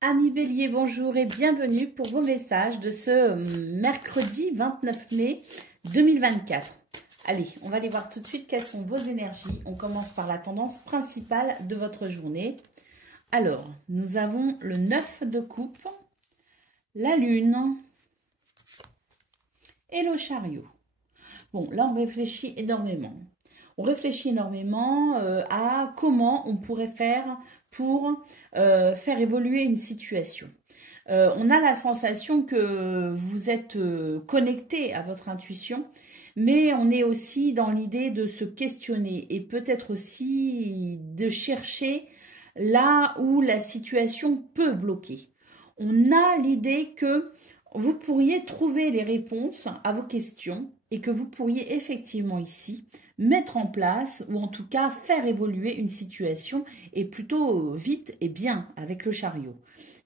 Amis Bélier, bonjour et bienvenue pour vos messages de ce mercredi 29 mai 2024. Allez, on va aller voir tout de suite quelles sont vos énergies. On commence par la tendance principale de votre journée. Alors, nous avons le 9 de coupe, la lune et le chariot. Bon, là on réfléchit énormément. On réfléchit énormément à comment on pourrait faire pour faire évoluer une situation. On a la sensation que vous êtes connecté à votre intuition, mais on est aussi dans l'idée de se questionner et peut-être aussi de chercher là où la situation peut bloquer. On a l'idée que vous pourriez trouver les réponses à vos questions et que vous pourriez effectivement ici mettre en place ou en tout cas faire évoluer une situation et plutôt vite et bien avec le chariot.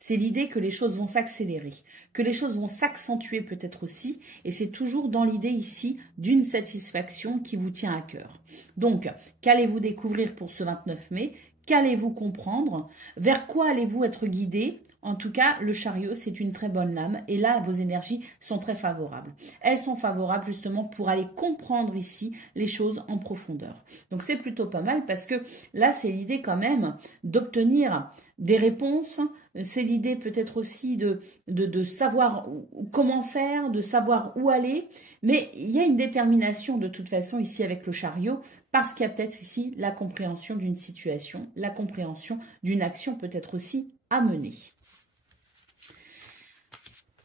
C'est l'idée que les choses vont s'accélérer, que les choses vont s'accentuer peut-être aussi et c'est toujours dans l'idée ici d'une satisfaction qui vous tient à cœur. Donc, qu'allez-vous découvrir pour ce 29 mai ? Qu'allez-vous comprendre? Vers quoi allez-vous être guidé? En tout cas, le chariot, c'est une très bonne lame. Et là, vos énergies sont très favorables. Elles sont favorables justement pour aller comprendre ici les choses en profondeur. Donc, c'est plutôt pas mal parce que là, c'est l'idée quand même d'obtenir des réponses. C'est l'idée peut-être aussi de savoir comment faire, de savoir où aller. Mais il y a une détermination de toute façon ici avec le chariot parce qu'il y a peut-être ici la compréhension d'une situation, la compréhension d'une action peut-être aussi à mener.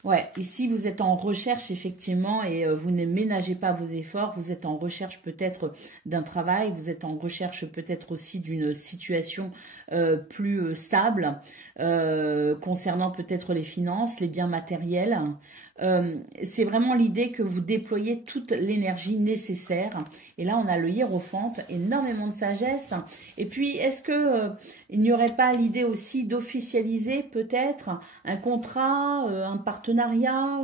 Ouais, ici vous êtes en recherche effectivement et vous ne ménagez pas vos efforts, vous êtes en recherche peut-être d'un travail, vous êtes en recherche peut-être aussi d'une situation plus stable concernant peut-être les finances, les biens matériels. C'est vraiment l'idée que vous déployez toute l'énergie nécessaire. Et là, on a le hiérophante, énormément de sagesse. Et puis, est-ce que il n'y aurait pas l'idée aussi d'officialiser peut-être un contrat, un partenariat,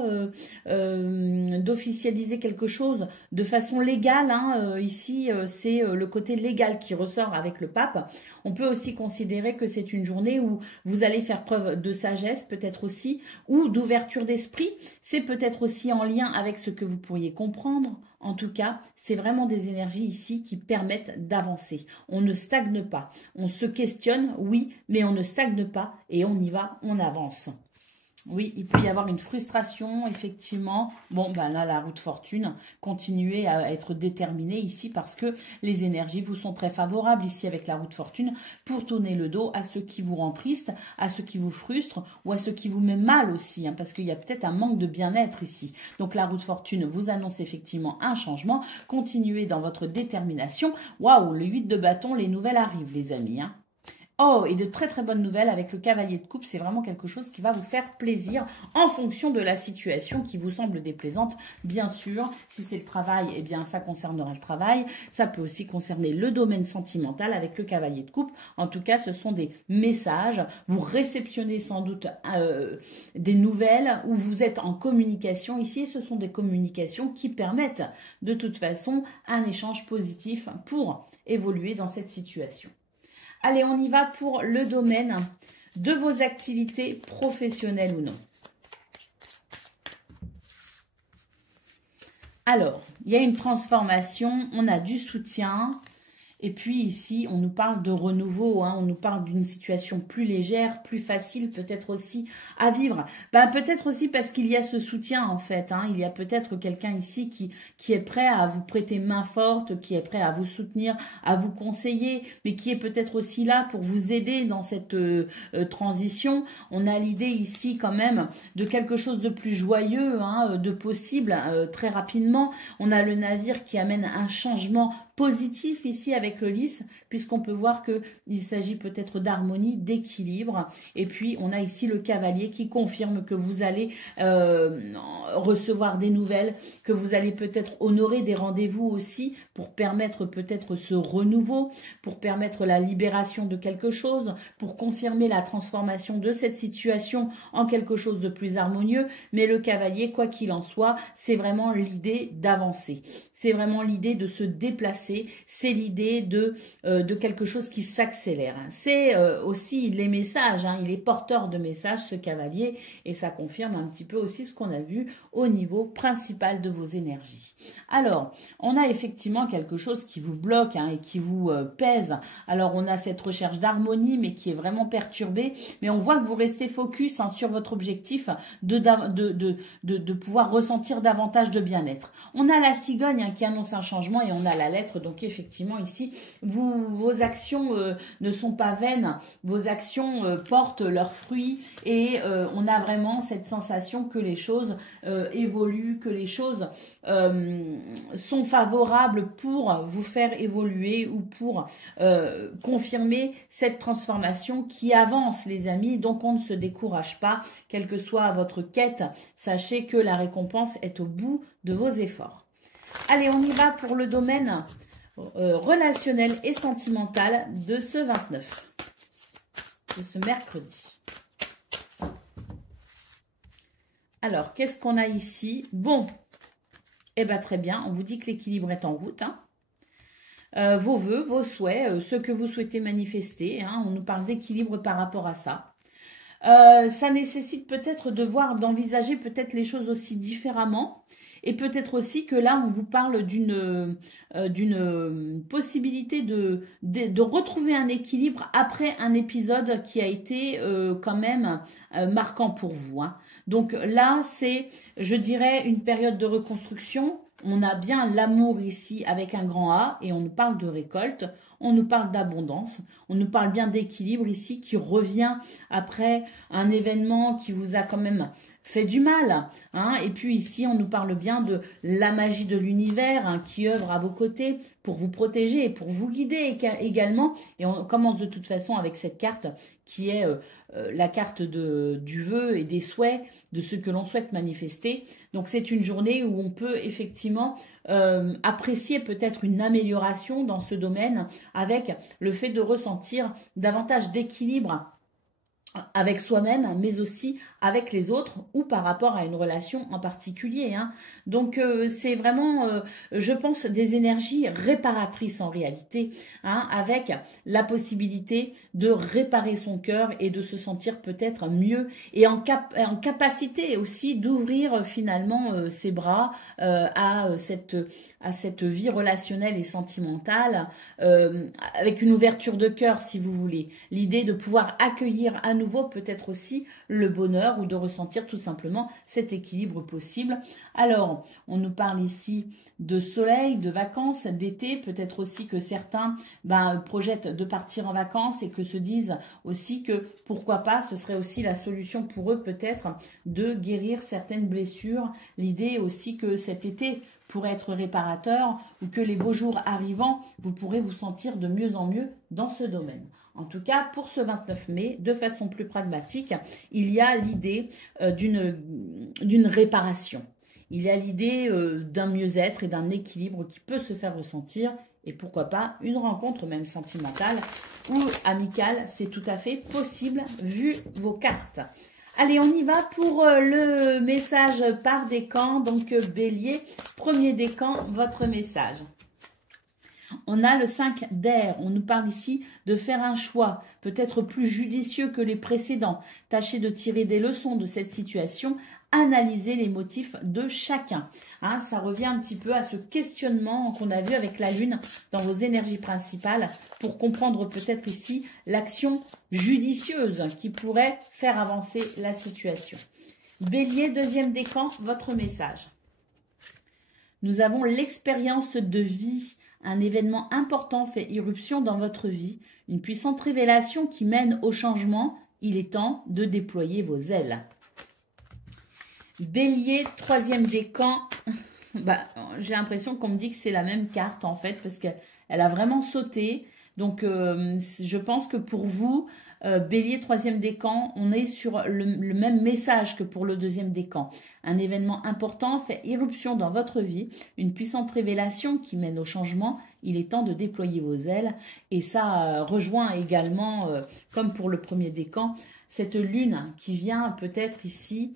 d'officialiser quelque chose de façon légale hein, ici, c'est le côté légal qui ressort avec le pape. On peut aussi considérer que c'est une journée où vous allez faire preuve de sagesse, peut-être aussi, ou d'ouverture d'esprit. C'est peut-être aussi en lien avec ce que vous pourriez comprendre. En tout cas, c'est vraiment des énergies ici qui permettent d'avancer. On ne stagne pas. On se questionne, oui, mais on ne stagne pas et on y va, on avance. Oui, il peut y avoir une frustration, effectivement. Bon, ben là, la roue de fortune, continuez à être déterminé ici parce que les énergies vous sont très favorables ici avec la roue de fortune pour tourner le dos à ceux qui vous rendent triste, à ceux qui vous frustrent ou à ceux qui vous mettent mal aussi, hein, parce qu'il y a peut-être un manque de bien-être ici. Donc, la roue de fortune vous annonce effectivement un changement. Continuez dans votre détermination. Waouh, le 8 de bâton, les nouvelles arrivent, les amis, hein. Oh, et de très très bonnes nouvelles avec le cavalier de coupe, c'est vraiment quelque chose qui va vous faire plaisir en fonction de la situation qui vous semble déplaisante. Bien sûr, si c'est le travail, eh bien ça concernera le travail. Ça peut aussi concerner le domaine sentimental avec le cavalier de coupe. En tout cas, ce sont des messages. Vous réceptionnez sans doute des nouvelles où vous êtes en communication. Ici, ce sont des communications qui permettent de toute façon un échange positif pour évoluer dans cette situation. Allez, on y va pour le domaine de vos activités professionnelles ou non. Alors, il y a une transformation, on a du soutien. Et puis ici, on nous parle de renouveau, hein, on nous parle d'une situation plus légère, plus facile peut-être aussi à vivre. Ben, peut-être aussi parce qu'il y a ce soutien en fait. Hein, il y a peut-être quelqu'un ici qui est prêt à vous prêter main forte, qui est prêt à vous soutenir, à vous conseiller, mais qui est peut-être aussi là pour vous aider dans cette transition. On a l'idée ici quand même de quelque chose de plus joyeux, hein, de possible très rapidement. On a le navire qui amène un changement positif ici avec le lys, puisqu'on peut voir qu'il s'agit peut-être d'harmonie, d'équilibre. Et puis, on a ici le cavalier qui confirme que vous allez recevoir des nouvelles, que vous allez peut-être honorer des rendez-vous aussi pour permettre peut-être ce renouveau, pour permettre la libération de quelque chose, pour confirmer la transformation de cette situation en quelque chose de plus harmonieux. Mais le cavalier, quoi qu'il en soit, c'est vraiment l'idée d'avancer. C'est vraiment l'idée de se déplacer, c'est l'idée de quelque chose qui s'accélère. C'est aussi les messages, hein, il est porteur de messages, ce cavalier, et ça confirme un petit peu aussi ce qu'on a vu au niveau principal de vos énergies. Alors, on a effectivement quelque chose qui vous bloque hein, et qui vous pèse. Alors, on a cette recherche d'harmonie, mais qui est vraiment perturbée, mais on voit que vous restez focus hein, sur votre objectif de pouvoir ressentir davantage de bien-être. On a la cigogne hein, qui annonce un changement et on a la lettre. Donc effectivement ici, vos actions ne sont pas vaines, vos actions portent leurs fruits et on a vraiment cette sensation que les choses évoluent, que les choses sont favorables pour vous faire évoluer ou pour confirmer cette transformation qui avance les amis. Donc on ne se décourage pas, quelle que soit votre quête, sachez que la récompense est au bout de vos efforts. Allez, on y va pour le domaine relationnel et sentimental de ce 29, de ce mercredi. Alors, qu'est-ce qu'on a ici? Bon, eh bien très bien, on vous dit que l'équilibre est en route. Hein. Vos vœux, vos souhaits, ce que vous souhaitez manifester, hein, on nous parle d'équilibre par rapport à ça. Ça nécessite peut-être de voir, d'envisager peut-être les choses aussi différemment. Et peut-être aussi que là, on vous parle d'une possibilité de retrouver un équilibre après un épisode qui a été quand même marquant pour vous. Hein. Donc là, c'est, je dirais, une période de reconstruction. On a bien l'amour ici avec un grand A et on nous parle de récolte, on nous parle d'abondance, on nous parle bien d'équilibre ici qui revient après un événement qui vous a quand même fait du mal. Hein. Et puis ici, on nous parle bien de la magie de l'univers hein, qui œuvre à vos côtés pour vous protéger et pour vous guider également. Et on commence de toute façon avec cette carte qui est la carte du vœu et des souhaits, de ce que l'on souhaite manifester. Donc c'est une journée où on peut effectivement apprécier peut-être une amélioration dans ce domaine avec le fait de ressentir davantage d'équilibre avec soi-même, mais aussi avec les autres ou par rapport à une relation en particulier. Hein. Donc, c'est vraiment, je pense, des énergies réparatrices en réalité, hein, avec la possibilité de réparer son cœur et de se sentir peut-être mieux et en capacité aussi d'ouvrir finalement ses bras à cette vie relationnelle et sentimentale, avec une ouverture de cœur si vous voulez. L'idée de pouvoir accueillir à nouveau peut-être aussi le bonheur ou de ressentir tout simplement cet équilibre possible. Alors, on nous parle ici de soleil, de vacances, d'été, peut-être aussi que certains projettent de partir en vacances et que se disent aussi que pourquoi pas, ce serait aussi la solution pour eux peut-être de guérir certaines blessures. L'idée aussi que cet été pourrait être réparateur ou que les beaux jours arrivant, vous pourrez vous sentir de mieux en mieux dans ce domaine. En tout cas, pour ce 29 mai, de façon plus pragmatique, il y a l'idée d'une réparation. Il y a l'idée d'un mieux-être et d'un équilibre qui peut se faire ressentir. Et pourquoi pas une rencontre même sentimentale ou amicale, c'est tout à fait possible vu vos cartes. Allez, on y va pour le message par décan. Donc, Bélier, premier décan, votre message. On a le 5 d'air. On nous parle ici de faire un choix, peut-être plus judicieux que les précédents. Tâchez de tirer des leçons de cette situation. Analysez les motifs de chacun. Hein, ça revient un petit peu à ce questionnement qu'on a vu avec la Lune dans vos énergies principales pour comprendre peut-être ici l'action judicieuse qui pourrait faire avancer la situation. Bélier, deuxième décan, votre message. Nous avons l'expérience de vie. Un événement important fait irruption dans votre vie. Une puissante révélation qui mène au changement. Il est temps de déployer vos ailes. Bélier, troisième décan. J'ai l'impression qu'on me dit que c'est la même carte en fait parce qu'elle a vraiment sauté. Donc, je pense que pour vous, Bélier, troisième décan, on est sur le même message que pour le deuxième décan. Un événement important fait irruption dans votre vie, une puissante révélation qui mène au changement. Il est temps de déployer vos ailes. Et ça rejoint également, comme pour le premier décan, cette lune qui vient peut-être ici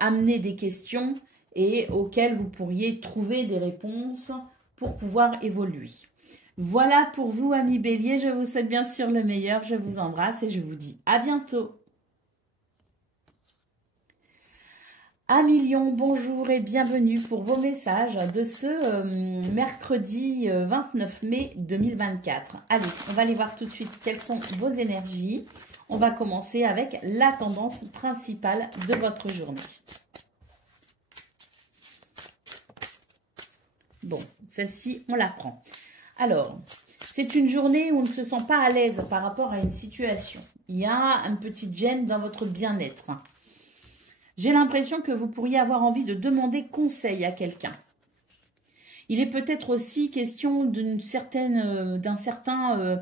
amener des questions et auxquelles vous pourriez trouver des réponses pour pouvoir évoluer. Voilà pour vous, amis Bélier. Je vous souhaite bien sûr le meilleur. Je vous embrasse et je vous dis à bientôt. Amis Lion, bonjour et bienvenue pour vos messages de ce mercredi 29 mai 2024. Allez, on va aller voir tout de suite quelles sont vos énergies. On va commencer avec la tendance principale de votre journée. Bon, celle-ci, on la prend. Alors, c'est une journée où on ne se sent pas à l'aise par rapport à une situation. Il y a une petite gêne dans votre bien-être. J'ai l'impression que vous pourriez avoir envie de demander conseil à quelqu'un. Il est peut-être aussi question d'un certain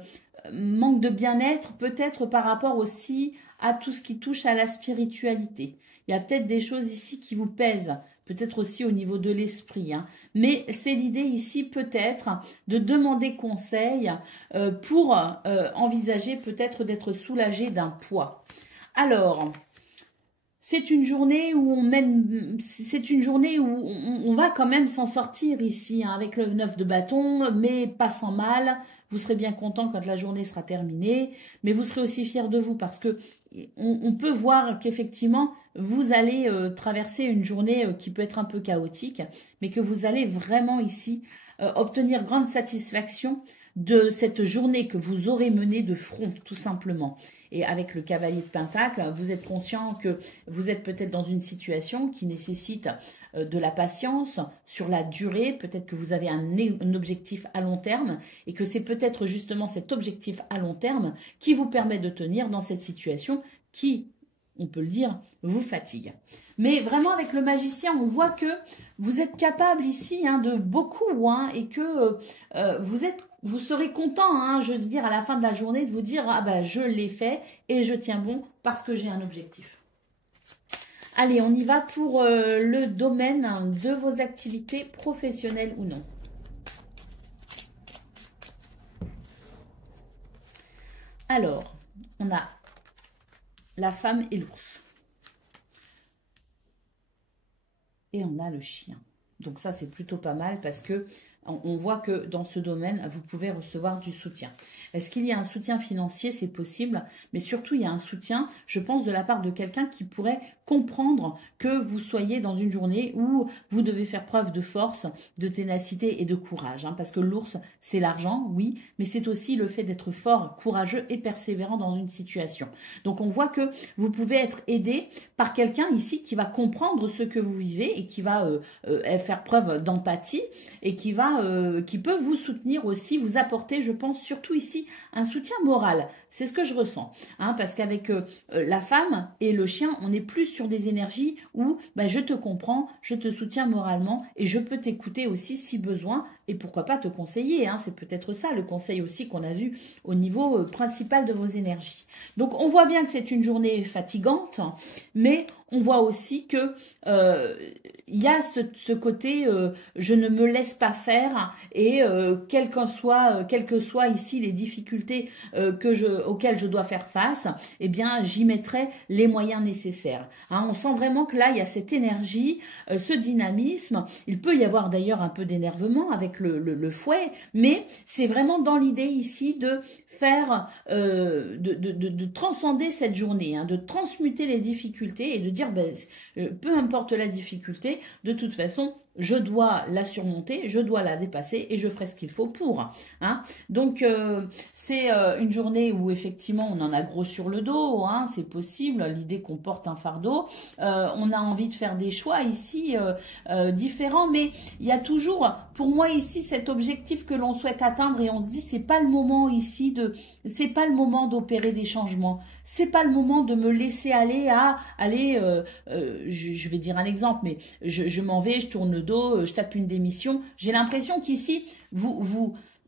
manque de bien-être, peut-être par rapport aussi à tout ce qui touche à la spiritualité. Il y a peut-être des choses ici qui vous pèsent, peut-être aussi au niveau de l'esprit. Hein. Mais c'est l'idée ici peut-être de demander conseil pour envisager peut-être d'être soulagé d'un poids. Alors, c'est une journée où on va quand même s'en sortir ici, hein, avec le 9 de bâton, mais pas sans mal. Vous serez bien content quand la journée sera terminée, mais vous serez aussi fier de vous parce que on peut voir qu'effectivement, vous allez traverser une journée qui peut être un peu chaotique, mais que vous allez vraiment ici obtenir grande satisfaction de cette journée que vous aurez menée de front, tout simplement. Et avec le cavalier de Pentacle, vous êtes conscient que vous êtes peut-être dans une situation qui nécessite de la patience sur la durée. Peut-être que vous avez un objectif à long terme et que c'est peut-être justement cet objectif à long terme qui vous permet de tenir dans cette situation qui, on peut le dire, vous fatigue. Mais vraiment avec le magicien, on voit que vous êtes capable ici de beaucoup et que vous serez content, je veux dire, à la fin de la journée, de vous dire « Ah ben, je l'ai fait et je tiens bon parce que j'ai un objectif ». Allez, on y va pour le domaine de vos activités professionnelles ou non. Alors, on a la femme et l'ours. Et on a le chien. Donc ça, c'est plutôt pas mal parce que on voit que dans ce domaine, vous pouvez recevoir du soutien. Est-ce qu'il y a un soutien financier? C'est possible, mais surtout, il y a un soutien, je pense, de la part de quelqu'un qui pourrait comprendre que vous soyez dans une journée où vous devez faire preuve de force, de ténacité et de courage. Parce que l'ours, c'est l'argent, oui, mais c'est aussi le fait d'être fort, courageux et persévérant dans une situation. Donc, on voit que vous pouvez être aidé par quelqu'un ici qui va comprendre ce que vous vivez et qui va faire preuve d'empathie et qui peut vous soutenir aussi, vous apporter, je pense, surtout ici, un soutien moral. C'est ce que je ressens. Parce qu'avec la femme et le chien, on est plus sur des énergies où je te comprends, je te soutiens moralement et je peux t'écouter aussi si besoin et pourquoi pas te conseiller. C'est peut-être ça le conseil aussi qu'on a vu au niveau principal de vos énergies. Donc, on voit bien que c'est une journée fatigante, mais on voit aussi que il y a ce côté je ne me laisse pas faire et quelles que soient ici les difficultés auxquelles je dois faire face, eh bien j'y mettrai les moyens nécessaires. On sent vraiment que là il y a cette énergie, ce dynamisme. Il peut y avoir d'ailleurs un peu d'énervement avec le fouet, mais c'est vraiment dans l'idée ici de faire, de transcender cette journée, de transmuter les difficultés et de dire peu importe la difficulté, de toute façon, je dois la surmonter, je dois la dépasser et je ferai ce qu'il faut pour. Donc, c'est une journée où effectivement, on en a gros sur le dos, c'est possible, l'idée qu'on porte un fardeau. On a envie de faire des choix ici différents, mais il y a toujours, pour moi ici, cet objectif que l'on souhaite atteindre et on se dit, c'est pas le moment ici c'est pas le moment d'opérer des changements. C'est pas le moment de me laisser aller je vais dire un exemple, mais je m'en vais, je tourne le dos, je tape une démission. J'ai l'impression qu'ici,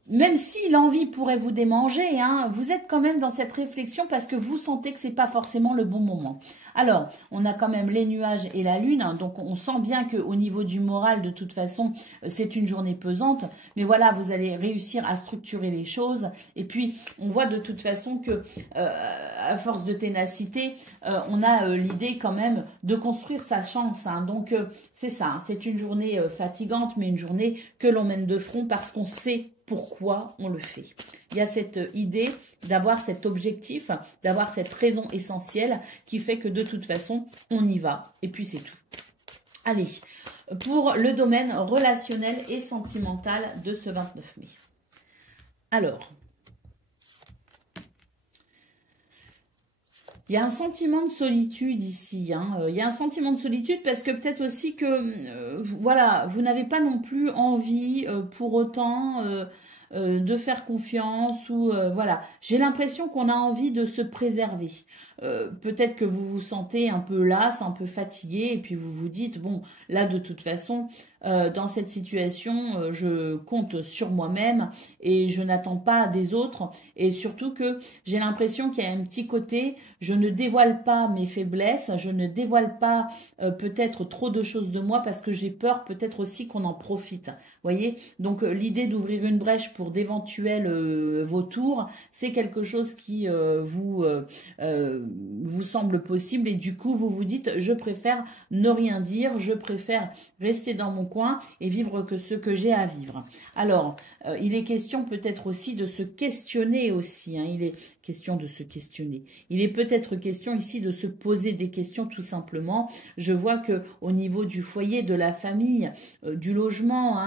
même si l'envie pourrait vous démanger, vous êtes quand même dans cette réflexion parce que vous sentez que c'est pas forcément le bon moment. Alors, on a quand même les nuages et la lune, donc on sent bien qu'au niveau du moral, de toute façon, c'est une journée pesante. Mais voilà, vous allez réussir à structurer les choses. Et puis, on voit de toute façon que, à force de ténacité, on a l'idée quand même de construire sa chance. Donc, c'est ça, c'est une journée fatigante, mais une journée que l'on mène de front parce qu'on sait pourquoi on le fait. Il y a cette idée d'avoir cet objectif, d'avoir cette raison essentielle qui fait que de toute façon, on y va. Et puis c'est tout. Allez, pour le domaine relationnel et sentimental de ce 29 mai. Alors, il y a un sentiment de solitude ici. Il y a un sentiment de solitude parce que peut-être aussi que, voilà, vous n'avez pas non plus envie pour autant de faire confiance ou voilà. J'ai l'impression qu'on a envie de se préserver. Peut-être que vous vous sentez un peu las, un peu fatigué et puis vous vous dites, bon, là de toute façon, dans cette situation, je compte sur moi-même et je n'attends pas des autres. Et surtout que j'ai l'impression qu'il y a un petit côté, je ne dévoile pas mes faiblesses, je ne dévoile pas peut-être trop de choses de moi parce que j'ai peur peut-être aussi qu'on en profite. Voyez, donc l'idée d'ouvrir une brèche pour d'éventuels vautours, c'est quelque chose qui vous semble possible et du coup vous vous dites je préfère ne rien dire, je préfère rester dans mon coin et vivre que ce que j'ai à vivre. Alors il est question peut-être aussi de se questionner aussi, il est question de se questionner. Il est peut-être question ici de se poser des questions tout simplement. Je vois que au niveau du foyer, de la famille, du logement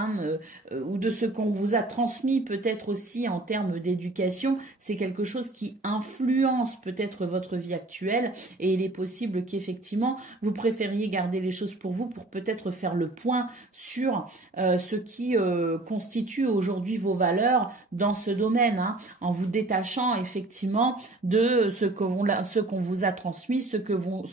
ou de ce qu'on vous a transmis peut-être aussi en termes d'éducation, c'est quelque chose qui influence peut-être votre vie actuelle et il est possible qu'effectivement vous préfériez garder les choses pour vous pour peut-être faire le point sur ce qui constitue aujourd'hui vos valeurs dans ce domaine, en vous détachant effectivement de ce qu'on vous a transmis, ce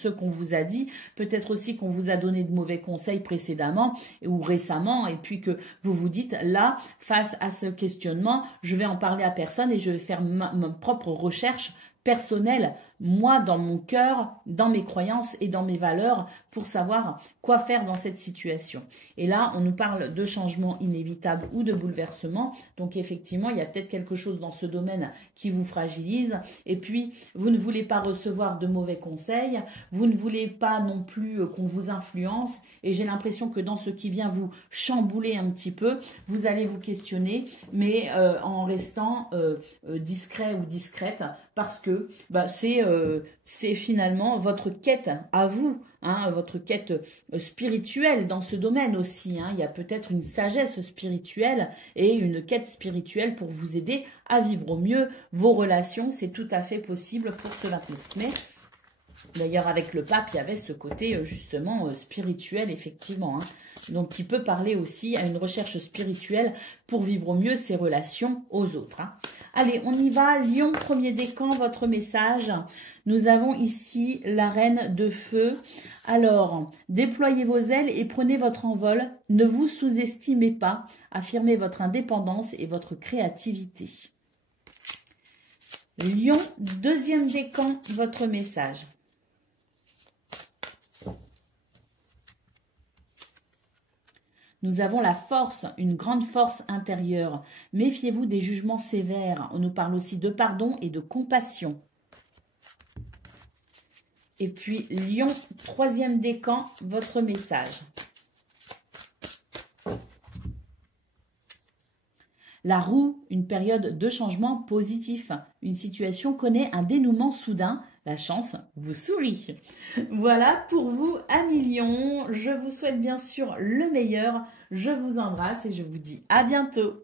qu'on vous a dit, peut-être aussi qu'on vous a donné de mauvais conseils précédemment ou récemment et puis que vous vous dites là, face à ce questionnement, je vais en parler à personne et je vais faire ma propre recherche personnelle, moi dans mon cœur, dans mes croyances et dans mes valeurs pour savoir quoi faire dans cette situation. Et là, on nous parle de changement inévitable ou de bouleversement. Donc effectivement, il y a peut-être quelque chose dans ce domaine qui vous fragilise. Et puis, vous ne voulez pas recevoir de mauvais conseils. Vous ne voulez pas non plus qu'on vous influence. Et j'ai l'impression que dans ce qui vient vous chambouler un petit peu, vous allez vous questionner, mais en restant discret ou discrète parce que c'est finalement votre quête à vous, votre quête spirituelle dans ce domaine aussi. Il y a peut-être une sagesse spirituelle et une quête spirituelle pour vous aider à vivre au mieux vos relations. C'est tout à fait possible pour ce 29 mai. D'ailleurs, avec le pape, il y avait ce côté justement spirituel, effectivement. Donc, qui peut parler aussi à une recherche spirituelle pour vivre au mieux ses relations aux autres. Allez, on y va. Lion, premier décan, votre message. Nous avons ici la reine de feu. Alors, déployez vos ailes et prenez votre envol. Ne vous sous-estimez pas. Affirmez votre indépendance et votre créativité. Lion, deuxième décan, votre message. Nous avons la force, une grande force intérieure. Méfiez-vous des jugements sévères. On nous parle aussi de pardon et de compassion. Et puis, Lion, troisième décan, votre message. La roue, une période de changement positif. Une situation connaît un dénouement soudain. La chance vous sourit. Voilà pour vous, amis Lion. Je vous souhaite bien sûr le meilleur. Je vous embrasse et je vous dis à bientôt.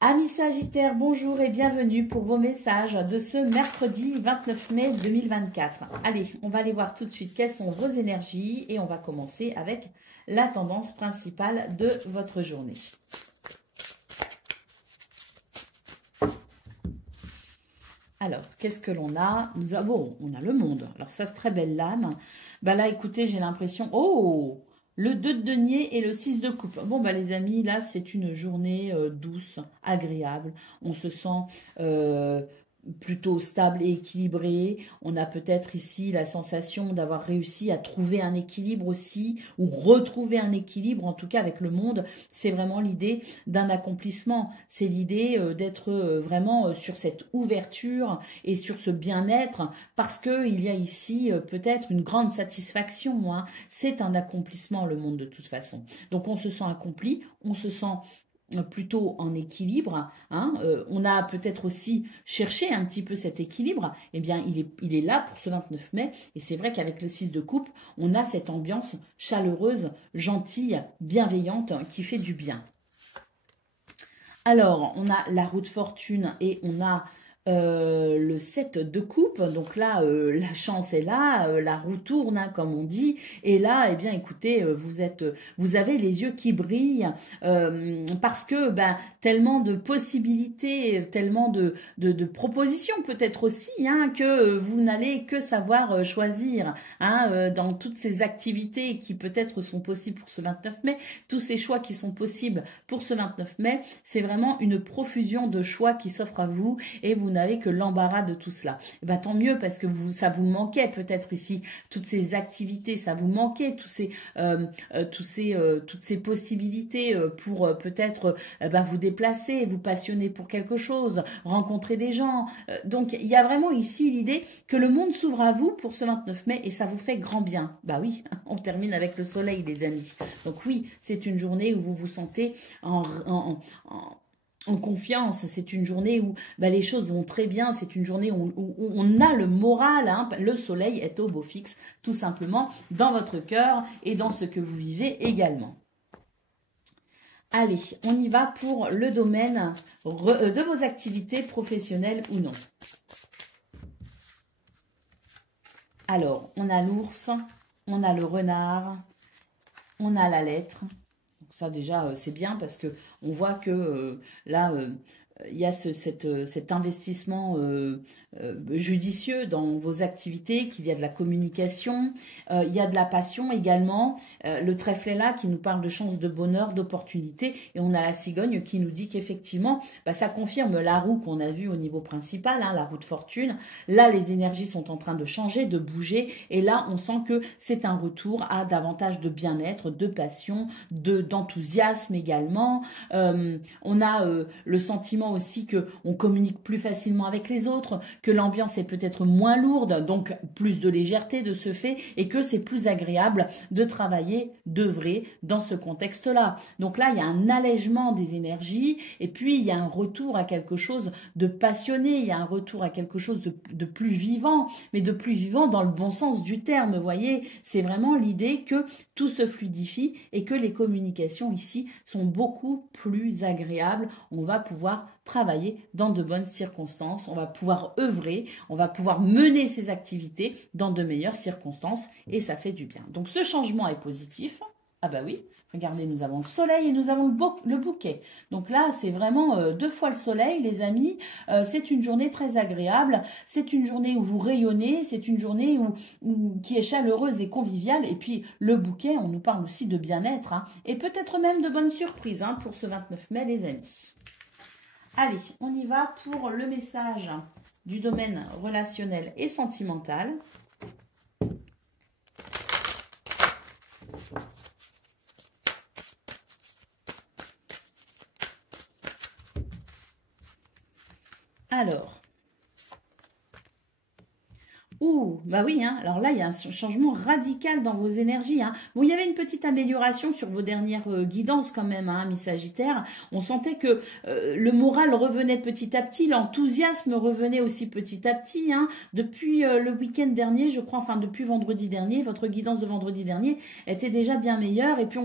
Amis Sagittaires, bonjour et bienvenue pour vos messages de ce mercredi 29 mai 2024. Allez, on va aller voir tout de suite quelles sont vos énergies et on va commencer avec la tendance principale de votre journée. Alors, qu'est-ce que l'on a? Nous avons, on a le monde. Alors ça, c'est très belle lame. Bah là, écoutez, j'ai l'impression... Oh, le 2 de denier et le 6 de coupe. Bon, bah les amis, là, c'est une journée douce, agréable. On se sent plutôt stable et équilibré. On a peut-être ici la sensation d'avoir réussi à trouver un équilibre aussi, ou retrouver un équilibre, en tout cas avec le monde. C'est vraiment l'idée d'un accomplissement. C'est l'idée d'être vraiment sur cette ouverture et sur ce bien-être, parce qu'il y a ici peut-être une grande satisfaction. Hein. C'est un accomplissement, le monde, de toute façon. Donc on se sent accompli, on se sent plutôt en équilibre, hein. On a peut-être aussi cherché un petit peu cet équilibre, eh bien il est là pour ce 29 mai, et c'est vrai qu'avec le 6 de coupe, on a cette ambiance chaleureuse, gentille, bienveillante, qui fait du bien. Alors, on a la roue de fortune et on a le 7 de coupe, donc là la chance est là, la roue tourne, hein, comme on dit, et là, eh bien écoutez, vous avez les yeux qui brillent, parce que tellement de possibilités, tellement de propositions peut-être aussi, hein, que vous n'allez que savoir choisir, hein, dans toutes ces activités qui peut-être sont possibles pour ce 29 mai, tous ces choix qui sont possibles pour ce 29 mai, c'est vraiment une profusion de choix qui s'offre à vous, et vous n'avez que l'embarras de tout cela. Et tant mieux, parce que ça vous manquait peut-être ici, toutes ces activités, ça vous manquait, toutes ces possibilités pour peut-être vous déplacer, vous passionner pour quelque chose, rencontrer des gens. Donc il y a vraiment ici l'idée que le monde s'ouvre à vous pour ce 29 mai et ça vous fait grand bien. Bah oui, on termine avec le soleil, les amis. Donc oui, c'est une journée où vous vous sentez en confiance, c'est une journée où les choses vont très bien, c'est une journée où on a le moral, hein, le soleil est au beau fixe, tout simplement, dans votre cœur et dans ce que vous vivez également. Allez, on y va pour le domaine de vos activités professionnelles ou non. Alors, on a l'ours, on a le renard, on a la lettre. Donc ça déjà, c'est bien parce que on voit que là, il y a cet investissement judicieux dans vos activités, qu'il y a de la communication, il y a de la passion également. Le trèfle est là qui nous parle de chance, de bonheur, d'opportunité. Et on a la cigogne qui nous dit qu'effectivement, ça confirme la roue qu'on a vue au niveau principal, hein, la roue de fortune. Là, les énergies sont en train de changer, de bouger. Et là, on sent que c'est un retour à davantage de bien-être, de passion, d'enthousiasme également. On a le sentiment aussi qu'on communique plus facilement avec les autres, que l'ambiance est peut-être moins lourde, donc plus de légèreté de ce fait, et que c'est plus agréable de travailler, d'œuvrer dans ce contexte-là. Donc là, il y a un allègement des énergies, et puis il y a un retour à quelque chose de passionné, il y a un retour à quelque chose de plus vivant, mais de plus vivant dans le bon sens du terme, vous voyez. C'est vraiment l'idée que tout se fluidifie et que les communications ici sont beaucoup plus agréables. On va pouvoir travailler dans de bonnes circonstances, on va pouvoir œuvrer, on va pouvoir mener ses activités dans de meilleures circonstances et ça fait du bien. Donc ce changement est positif. Ah bah oui, regardez, nous avons le soleil et nous avons le bouquet. Donc là, c'est vraiment 2 fois le soleil, les amis. C'est une journée très agréable. C'est une journée où vous rayonnez. C'est une journée qui est chaleureuse et conviviale. Et puis, le bouquet, on nous parle aussi de bien-être, hein, et peut-être même de bonnes surprises, hein, pour ce 29 mai, les amis. Allez, on y va pour le message du domaine relationnel et sentimental. Alors, bah oui, hein. Alors là, il y a un changement radical dans vos énergies. Hein. Bon, il y avait une petite amélioration sur vos dernières guidances quand même, hein, mi-sagittaire. On sentait que le moral revenait petit à petit, l'enthousiasme revenait aussi petit à petit. Hein. Depuis le week-end dernier, je crois, enfin depuis vendredi dernier, votre guidance de vendredi dernier était déjà bien meilleure. Et puis,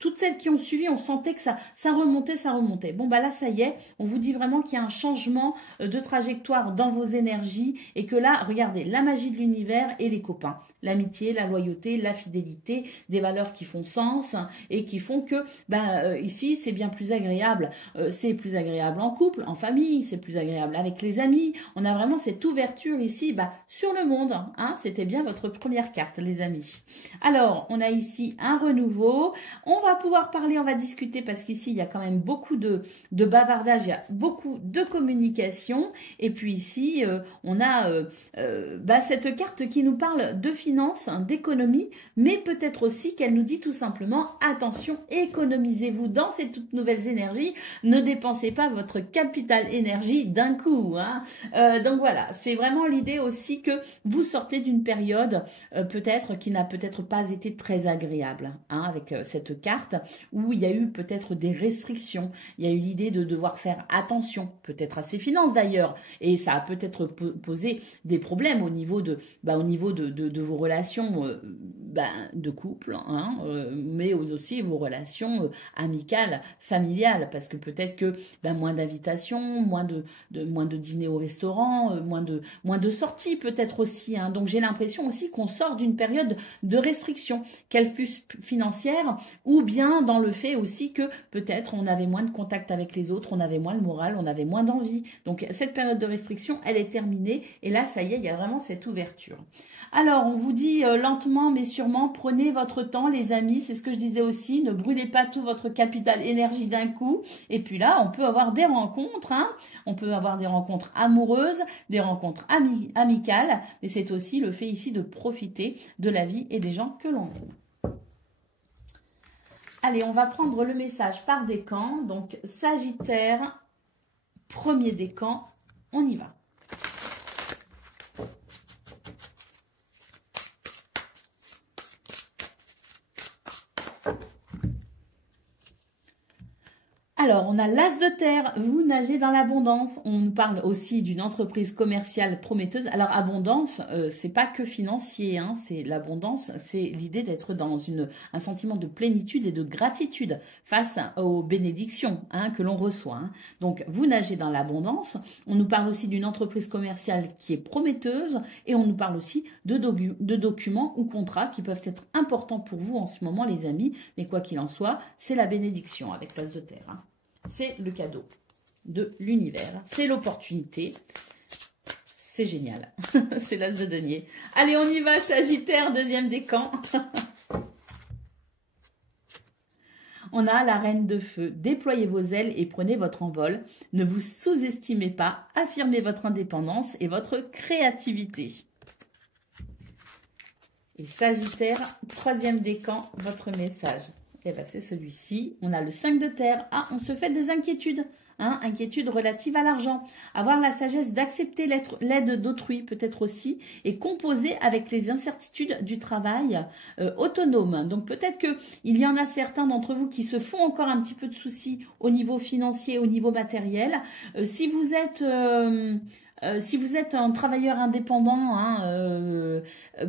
toutes celles qui ont suivi, on sentait que ça remontait, ça remontait. Bon, bah là, ça y est, on vous dit vraiment qu'il y a un changement de trajectoire dans vos énergies et que là, regardez, la magie de l'univers et les copains. L'amitié, la loyauté, la fidélité, des valeurs qui font sens et qui font que ici c'est bien plus agréable. C'est plus agréable en couple, en famille, c'est plus agréable avec les amis. On a vraiment cette ouverture ici sur le monde. Hein. C'était bien votre première carte, les amis. Alors, on a ici un renouveau. On va pouvoir parler, on va discuter parce qu'ici il y a quand même beaucoup de bavardage, il y a beaucoup de communication. Et puis ici, on a cette carte qui nous parle de finances, d'économie, mais peut-être aussi qu'elle nous dit tout simplement, attention, économisez-vous dans ces toutes nouvelles énergies, ne dépensez pas votre capital énergie d'un coup. Hein. Donc voilà, c'est vraiment l'idée aussi que vous sortez d'une période peut-être qui n'a peut-être pas été très agréable avec cette carte, où il y a eu peut-être des restrictions, il y a eu l'idée de devoir faire attention, peut-être à ses finances d'ailleurs, et ça a peut-être posé des problèmes au niveau de vos relations de couple, mais aussi vos relations amicales, familiales, parce que peut-être que moins d'invitations, moins de dîners au restaurant, moins de sorties peut-être aussi. Donc j'ai l'impression aussi qu'on sort d'une période de restriction, qu'elle fût financière ou bien dans le fait aussi que peut-être on avait moins de contact avec les autres, on avait moins le moral, on avait moins d'envie. Donc cette période de restriction, elle est terminée et là ça y est, il y a vraiment cette ouverture. Alors, on vous dit lentement mais sûrement, prenez votre temps les amis, c'est ce que je disais aussi, ne brûlez pas tout votre capital énergie d'un coup. Et puis là, on peut avoir des rencontres, on peut avoir des rencontres amoureuses, des rencontres amicales, mais c'est aussi le fait ici de profiter de la vie et des gens que l'on aime. Allez, on va prendre le message par décan, donc Sagittaire, premier décan, on y va. Alors, on a l'as de terre, vous nagez dans l'abondance. On nous parle aussi d'une entreprise commerciale prometteuse. Alors, abondance, c'est pas que financier, c'est l'abondance, c'est l'idée d'être dans un sentiment de plénitude et de gratitude face aux bénédictions que l'on reçoit. Donc, vous nagez dans l'abondance. On nous parle aussi d'une entreprise commerciale qui est prometteuse et on nous parle aussi de documents ou contrats qui peuvent être importants pour vous en ce moment, les amis. Mais quoi qu'il en soit, c'est la bénédiction avec l'as de terre. C'est le cadeau de l'univers, c'est l'opportunité, c'est génial, c'est l'as de denier. Allez, on y va, Sagittaire, deuxième décan. On a la reine de feu, déployez vos ailes et prenez votre envol. Ne vous sous-estimez pas, affirmez votre indépendance et votre créativité. Et Sagittaire, troisième décan, votre message. Eh bien, c'est celui-ci. On a le 5 de terre. Ah, on se fait des inquiétudes. Inquiétudes relatives à l'argent. Avoir la sagesse d'accepter l'aide d'autrui, peut-être aussi, et composer avec les incertitudes du travail autonome. Donc, peut-être qu'il y en a certains d'entre vous qui se font encore un petit peu de soucis au niveau financier, au niveau matériel. Si vous êtes un travailleur indépendant,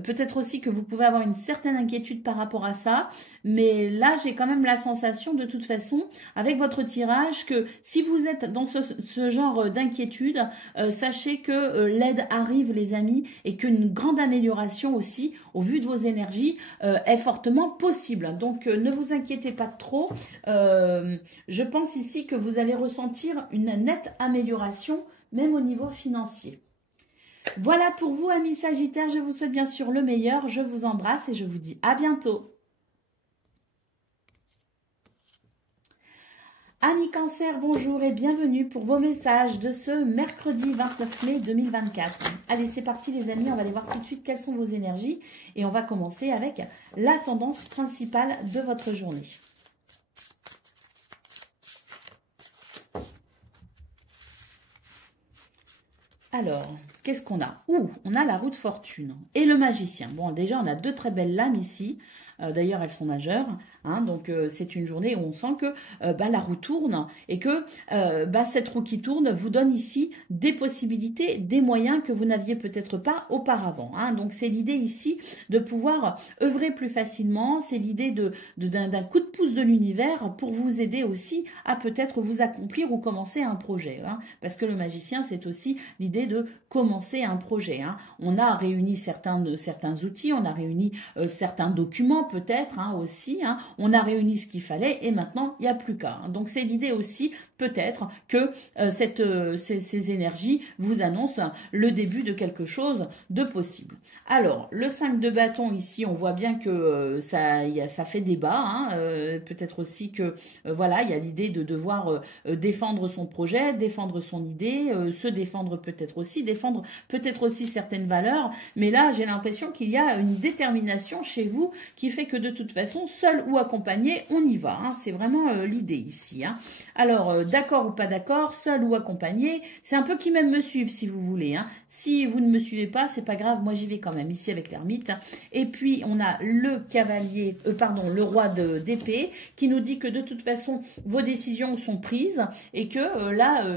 peut-être aussi que vous pouvez avoir une certaine inquiétude par rapport à ça. Mais là, j'ai quand même la sensation, de toute façon, avec votre tirage, que si vous êtes dans ce genre d'inquiétude, sachez que l'aide arrive, les amis, et qu'une grande amélioration aussi, au vu de vos énergies, est fortement possible. Donc, ne vous inquiétez pas trop. Je pense ici que vous allez ressentir une nette amélioration, même au niveau financier. Voilà pour vous, amis Sagittaires. Je vous souhaite bien sûr le meilleur. Je vous embrasse et je vous dis à bientôt. Amis Cancer, bonjour et bienvenue pour vos messages de ce mercredi 29 mai 2024. Allez, c'est parti les amis, on va aller voir tout de suite quelles sont vos énergies. Et on va commencer avec la tendance principale de votre journée. Alors, qu'est-ce qu'on a? On a la roue de fortune et le magicien. Bon, déjà, on a deux très belles lames ici. D'ailleurs, elles sont majeures. Hein, donc, c'est une journée où on sent que la roue tourne et que cette roue qui tourne vous donne ici des possibilités, des moyens que vous n'aviez peut-être pas auparavant. Hein. Donc, c'est l'idée ici de pouvoir œuvrer plus facilement. C'est l'idée d'un coup de pouce de l'univers pour vous aider aussi à peut-être vous accomplir ou commencer un projet. Hein. Parce que le magicien, c'est aussi l'idée de commencer un projet. Hein. On a réuni certains outils, on a réuni certains documents peut-être aussi. Hein. On a réuni ce qu'il fallait et maintenant, il n'y a plus qu'à. Hein. Donc, c'est l'idée aussi peut-être que ces énergies vous annoncent le début de quelque chose de possible. Alors, le 5 de bâton ici, on voit bien que ça fait débat. Hein. Peut-être aussi que, voilà, il y a l'idée de devoir défendre son projet, défendre son idée, se défendre peut-être aussi, défendre peut-être aussi certaines valeurs. Mais là, j'ai l'impression qu'il y a une détermination chez vous qui fait que de toute façon, seul ou accompagné, on y va. Hein. C'est vraiment l'idée ici. Hein. Alors, d'accord ou pas d'accord, seul ou accompagné, c'est un peu qui même me suivent si vous voulez. Hein. Si vous ne me suivez pas, c'est pas grave, moi j'y vais quand même, ici avec l'ermite. Et puis, on a le cavalier, le roi d'épée, qui nous dit que de toute façon, vos décisions sont prises et que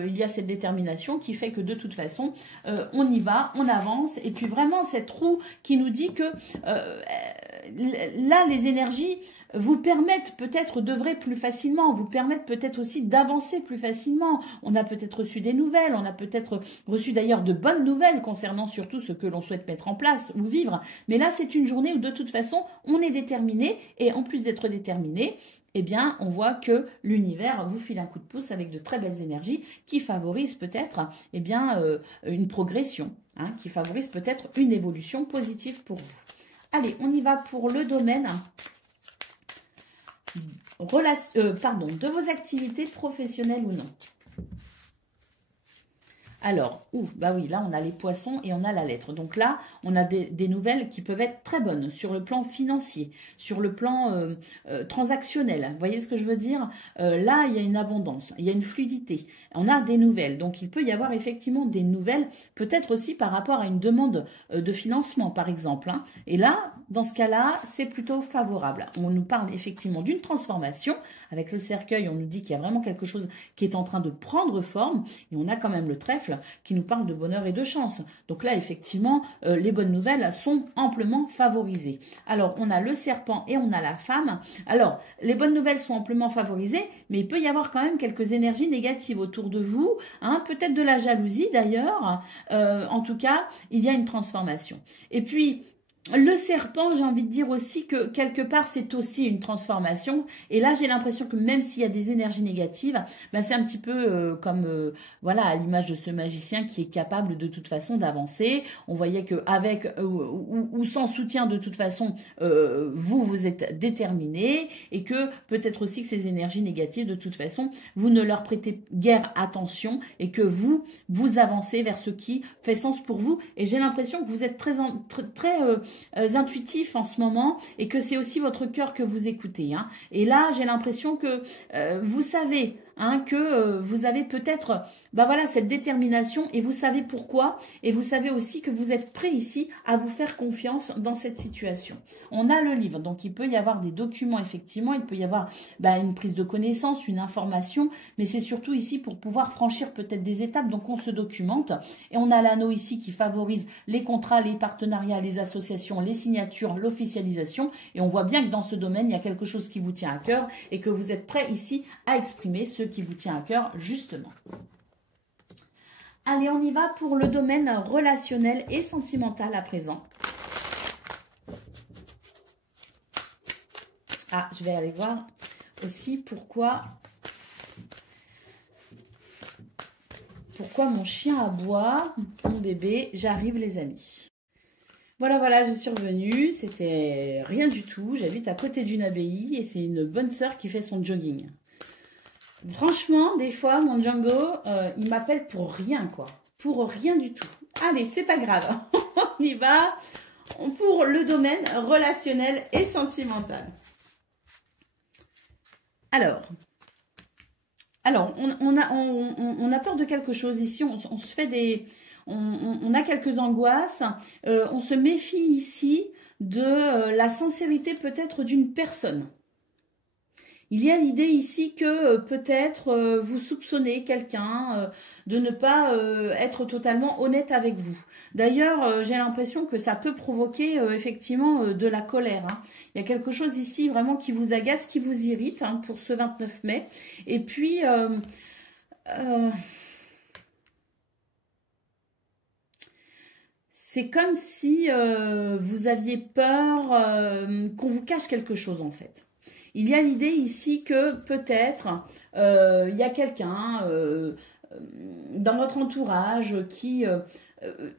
il y a cette détermination qui fait que de toute façon, on y va, on avance. Et puis vraiment, cette roue qui nous dit que là, les énergies vous permettent peut-être d'œuvrer plus facilement, vous permettent peut-être aussi d'avancer plus facilement. On a peut-être reçu des nouvelles, on a peut-être reçu d'ailleurs de bonnes nouvelles concernant surtout ce que l'on souhaite mettre en place ou vivre. Mais là, c'est une journée où de toute façon, on est déterminé et en plus d'être déterminé, eh bien, on voit que l'univers vous file un coup de pouce avec de très belles énergies qui favorisent peut-être une progression, hein, qui favorisent peut-être une évolution positive pour vous. Allez, on y va pour le domaine de vos activités professionnelles ou non. Alors, bah oui, là, on a les poissons et on a la lettre. Donc là, on a des nouvelles qui peuvent être très bonnes sur le plan financier, sur le plan transactionnel. Vous voyez ce que je veux dire? Là, il y a une abondance, il y a une fluidité. On a des nouvelles. Donc, il peut y avoir effectivement des nouvelles, peut-être aussi par rapport à une demande de financement, par exemple. Hein. Et là, dans ce cas-là, c'est plutôt favorable. On nous parle effectivement d'une transformation. Avec le cercueil, on nous dit qu'il y a vraiment quelque chose qui est en train de prendre forme. Et on a quand même le trèfle qui nous parle de bonheur et de chance. Donc là, effectivement, les bonnes nouvelles sont amplement favorisées. Alors, on a le serpent et on a la femme. Alors, les bonnes nouvelles sont amplement favorisées, mais il peut y avoir quand même quelques énergies négatives autour de vous, hein, peut-être de la jalousie d'ailleurs. En tout cas, il y a une transformation. Et puis, le serpent, j'ai envie de dire aussi que quelque part, c'est aussi une transformation. Et là, j'ai l'impression que même s'il y a des énergies négatives, ben, c'est un petit peu voilà, à l'image de ce magicien qui est capable de toute façon d'avancer. On voyait qu'avec ou sans soutien, de toute façon, vous êtes déterminé et que peut-être aussi que ces énergies négatives, de toute façon, vous ne leur prêtez guère attention et que vous avancez vers ce qui fait sens pour vous. Et j'ai l'impression que vous êtes très intuitif en ce moment et que c'est aussi votre cœur que vous écoutez. Hein. Et là, j'ai l'impression que vous savez que vous avez peut-être voilà, cette détermination et vous savez pourquoi. Et vous savez aussi que vous êtes prêt ici à vous faire confiance dans cette situation. On a le livre, donc il peut y avoir des documents, effectivement. Il peut y avoir une prise de connaissance, une information. Mais c'est surtout ici pour pouvoir franchir peut-être des étapes. Donc on se documente. Et on a l'anneau ici qui favorise les contrats, les partenariats, les associations, les signatures, l'officialisation. Et on voit bien que dans ce domaine, il y a quelque chose qui vous tient à cœur et que vous êtes prêt ici à exprimer ce qui vous tient à cœur, justement. Allez, on y va pour le domaine relationnel et sentimental à présent. Ah, je vais aller voir aussi pourquoi mon chien aboie, mon bébé. J'arrive, les amis. Voilà, je suis revenue. C'était rien du tout. J'habite à côté d'une abbaye et c'est une bonne sœur qui fait son jogging. Franchement, des fois, mon Django, il m'appelle pour rien, quoi. Pour rien du tout. Allez, c'est pas grave. On y va pour le domaine relationnel et sentimental. Alors on a peur de quelque chose ici. On se fait des... On a quelques angoisses. On se méfie ici de la sincérité peut-être d'une personne. Il y a l'idée ici que peut-être vous soupçonnez quelqu'un de ne pas être totalement honnête avec vous. D'ailleurs, j'ai l'impression que ça peut provoquer effectivement de la colère. Hein. Il y a quelque chose ici vraiment qui vous agace, qui vous irrite hein, pour ce 29 mai. Et puis, c'est comme si vous aviez peur qu'on vous cache quelque chose en fait. Il y a l'idée ici que peut-être il y a quelqu'un dans votre entourage qui...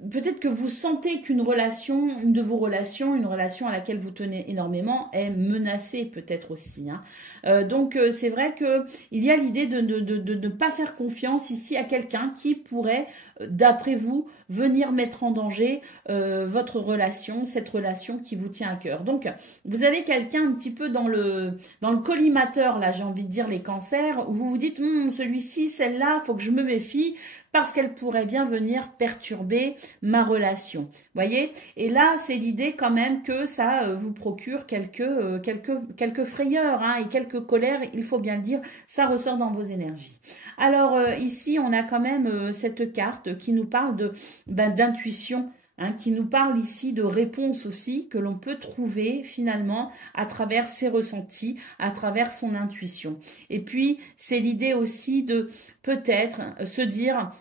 peut-être que vous sentez qu'une relation, une de vos relations, une relation à laquelle vous tenez énormément, est menacée peut-être aussi. Hein. Donc c'est vrai qu'il y a l'idée de ne pas faire confiance ici à quelqu'un qui pourrait, d'après vous, venir mettre en danger votre relation, cette relation qui vous tient à cœur. Donc vous avez quelqu'un un petit peu dans le collimateur, là j'ai envie de dire les cancers, où vous vous dites celui-ci, celle-là, faut que je me méfie, parce qu'elle pourrait bien venir perturber ma relation. Voyez? Et là, c'est l'idée quand même que ça vous procure quelques frayeurs hein, et quelques colères, il faut bien le dire, ça ressort dans vos énergies. Alors ici, on a quand même cette carte qui nous parle d'intuition, hein, qui nous parle ici de réponses aussi que l'on peut trouver finalement à travers ses ressentis, à travers son intuition. Et puis, c'est l'idée aussi de peut-être se dire,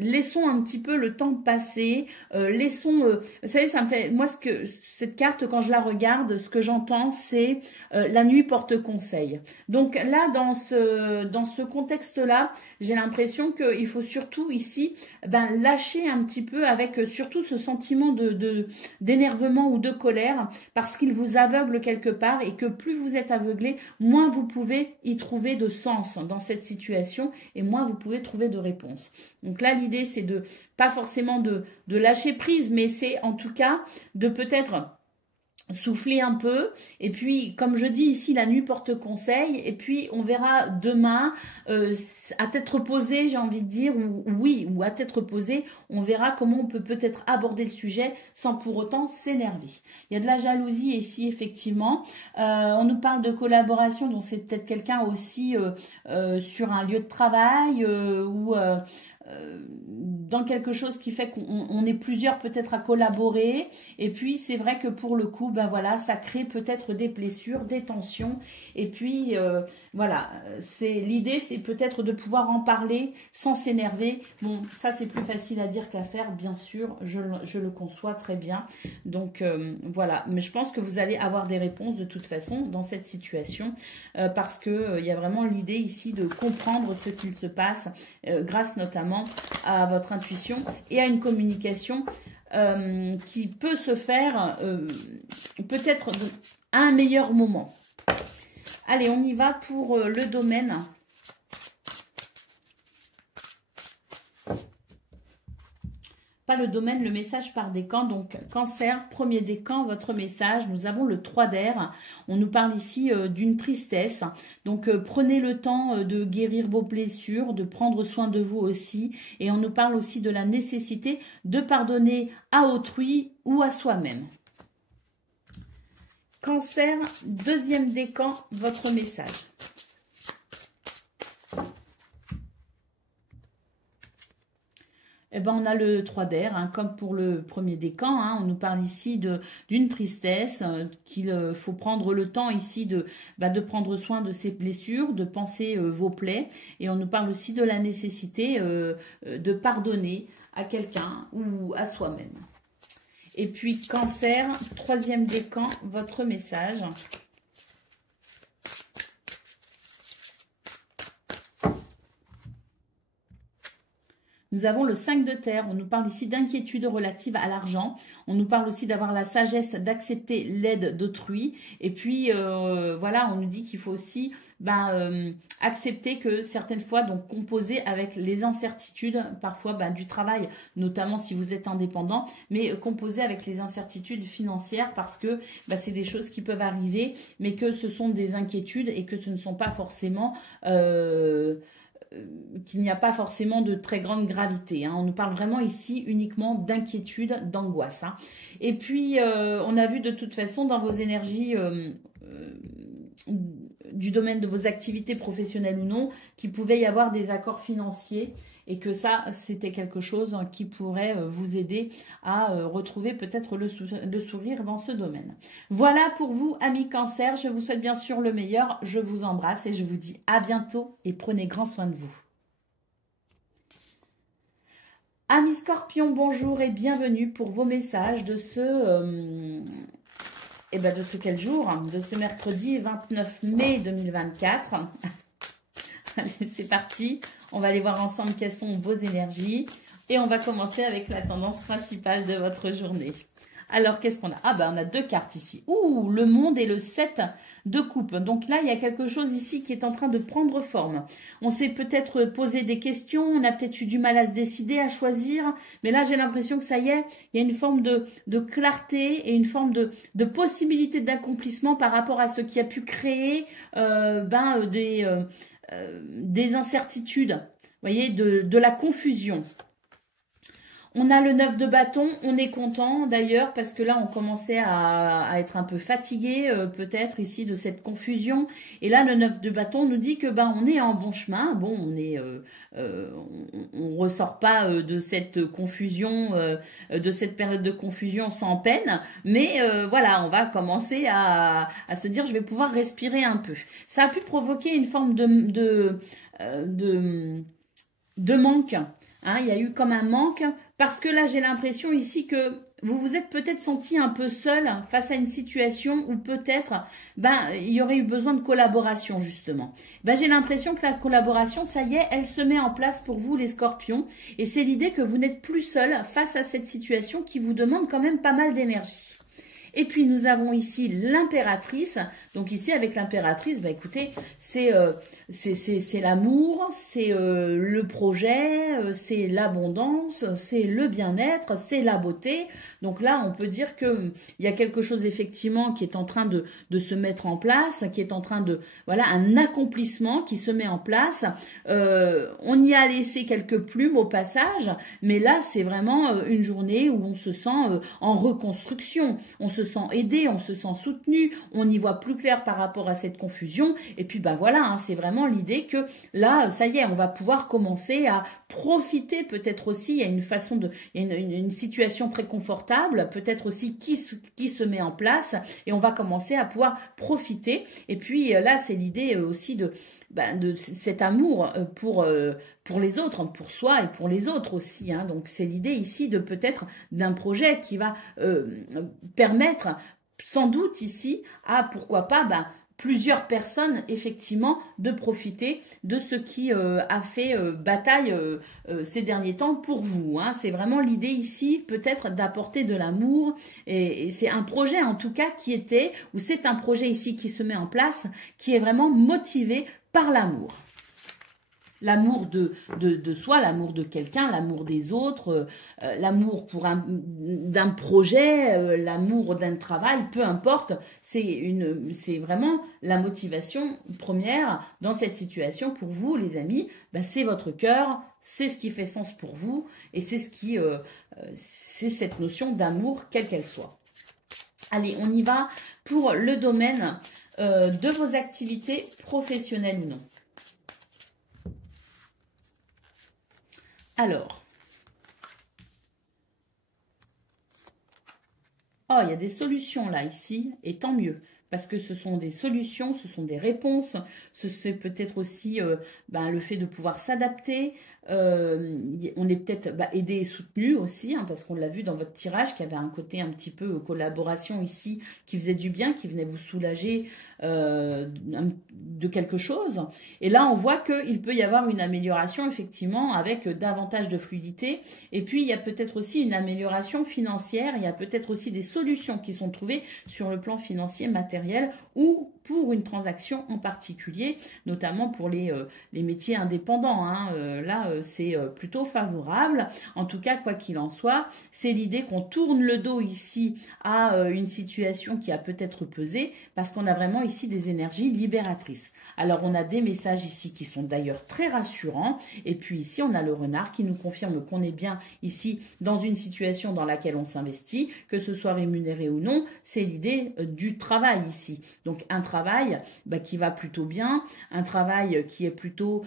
laissons un petit peu le temps passer, vous savez, ça me fait, moi, cette carte, quand je la regarde, ce que j'entends, c'est la nuit porte conseil. Donc là, dans ce contexte-là, j'ai l'impression qu'il faut surtout ici, lâcher un petit peu avec surtout ce sentiment d'énervement ou de colère, parce qu'il vous aveugle quelque part et que plus vous êtes aveuglé, moins vous pouvez y trouver de sens dans cette situation et moins vous pouvez trouver de réponse. Donc là, l'idée, c'est pas forcément de lâcher prise, mais c'est en tout cas de peut-être souffler un peu, et puis comme je dis ici, la nuit porte conseil, et puis on verra demain à tête reposée, j'ai envie de dire, ou à tête reposée, on verra comment on peut peut-être aborder le sujet sans pour autant s'énerver. Il y a de la jalousie ici effectivement, on nous parle de collaboration, donc c'est peut-être quelqu'un aussi sur un lieu de travail ou dans quelque chose qui fait qu'on est plusieurs peut-être à collaborer, et puis c'est vrai que pour le coup, voilà, ça crée peut-être des blessures, des tensions, et puis voilà, l'idée c'est peut-être de pouvoir en parler sans s'énerver. Bon, ça c'est plus facile à dire qu'à faire, bien sûr, je le conçois très bien, donc voilà, mais je pense que vous allez avoir des réponses de toute façon dans cette situation, parce que il y a vraiment l'idée ici de comprendre ce qu'il se passe, grâce notamment à votre intuition et à une communication qui peut se faire peut-être à un meilleur moment. Allez, on y va pour le domaine. Pas le domaine, le message par décan. Donc, cancer, premier décan, votre message. Nous avons le 3 d'air. On nous parle ici d'une tristesse. Donc, prenez le temps de guérir vos blessures, de prendre soin de vous aussi. Et on nous parle aussi de la nécessité de pardonner à autrui ou à soi-même. Cancer, deuxième décan, votre message. Eh ben, on a le 3 d'air, hein, comme pour le premier décan. Hein, on nous parle ici d'une tristesse, qu'il faut prendre le temps ici de prendre soin de ses blessures, de penser vos plaies. Et on nous parle aussi de la nécessité de pardonner à quelqu'un ou à soi-même. Et puis, cancer, troisième décan, votre message. Nous avons le 5 de terre, on nous parle ici d'inquiétude relative à l'argent. On nous parle aussi d'avoir la sagesse d'accepter l'aide d'autrui. Et puis, voilà, on nous dit qu'il faut aussi accepter que certaines fois, donc composer avec les incertitudes, parfois du travail, notamment si vous êtes indépendant, mais composer avec les incertitudes financières parce que c'est des choses qui peuvent arriver, mais que ce sont des inquiétudes et que ce ne sont pas forcément... qu'il n'y a pas forcément de très grande gravité. Hein. On nous parle vraiment ici uniquement d'inquiétude, d'angoisse. Hein. Et puis, on a vu de toute façon dans vos énergies du domaine de vos activités professionnelles ou non, qu'il pouvait y avoir des accords financiers et que ça, c'était quelque chose qui pourrait vous aider à retrouver peut-être le sourire dans ce domaine. Voilà pour vous, amis Cancer. Je vous souhaite bien sûr le meilleur. Je vous embrasse et je vous dis à bientôt et prenez grand soin de vous. Amis Scorpion, bonjour et bienvenue pour vos messages de ce... de ce quel jour? De ce mercredi 29 mai 2024. Allez, c'est parti. On va aller voir ensemble quelles sont vos énergies. Et on va commencer avec la tendance principale de votre journée. Alors, qu'est-ce qu'on a? Ah, ben, on a deux cartes ici. Ouh, le monde et le 7 de coupe. Donc là, il y a quelque chose ici qui est en train de prendre forme. On s'est peut-être posé des questions. On a peut-être eu du mal à se décider, à choisir. Mais là, j'ai l'impression que ça y est, il y a une forme de clarté et une forme de possibilité d'accomplissement par rapport à ce qui a pu créer des incertitudes. Vous voyez, de la confusion. On a le 9 de bâton, on est content d'ailleurs parce que là on commençait à être un peu fatigué peut-être ici de cette confusion. Et là le 9 de bâton nous dit que on est en bon chemin. Bon, on ressort pas de cette confusion, de cette période de confusion sans peine. Mais voilà, on va commencer à se dire je vais pouvoir respirer un peu. Ça a pu provoquer une forme de manque. Hein, il y a eu comme un manque parce que là, j'ai l'impression ici que vous vous êtes peut-être senti un peu seul face à une situation où peut-être il y aurait eu besoin de collaboration justement. J'ai l'impression que la collaboration, ça y est, elle se met en place pour vous les Scorpions et c'est l'idée que vous n'êtes plus seul face à cette situation qui vous demande quand même pas mal d'énergie. Et puis, nous avons ici l'impératrice. Donc ici, avec l'impératrice, écoutez, c'est l'amour, c'est le projet, c'est l'abondance, c'est le bien-être, c'est la beauté. Donc là, on peut dire qu'il y a quelque chose effectivement qui est en train de se mettre en place, qui est en train de... Voilà, un accomplissement qui se met en place. On y a laissé quelques plumes au passage, mais là, c'est vraiment une journée où on se sent en reconstruction. On se sent aidé, on se sent soutenu, on y voit plus clair par rapport à cette confusion. Et puis voilà, hein, c'est vraiment l'idée que là, ça y est, on va pouvoir commencer à profiter peut-être aussi. Il y a une façon de, il y a une situation très confortable, peut-être aussi qui se met en place et on va commencer à pouvoir profiter. Et puis là, c'est l'idée aussi de cet amour pour les autres, pour soi et pour les autres aussi. Hein. Donc, c'est l'idée ici de peut-être d'un projet qui va permettre sans doute ici à, pourquoi pas, plusieurs personnes, effectivement, de profiter de ce qui a fait bataille ces derniers temps pour vous. Hein. C'est vraiment l'idée ici, peut-être, d'apporter de l'amour. Et c'est un projet, en tout cas, ou c'est un projet ici qui se met en place, qui est vraiment motivé par l'amour. L'amour de soi, l'amour de quelqu'un, l'amour des autres, l'amour d'un projet, l'amour d'un travail, peu importe. C'est vraiment la motivation première dans cette situation pour vous, les amis. C'est votre cœur, c'est ce qui fait sens pour vous et c'est c'est cette notion d'amour, quelle qu'elle soit. Allez, on y va pour le domaine de vos activités professionnelles ou non. Alors, il y a des solutions là, ici, et tant mieux, parce que ce sont des solutions, ce sont des réponses, c'est peut-être aussi le fait de pouvoir s'adapter, on est peut-être aidé et soutenu aussi, hein, parce qu'on l'a vu dans votre tirage, qui avait un côté un petit peu collaboration ici, qui faisait du bien, qui venait vous soulager de quelque chose. Et là, on voit qu'il peut y avoir une amélioration, effectivement, avec davantage de fluidité. Et puis, il y a peut-être aussi une amélioration financière. Il y a peut-être aussi des solutions qui sont trouvées sur le plan financier, matériel, ou pour une transaction en particulier, notamment pour les métiers indépendants. Hein. Là, c'est plutôt favorable. En tout cas, quoi qu'il en soit, c'est l'idée qu'on tourne le dos ici à une situation qui a peut-être pesé, parce qu'on a vraiment ici des énergies libératrices. Alors, on a des messages ici qui sont d'ailleurs très rassurants, et puis ici, on a le renard qui nous confirme qu'on est bien ici dans une situation dans laquelle on s'investit, que ce soit rémunéré ou non, c'est l'idée du travail ici. Donc, un travail qui va plutôt bien, un travail qui est plutôt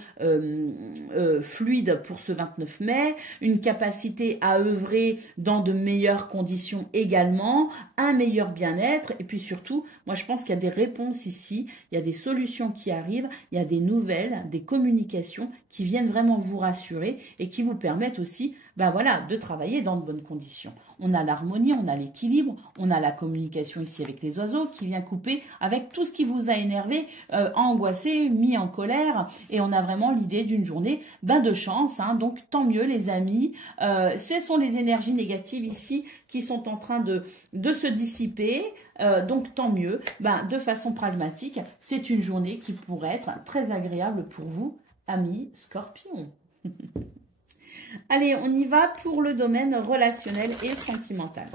fluide pour ce 29 mai, une capacité à œuvrer dans de meilleures conditions également, un meilleur bien-être, et puis surtout, moi je pense qu'il y a des réponses ici, il y a des solutions qui arrivent, il y a des nouvelles, des communications qui viennent vraiment vous rassurer et qui vous permettent aussi voilà, de travailler dans de bonnes conditions. On a l'harmonie, on a l'équilibre, on a la communication ici avec les oiseaux qui vient couper avec tout ce qui vous a énervé, angoissé, mis en colère, et on a vraiment l'idée d'une journée de chance, hein. Donc tant mieux les amis, ce sont les énergies négatives ici qui sont en train de se dissiper, donc tant mieux, de façon pragmatique, c'est une journée qui pourrait être très agréable pour vous, amis Scorpions. Allez, on y va pour le domaine relationnel et sentimental.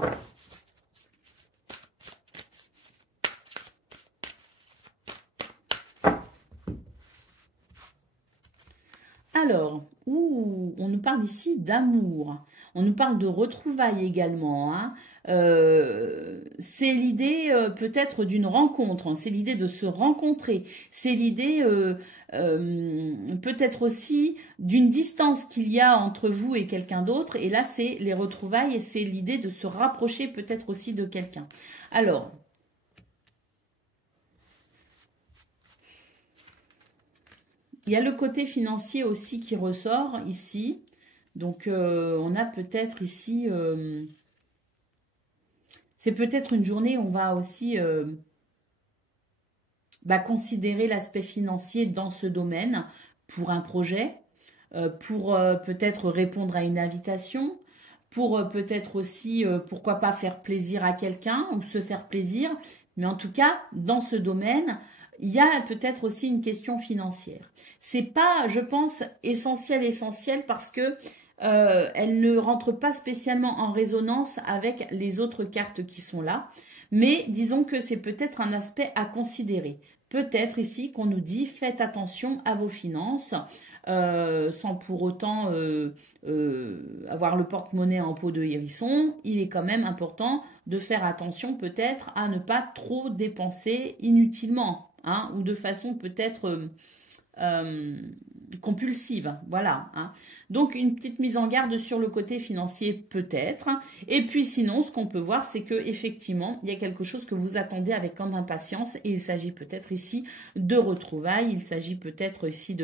Alors, on nous parle ici d'amour. On nous parle de retrouvailles également. Hein. C'est l'idée peut-être d'une rencontre. C'est l'idée de se rencontrer. C'est l'idée peut-être aussi d'une distance qu'il y a entre vous et quelqu'un d'autre. Et là, c'est les retrouvailles et c'est l'idée de se rapprocher peut-être aussi de quelqu'un. Alors, il y a le côté financier aussi qui ressort ici. Donc, on a peut-être ici... c'est peut-être une journée où on va aussi considérer l'aspect financier dans ce domaine pour un projet, pour peut-être répondre à une invitation, pour peut-être aussi, pourquoi pas, faire plaisir à quelqu'un ou se faire plaisir. Mais en tout cas, dans ce domaine... il y a peut-être aussi une question financière. C'est pas, je pense, essentiel parce que elle ne rentre pas spécialement en résonance avec les autres cartes qui sont là. Mais disons que c'est peut-être un aspect à considérer. Peut-être ici qu'on nous dit faites attention à vos finances, sans pour autant avoir le porte-monnaie en peau de hérisson. Il est quand même important de faire attention peut-être à ne pas trop dépenser inutilement. Hein, ou de façon peut-être compulsive, voilà. Hein. Donc, une petite mise en garde sur le côté financier peut-être. Et puis sinon, ce qu'on peut voir, c'est que effectivement, il y a quelque chose que vous attendez avec grande impatience et il s'agit peut-être ici de retrouvailles, il s'agit peut-être ici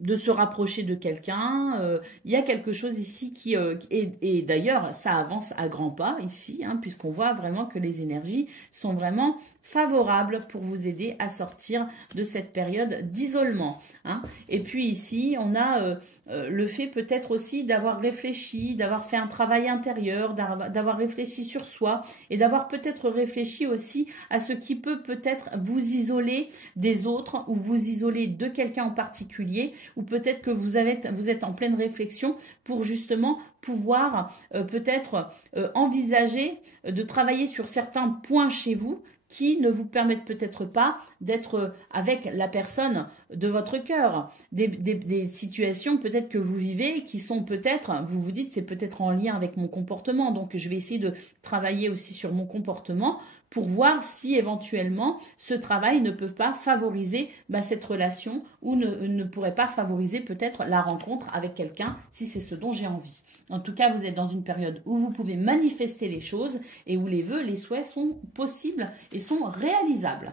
de se rapprocher de quelqu'un. Il y a quelque chose ici qui... et d'ailleurs, ça avance à grands pas ici, hein, puisqu'on voit vraiment que les énergies sont vraiment favorables pour vous aider à sortir de cette période d'isolement. Hein. Et puis ici, on a le fait peut-être aussi d'avoir réfléchi, d'avoir fait un travail intérieur, d'avoir réfléchi sur soi et d'avoir peut-être réfléchi aussi à ce qui peut peut-être vous isoler des autres ou vous isoler de quelqu'un en particulier, ou peut-être que vous êtes en pleine réflexion pour justement pouvoir peut-être envisager de travailler sur certains points chez vous qui ne vous permettent peut-être pas d'être avec la personne de votre cœur. Des situations peut-être que vous vivez qui sont peut-être, vous vous dites, c'est peut-être en lien avec mon comportement, donc je vais essayer de travailler aussi sur mon comportement pour voir si éventuellement ce travail ne peut pas favoriser cette relation ou ne pourrait pas favoriser peut-être la rencontre avec quelqu'un si c'est ce dont j'ai envie. En tout cas, vous êtes dans une période où vous pouvez manifester les choses et où les vœux, les souhaits sont possibles et sont réalisables.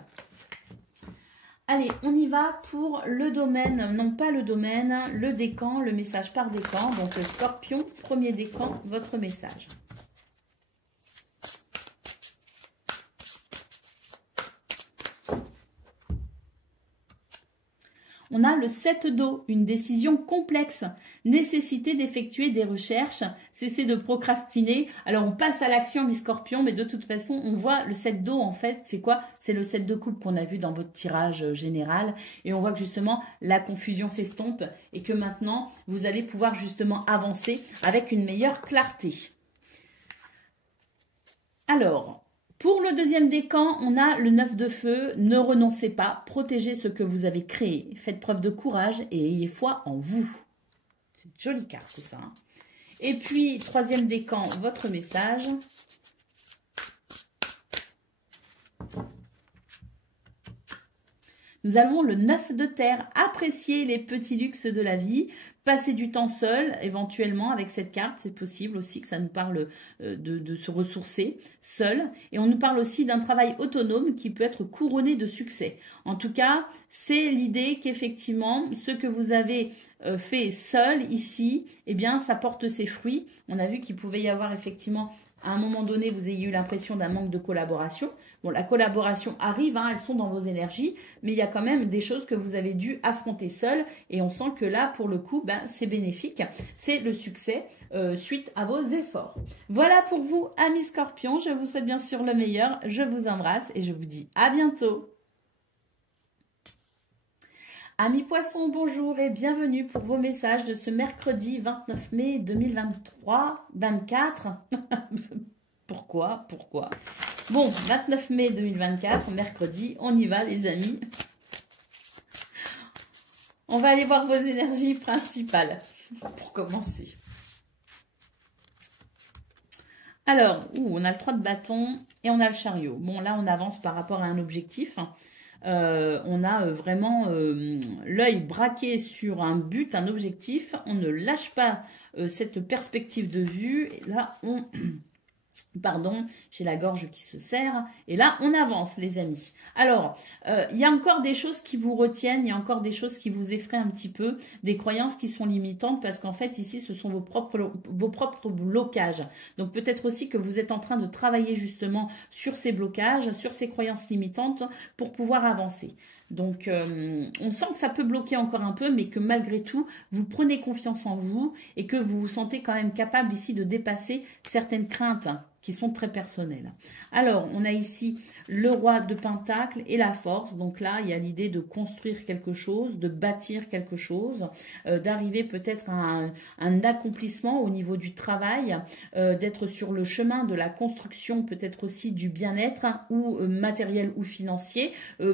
Allez, on y va pour le domaine, non pas le domaine, le décan, le message par décan. Donc, le Scorpion, premier décan, votre message. on a le 7 d'eau, une décision complexe, nécessité d'effectuer des recherches, cesser de procrastiner. Alors on passe à l'action, mes scorpions, mais de toute façon, on voit le 7 d'eau, en fait, c'est quoi? C'est le 7 de coupe qu'on a vu dans votre tirage général. Et on voit que justement, la confusion s'estompe et que maintenant, vous allez pouvoir justement avancer avec une meilleure clarté. Alors, pour le deuxième décan, on a le 9 de feu. Ne renoncez pas, protégez ce que vous avez créé. Faites preuve de courage et ayez foi en vous. C'est une jolie carte tout ça. Hein. Et puis, troisième décan, votre message. Nous avons le 9 de terre. Appréciez les petits luxes de la vie. Passez du temps seul, éventuellement, avec cette carte. C'est possible aussi que ça nous parle de se ressourcer seul. Et on nous parle aussi d'un travail autonome qui peut être couronné de succès. En tout cas, c'est l'idée qu'effectivement, ce que vous avez fait seul ici, eh bien, ça porte ses fruits. On a vu qu'il pouvait y avoir effectivement, à un moment donné, vous ayez eu l'impression d'un manque de collaboration. Bon, la collaboration arrive, hein, elles sont dans vos énergies, mais il y a quand même des choses que vous avez dû affronter seul et on sent que là, pour le coup, ben, c'est bénéfique. C'est le succès suite à vos efforts. Voilà pour vous, amis scorpions. Je vous souhaite bien sûr le meilleur. Je vous embrasse et je vous dis à bientôt. Amis poissons, bonjour et bienvenue pour vos messages de ce mercredi 29 mai 2023, 24. Pourquoi? Bon, 29 mai 2024, mercredi, on y va les amis. On va aller voir vos énergies principales pour commencer. Alors, on a le 3 de bâton et on a le chariot. Bon, là, on avance par rapport à un objectif. On a vraiment l'œil braqué sur un but, un objectif. On ne lâche pas cette perspective de vue. Et là, on... Pardon, j'ai la gorge qui se serre. Et là, on avance, les amis. Alors, il y a encore des choses qui vous retiennent, il y a encore des choses qui vous effraient un petit peu, des croyances qui sont limitantes, parce qu'en fait, ici, ce sont vos propres blocages. Donc, peut-être aussi que vous êtes en train de travailler justement sur ces blocages, sur ces croyances limitantes, pour pouvoir avancer. Donc, on sent que ça peut bloquer encore un peu, mais que malgré tout, vous prenez confiance en vous et que vous vous sentez quand même capable ici de dépasser certaines craintes qui sont très personnelles. Alors, on a ici le roi de Pentacle et la force. Donc là, il y a l'idée de construire quelque chose, de bâtir quelque chose, d'arriver peut-être à un accomplissement au niveau du travail, d'être sur le chemin de la construction, peut-être aussi du bien-être, hein, ou matériel ou financier,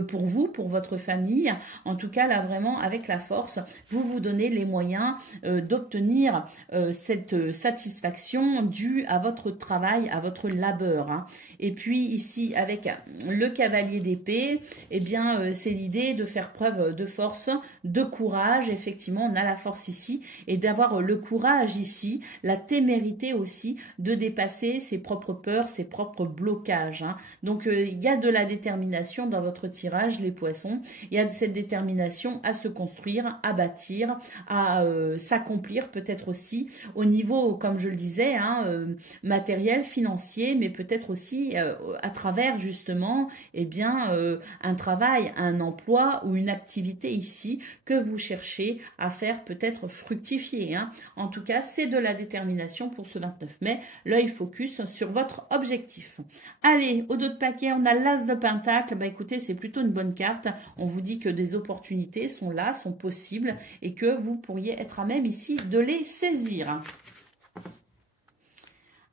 pour vous, pour votre famille. En tout cas, là, vraiment, avec la force, vous vous donnez les moyens d'obtenir cette satisfaction due à votre travail, à votre labeur. Hein. Et puis ici, avec le cavalier d'épée, eh bien, c'est l'idée de faire preuve de force, de courage. Effectivement, on a la force ici et d'avoir le courage ici, la témérité aussi de dépasser ses propres peurs, ses propres blocages. Hein. Donc, il y a de la détermination dans votre tirage, les poissons. Il y a de cette détermination à se construire, à bâtir, à s'accomplir peut-être aussi au niveau, comme je le disais, hein, matériel, financier, mais peut-être aussi à travers justement eh bien, un travail, un emploi ou une activité ici que vous cherchez à faire peut-être fructifier. Hein. En tout cas, c'est de la détermination pour ce 29 mai. L'œil focus sur votre objectif. Allez, au dos de paquet, on a l'As de Pentacle. Bah, écoutez, c'est plutôt une bonne carte. On vous dit que des opportunités sont là, sont possibles et que vous pourriez être à même ici de les saisir.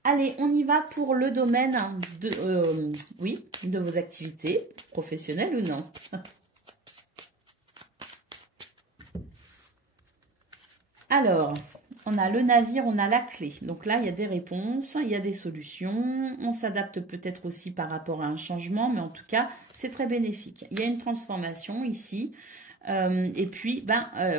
Allez, on y va pour le domaine de vos activités, professionnelles ou non. Alors, on a le navire, on a la clé. Donc là, il y a des réponses, il y a des solutions. On s'adapte peut-être aussi par rapport à un changement, mais en tout cas, c'est très bénéfique. Il y a une transformation ici. Et puis,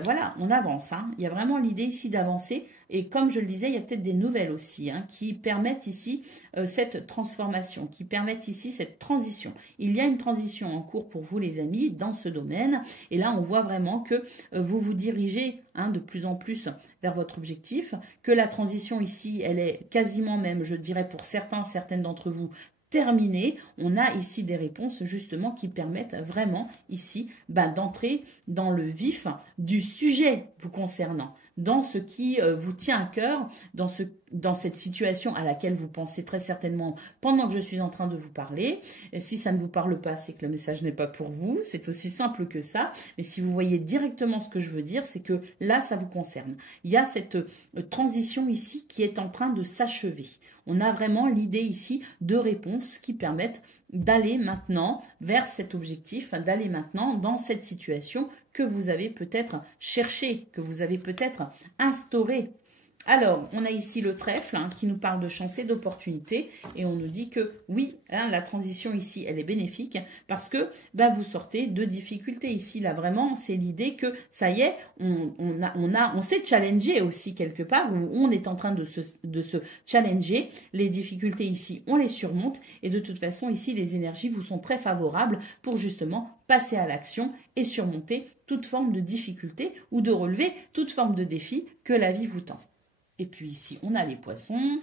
voilà, on avance. Hein. Il y a vraiment l'idée ici d'avancer. Et comme je le disais, il y a peut-être des nouvelles aussi hein, qui permettent ici cette transformation, qui permettent ici cette transition. Il y a une transition en cours pour vous les amis dans ce domaine. Et là, on voit vraiment que vous vous dirigez hein, de plus en plus vers votre objectif, que la transition ici, elle est quasiment même, je dirais pour certaines d'entre vous, terminé. On a ici des réponses justement qui permettent vraiment ici d'entrer dans le vif du sujet vous concernant, dans ce qui vous tient à cœur, dans cette situation à laquelle vous pensez très certainement pendant que je suis en train de vous parler. Et si ça ne vous parle pas, c'est que le message n'est pas pour vous. C'est aussi simple que ça. Mais si vous voyez directement ce que je veux dire, c'est que là, ça vous concerne. Il y a cette transition ici qui est en train de s'achever. On a vraiment l'idée ici de réponses qui permettent d'aller maintenant vers cet objectif, d'aller maintenant dans cette situation que vous avez peut-être cherché, que vous avez peut-être instauré. Alors, on a ici le trèfle qui nous parle de chance et d'opportunité et on nous dit que oui, la transition ici, elle est bénéfique parce que vous sortez de difficultés ici. Là, vraiment, c'est l'idée que ça y est, on s'est challengé aussi quelque part où on est en train de se challenger. Les difficultés ici, on les surmonte et de toute façon, ici, les énergies vous sont très favorables pour justement passer à l'action et surmonter toute forme de difficulté ou de relever toute forme de défi que la vie vous tend. Et puis ici, on a les poissons,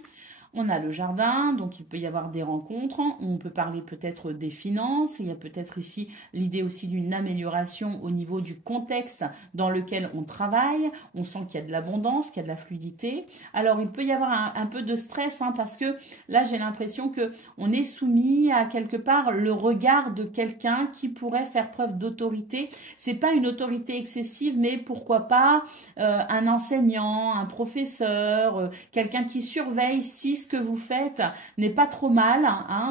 on a le jardin, donc il peut y avoir des rencontres, on peut parler peut-être des finances, il y a peut-être ici l'idée aussi d'une amélioration au niveau du contexte dans lequel on travaille, on sent qu'il y a de l'abondance, qu'il y a de la fluidité. Alors il peut y avoir un peu de stress parce que là j'ai l'impression qu'on est soumis à quelque part le regard de quelqu'un qui pourrait faire preuve d'autorité. C'est pas une autorité excessive, mais pourquoi pas un enseignant, un professeur, quelqu'un qui surveille si ce que vous faites n'est pas trop mal.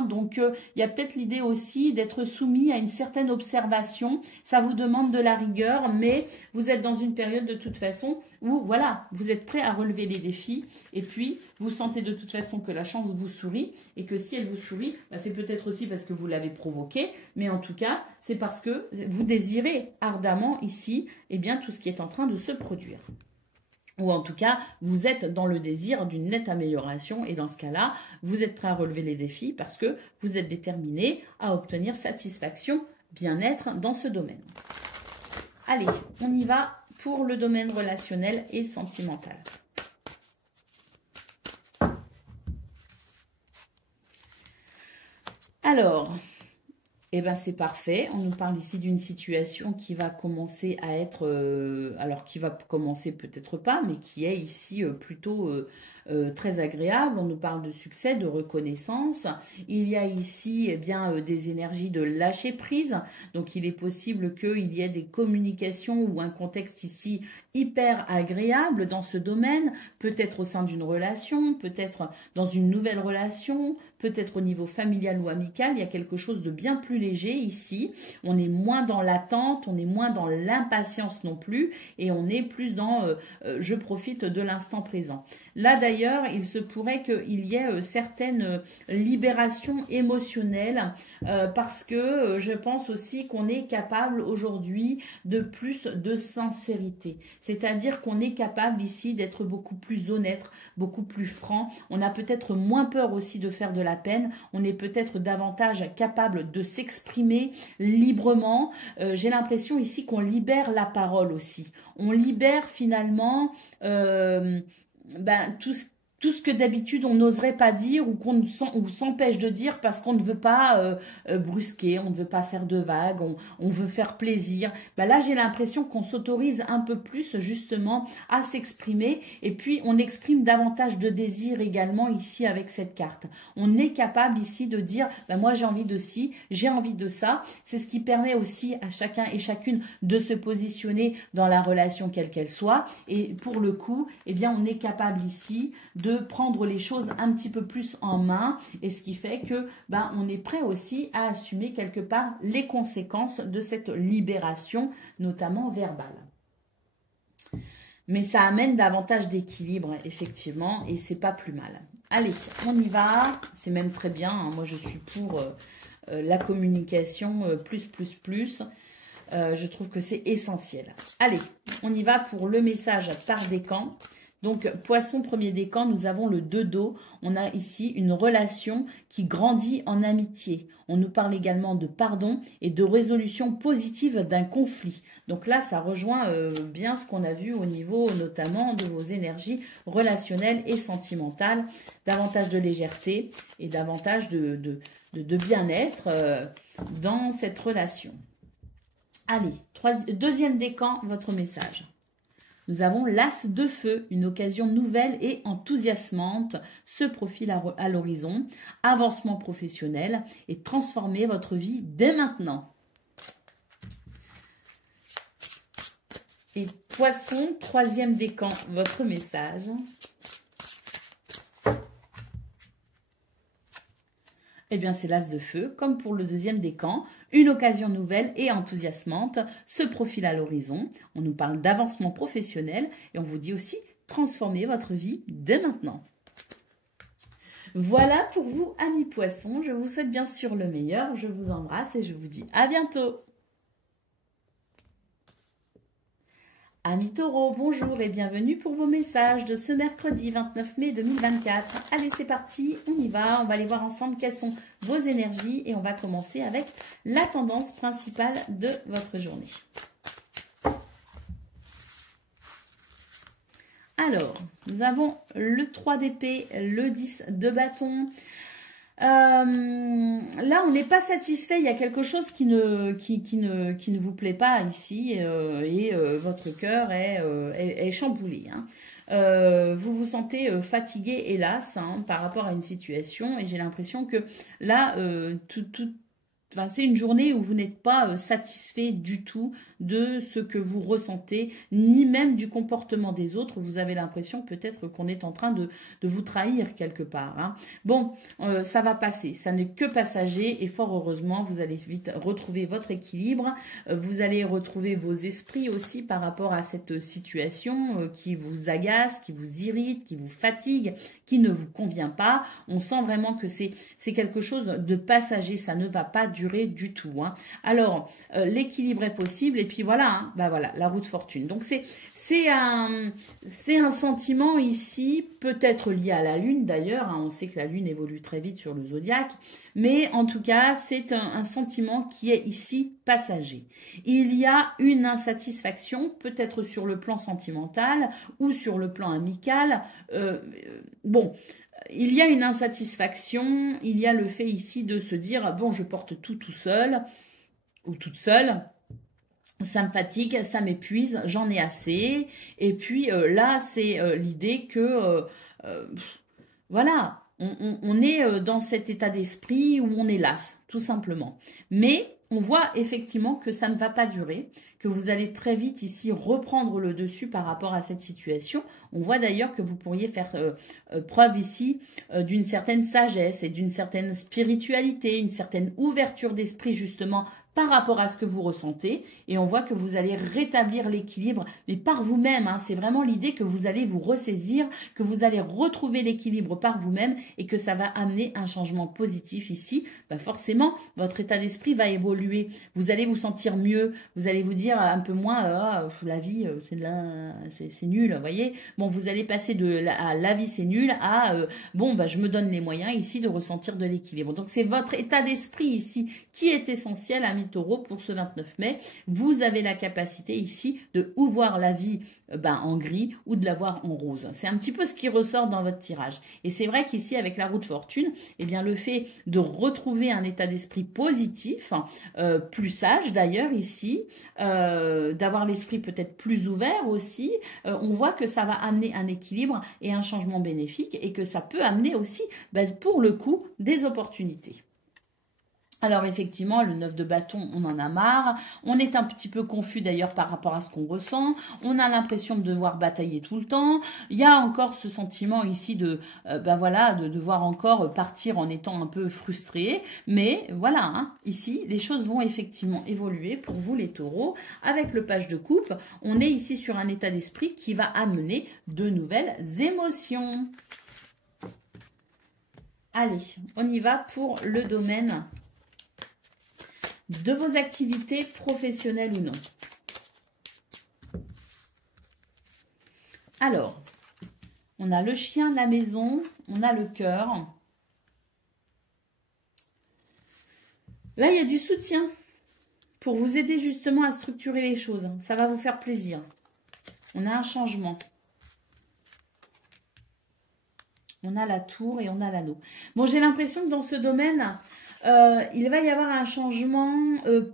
Donc, il y a peut-être l'idée aussi d'être soumis à une certaine observation. Ça vous demande de la rigueur, mais vous êtes dans une période de toute façon où, voilà, vous êtes prêt à relever les défis. Et puis, vous sentez de toute façon que la chance vous sourit et que si elle vous sourit, c'est peut-être aussi parce que vous l'avez provoqué, mais en tout cas, c'est parce que vous désirez ardemment ici, tout ce qui est en train de se produire. Ou en tout cas, vous êtes dans le désir d'une nette amélioration et dans ce cas-là, vous êtes prêt à relever les défis parce que vous êtes déterminé à obtenir satisfaction, bien-être dans ce domaine. Allez, on y va pour le domaine relationnel et sentimental. Alors, c'est parfait. On nous parle ici d'une situation qui va commencer à être, alors qui va commencer peut-être pas, mais qui est ici plutôt très agréable. On nous parle de succès, de reconnaissance. Il y a ici des énergies de lâcher prise. Donc il est possible qu'il y ait des communications ou un contexte ici hyper agréable dans ce domaine, peut-être au sein d'une relation, peut-être dans une nouvelle relation, peut-être au niveau familial ou amical. Il y a quelque chose de bien plus léger ici. On est moins dans l'attente, on est moins dans l'impatience non plus et on est plus dans je profite de l'instant présent. Là d'ailleurs, il se pourrait qu'il y ait certaines libérations émotionnelles parce que je pense aussi qu'on est capable aujourd'hui de plus de sincérité. C'est-à-dire qu'on est capable ici d'être beaucoup plus honnête, beaucoup plus franc. On a peut-être moins peur aussi de faire de la peine. On est peut-être davantage capable de s'exprimer librement. J'ai l'impression ici qu'on libère la parole aussi. On libère finalement tout ce que d'habitude on n'oserait pas dire ou qu'on s'empêche de dire parce qu'on ne veut pas brusquer, on ne veut pas faire de vagues, on veut faire plaisir. Là, j'ai l'impression qu'on s'autorise un peu plus justement à s'exprimer et puis on exprime davantage de désir également ici avec cette carte. On est capable ici de dire moi j'ai envie de ci, j'ai envie de ça. C'est ce qui permet aussi à chacun et chacune de se positionner dans la relation quelle qu'elle soit et pour le coup, on est capable ici de prendre les choses un petit peu plus en main et ce qui fait que on est prêt aussi à assumer quelque part les conséquences de cette libération, notamment verbale. Mais ça amène davantage d'équilibre, effectivement, et c'est pas plus mal. Allez, on y va, c'est même très bien, moi je suis pour la communication plus. Je trouve que c'est essentiel. Allez, on y va pour le message par décan Donc, poisson, premier décan, nous avons le 2 d'eau. On a ici une relation qui grandit en amitié. On nous parle également de pardon et de résolution positive d'un conflit. Donc là, ça rejoint bien ce qu'on a vu au niveau notamment de vos énergies relationnelles et sentimentales. Davantage de légèreté et davantage de bien-être dans cette relation. Allez, deuxième décan, votre message. Nous avons l'as de feu, une occasion nouvelle et enthousiasmante se profile à l'horizon, avancement professionnel et transformer votre vie dès maintenant. Et poisson, troisième décan, votre message. Eh bien, c'est l'as de feu, comme pour le deuxième décan. Une occasion nouvelle et enthousiasmante se profile à l'horizon. On nous parle d'avancement professionnel et on vous dit aussi transformez votre vie dès maintenant. Voilà pour vous, amis poissons. Je vous souhaite bien sûr le meilleur. Je vous embrasse et je vous dis à bientôt. Amis taureaux, bonjour et bienvenue pour vos messages de ce mercredi 29 mai 2024. Allez, c'est parti, on y va. On va aller voir ensemble quelles sont vos énergies et on va commencer avec la tendance principale de votre journée. Alors, nous avons le 3 d'épée, le 10 de bâton. Là, on n'est pas satisfait. Il y a quelque chose qui ne vous plaît pas ici et votre cœur est chamboulé. Hein. Vous vous sentez fatigué, hélas, hein, par rapport à une situation et j'ai l'impression que là, c'est une journée où vous n'êtes pas satisfait du tout de ce que vous ressentez, ni même du comportement des autres. Vous avez l'impression peut-être qu'on est en train de vous trahir quelque part. Hein. Bon, ça va passer, ça n'est que passager et fort heureusement, vous allez vite retrouver votre équilibre. Vous allez retrouver vos esprits aussi par rapport à cette situation qui vous agace, qui vous irrite, qui vous fatigue, qui ne vous convient pas. On sent vraiment que c'est quelque chose de passager, ça ne va pas durer du tout. Hein. Alors, l'équilibre est possible et puis voilà, hein, bah voilà, la roue de fortune. Donc, c'est un sentiment ici, peut-être lié à la Lune d'ailleurs. Hein, on sait que la Lune évolue très vite sur le zodiaque. Mais en tout cas, c'est un sentiment qui est ici passager. Il y a une insatisfaction, peut-être sur le plan sentimental ou sur le plan amical. Bon... Il y a une insatisfaction, il y a le fait ici de se dire, bon, je porte tout seul ou toute seule, ça me fatigue, ça m'épuise, j'en ai assez. Et puis là, c'est l'idée que, voilà, on est dans cet état d'esprit où on est las, tout simplement. Mais on voit effectivement que ça ne va pas durer, que vous allez très vite ici reprendre le dessus par rapport à cette situation. On voit d'ailleurs que vous pourriez faire preuve ici d'une certaine sagesse et d'une certaine spiritualité, une certaine ouverture d'esprit justement par rapport à ce que vous ressentez. Et on voit que vous allez rétablir l'équilibre, mais par vous-même. Hein, c'est vraiment l'idée que vous allez vous ressaisir, que vous allez retrouver l'équilibre par vous-même et que ça va amener un changement positif ici. Bah forcément, votre état d'esprit va évoluer. Vous allez vous sentir mieux. Vous allez vous dire un peu moins la vie, c'est nul, vous voyez. Bon, vous allez passer à la vie, c'est nul à bon, bah, je me donne les moyens ici de ressentir de l'équilibre. Donc, c'est votre état d'esprit ici qui est essentiel, amis taureaux, pour ce 29 mai. Vous avez la capacité ici de ou voir la vie en gris ou de la voir en rose. C'est un petit peu ce qui ressort dans votre tirage. Et c'est vrai qu'ici, avec la roue de fortune, eh bien, le fait de retrouver un état d'esprit positif, plus sage d'ailleurs ici, d'avoir l'esprit peut-être plus ouvert aussi, on voit que ça va amener un équilibre et un changement bénéfique et que ça peut amener aussi, pour le coup, des opportunités. Alors effectivement, le 9 de bâton, on en a marre. On est un petit peu confus d'ailleurs par rapport à ce qu'on ressent. On a l'impression de devoir batailler tout le temps. Il y a encore ce sentiment ici de devoir encore partir en étant un peu frustré. Mais voilà, hein, ici, les choses vont effectivement évoluer pour vous les taureaux. Avec le page de coupe, on est ici sur un état d'esprit qui va amener de nouvelles émotions. Allez, on y va pour le domaine de vos activités professionnelles ou non. Alors, On a le chien, la maison, on a le cœur. Là, il y a du soutien pour vous aider justement à structurer les choses. Ça va vous faire plaisir. On a un changement. On a la tour et on a l'anneau. Bon, j'ai l'impression que dans ce domaine, il va y avoir un changement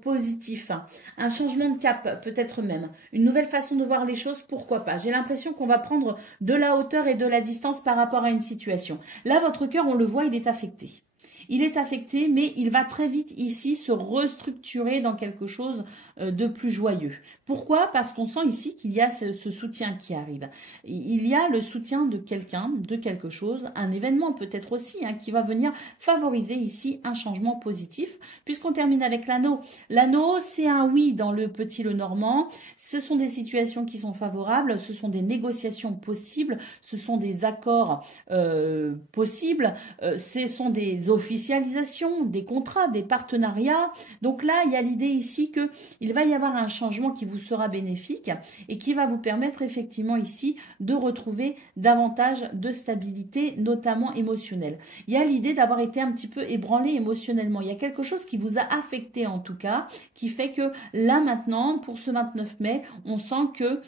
positif. Un changement de cap, peut-être même. Une nouvelle façon de voir les choses, pourquoi pas. J'ai l'impression qu'on va prendre de la hauteur et de la distance par rapport à une situation. Là, votre cœur, on le voit, il est affecté. Il est affecté, mais il va très vite ici se restructurer dans quelque chose de plus joyeux. Pourquoi? Parce qu'on sent ici qu'il y a ce soutien qui arrive. Il y a le soutien de quelqu'un, de quelque chose, un événement peut-être aussi, hein, qui va venir favoriser ici un changement positif, puisqu'on termine avec l'anneau. L'anneau, c'est un oui dans le petit Lenormand. Ce sont des situations qui sont favorables, ce sont des négociations possibles, ce sont des accords possibles, ce sont des officialisations, des contrats, des partenariats. Donc là, il y a l'idée ici qu'il va y avoir un changement qui vous sera bénéfique et qui va vous permettre effectivement ici de retrouver davantage de stabilité, notamment émotionnelle. Il y a l'idée d'avoir été un petit peu ébranlé émotionnellement. Il y a quelque chose qui vous a affecté en tout cas, qui fait que là maintenant, pour ce 29 mai, on sent que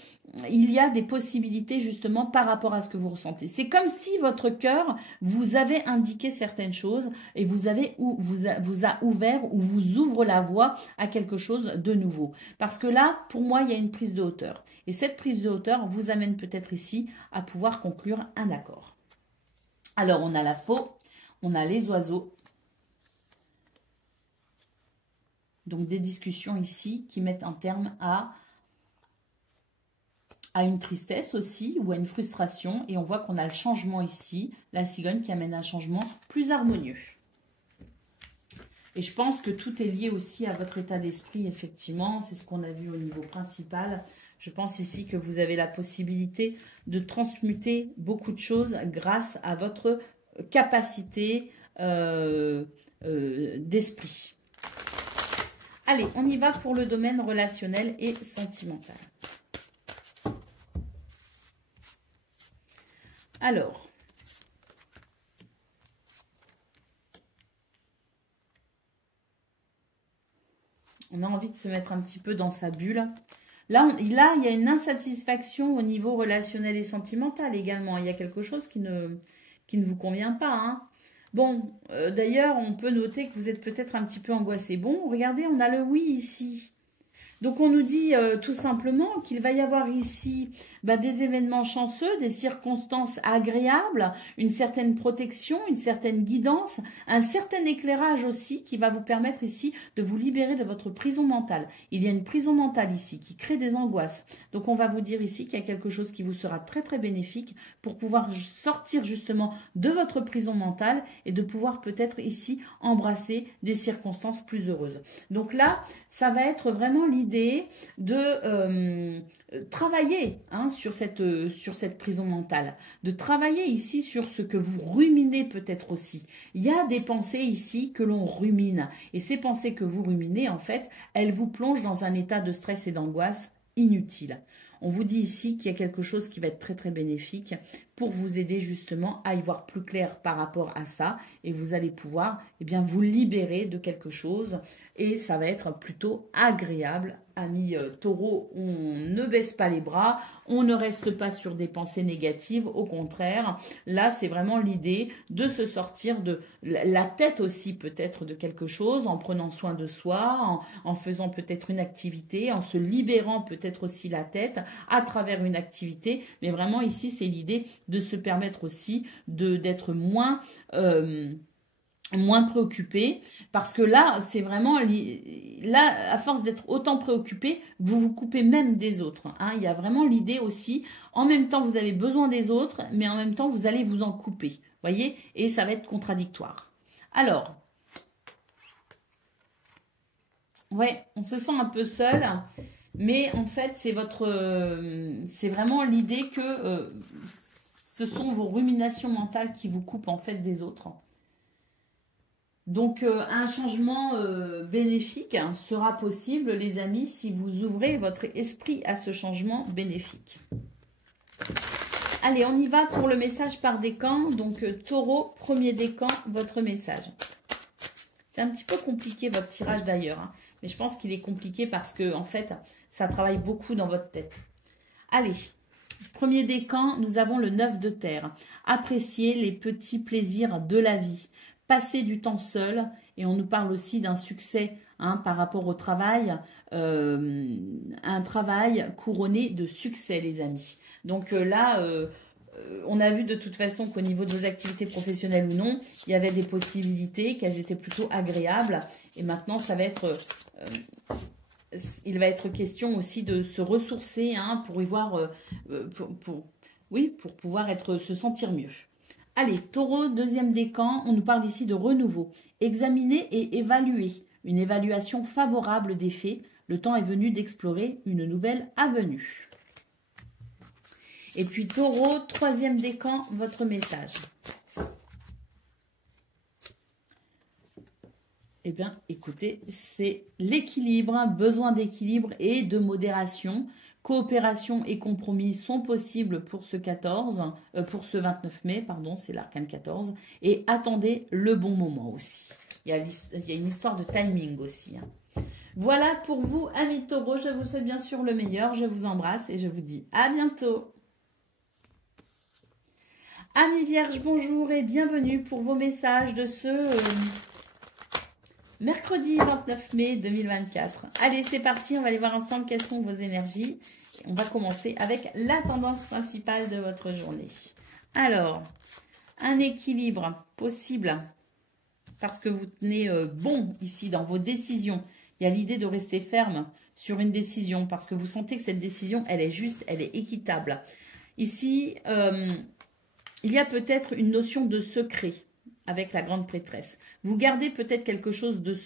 il y a des possibilités justement par rapport à ce que vous ressentez. C'est comme si votre cœur vous avait indiqué certaines choses et vous a ouvert ou vous ouvre la voie à quelque chose de nouveau. Parce que là, pour moi, il y a une prise de hauteur. Et cette prise de hauteur vous amène peut-être ici à pouvoir conclure un accord. Alors, on a la faux, on a les oiseaux. Donc, des discussions ici qui mettent un terme à une tristesse aussi ou à une frustration. Et on voit qu'on a le changement ici, la cigogne qui amène un changement plus harmonieux. Et je pense que tout est lié aussi à votre état d'esprit, effectivement. C'est ce qu'on a vu au niveau principal. Je pense ici que vous avez la possibilité de transmuter beaucoup de choses grâce à votre capacité d'esprit. Allez, on y va pour le domaine relationnel et sentimental. Alors, on a envie de se mettre un petit peu dans sa bulle. Là, il y a une insatisfaction au niveau relationnel et sentimental également. Il y a quelque chose qui ne vous convient pas, hein. Bon, d'ailleurs, on peut noter que vous êtes peut-être un petit peu angoissé. Bon, regardez, on a le oui ici. Donc, on nous dit tout simplement qu'il va y avoir ici des événements chanceux, des circonstances agréables, une certaine protection, une certaine guidance, un certain éclairage aussi qui va vous permettre ici de vous libérer de votre prison mentale. Il y a une prison mentale ici qui crée des angoisses. Donc, on va vous dire ici qu'il y a quelque chose qui vous sera très, très bénéfique pour pouvoir sortir justement de votre prison mentale et de pouvoir peut-être ici embrasser des circonstances plus heureuses. Donc là, ça va être vraiment l'idée de travailler sur cette prison mentale, de travailler ici sur ce que vous ruminez peut-être aussi. Il y a des pensées ici que l'on rumine et ces pensées que vous ruminez en fait, elles vous plongent dans un état de stress et d'angoisse inutile. On vous dit ici qu'il y a quelque chose qui va être très très bénéfique pour vous aider justement à y voir plus clair par rapport à ça et vous allez pouvoir vous libérer de quelque chose et ça va être plutôt agréable. Amis taureau, on ne baisse pas les bras, on ne reste pas sur des pensées négatives, au contraire, là c'est vraiment l'idée de se sortir de la tête aussi peut-être de quelque chose, en prenant soin de soi, en faisant peut-être une activité, en se libérant peut-être aussi la tête à travers une activité, mais vraiment ici c'est l'idée de se permettre aussi d'être moins préoccupé, parce que là, c'est vraiment, là, à force d'être autant préoccupé, vous vous coupez même des autres. Hein. Il y a vraiment l'idée aussi, en même temps, vous avez besoin des autres, mais en même temps, vous allez vous en couper. Voyez? Et ça va être contradictoire. Alors, ouais, on se sent un peu seul, mais en fait, c'est vraiment l'idée que ce sont vos ruminations mentales qui vous coupent en fait des autres. Donc, un changement bénéfique sera possible, les amis, si vous ouvrez votre esprit à ce changement bénéfique. Allez, on y va pour le message par décan. Donc, taureau, premier décan, votre message. C'est un petit peu compliqué votre tirage d'ailleurs, hein. Mais je pense qu'il est compliqué parce que, en fait, ça travaille beaucoup dans votre tête. Allez, premier décan, nous avons le 9 de terre. Appréciez les petits plaisirs de la vie. Passez du temps seul. Et on nous parle aussi d'un succès hein, par rapport au travail. Un travail couronné de succès, les amis. Donc là, on a vu de toute façon qu'au niveau de vos activités professionnelles ou non, il y avait des possibilités, qu'elles étaient plutôt agréables. Et maintenant, ça va être... il va être question aussi de se ressourcer hein, pour y voir... pour pouvoir se sentir mieux. Allez, taureau, deuxième décan, on nous parle ici de renouveau. Examiner et évaluer. Une évaluation favorable des faits. Le temps est venu d'explorer une nouvelle avenue. Et puis taureau, troisième décan, votre message. Eh bien, écoutez, c'est l'équilibre, hein, besoin d'équilibre et de modération. Coopération et compromis sont possibles pour ce 29 mai, pardon, c'est l'arcane 14. Et attendez le bon moment aussi. Il y a une histoire de timing aussi. Hein. Voilà pour vous, amis taureaux. Je vous souhaite bien sûr le meilleur. Je vous embrasse et je vous dis à bientôt. Amis vierges, bonjour et bienvenue pour vos messages de ce mercredi 29 mai 2024. Allez, c'est parti, on va aller voir ensemble quelles sont vos énergies. On va commencer avec la tendance principale de votre journée. Alors, un équilibre possible parce que vous tenez bon ici dans vos décisions. Il y a l'idée de rester ferme sur une décision parce que vous sentez que cette décision, elle est juste, elle est équitable. Ici, il y a peut-être une notion de secret avec la grande prêtresse. Vous gardez peut-être quelque chose de...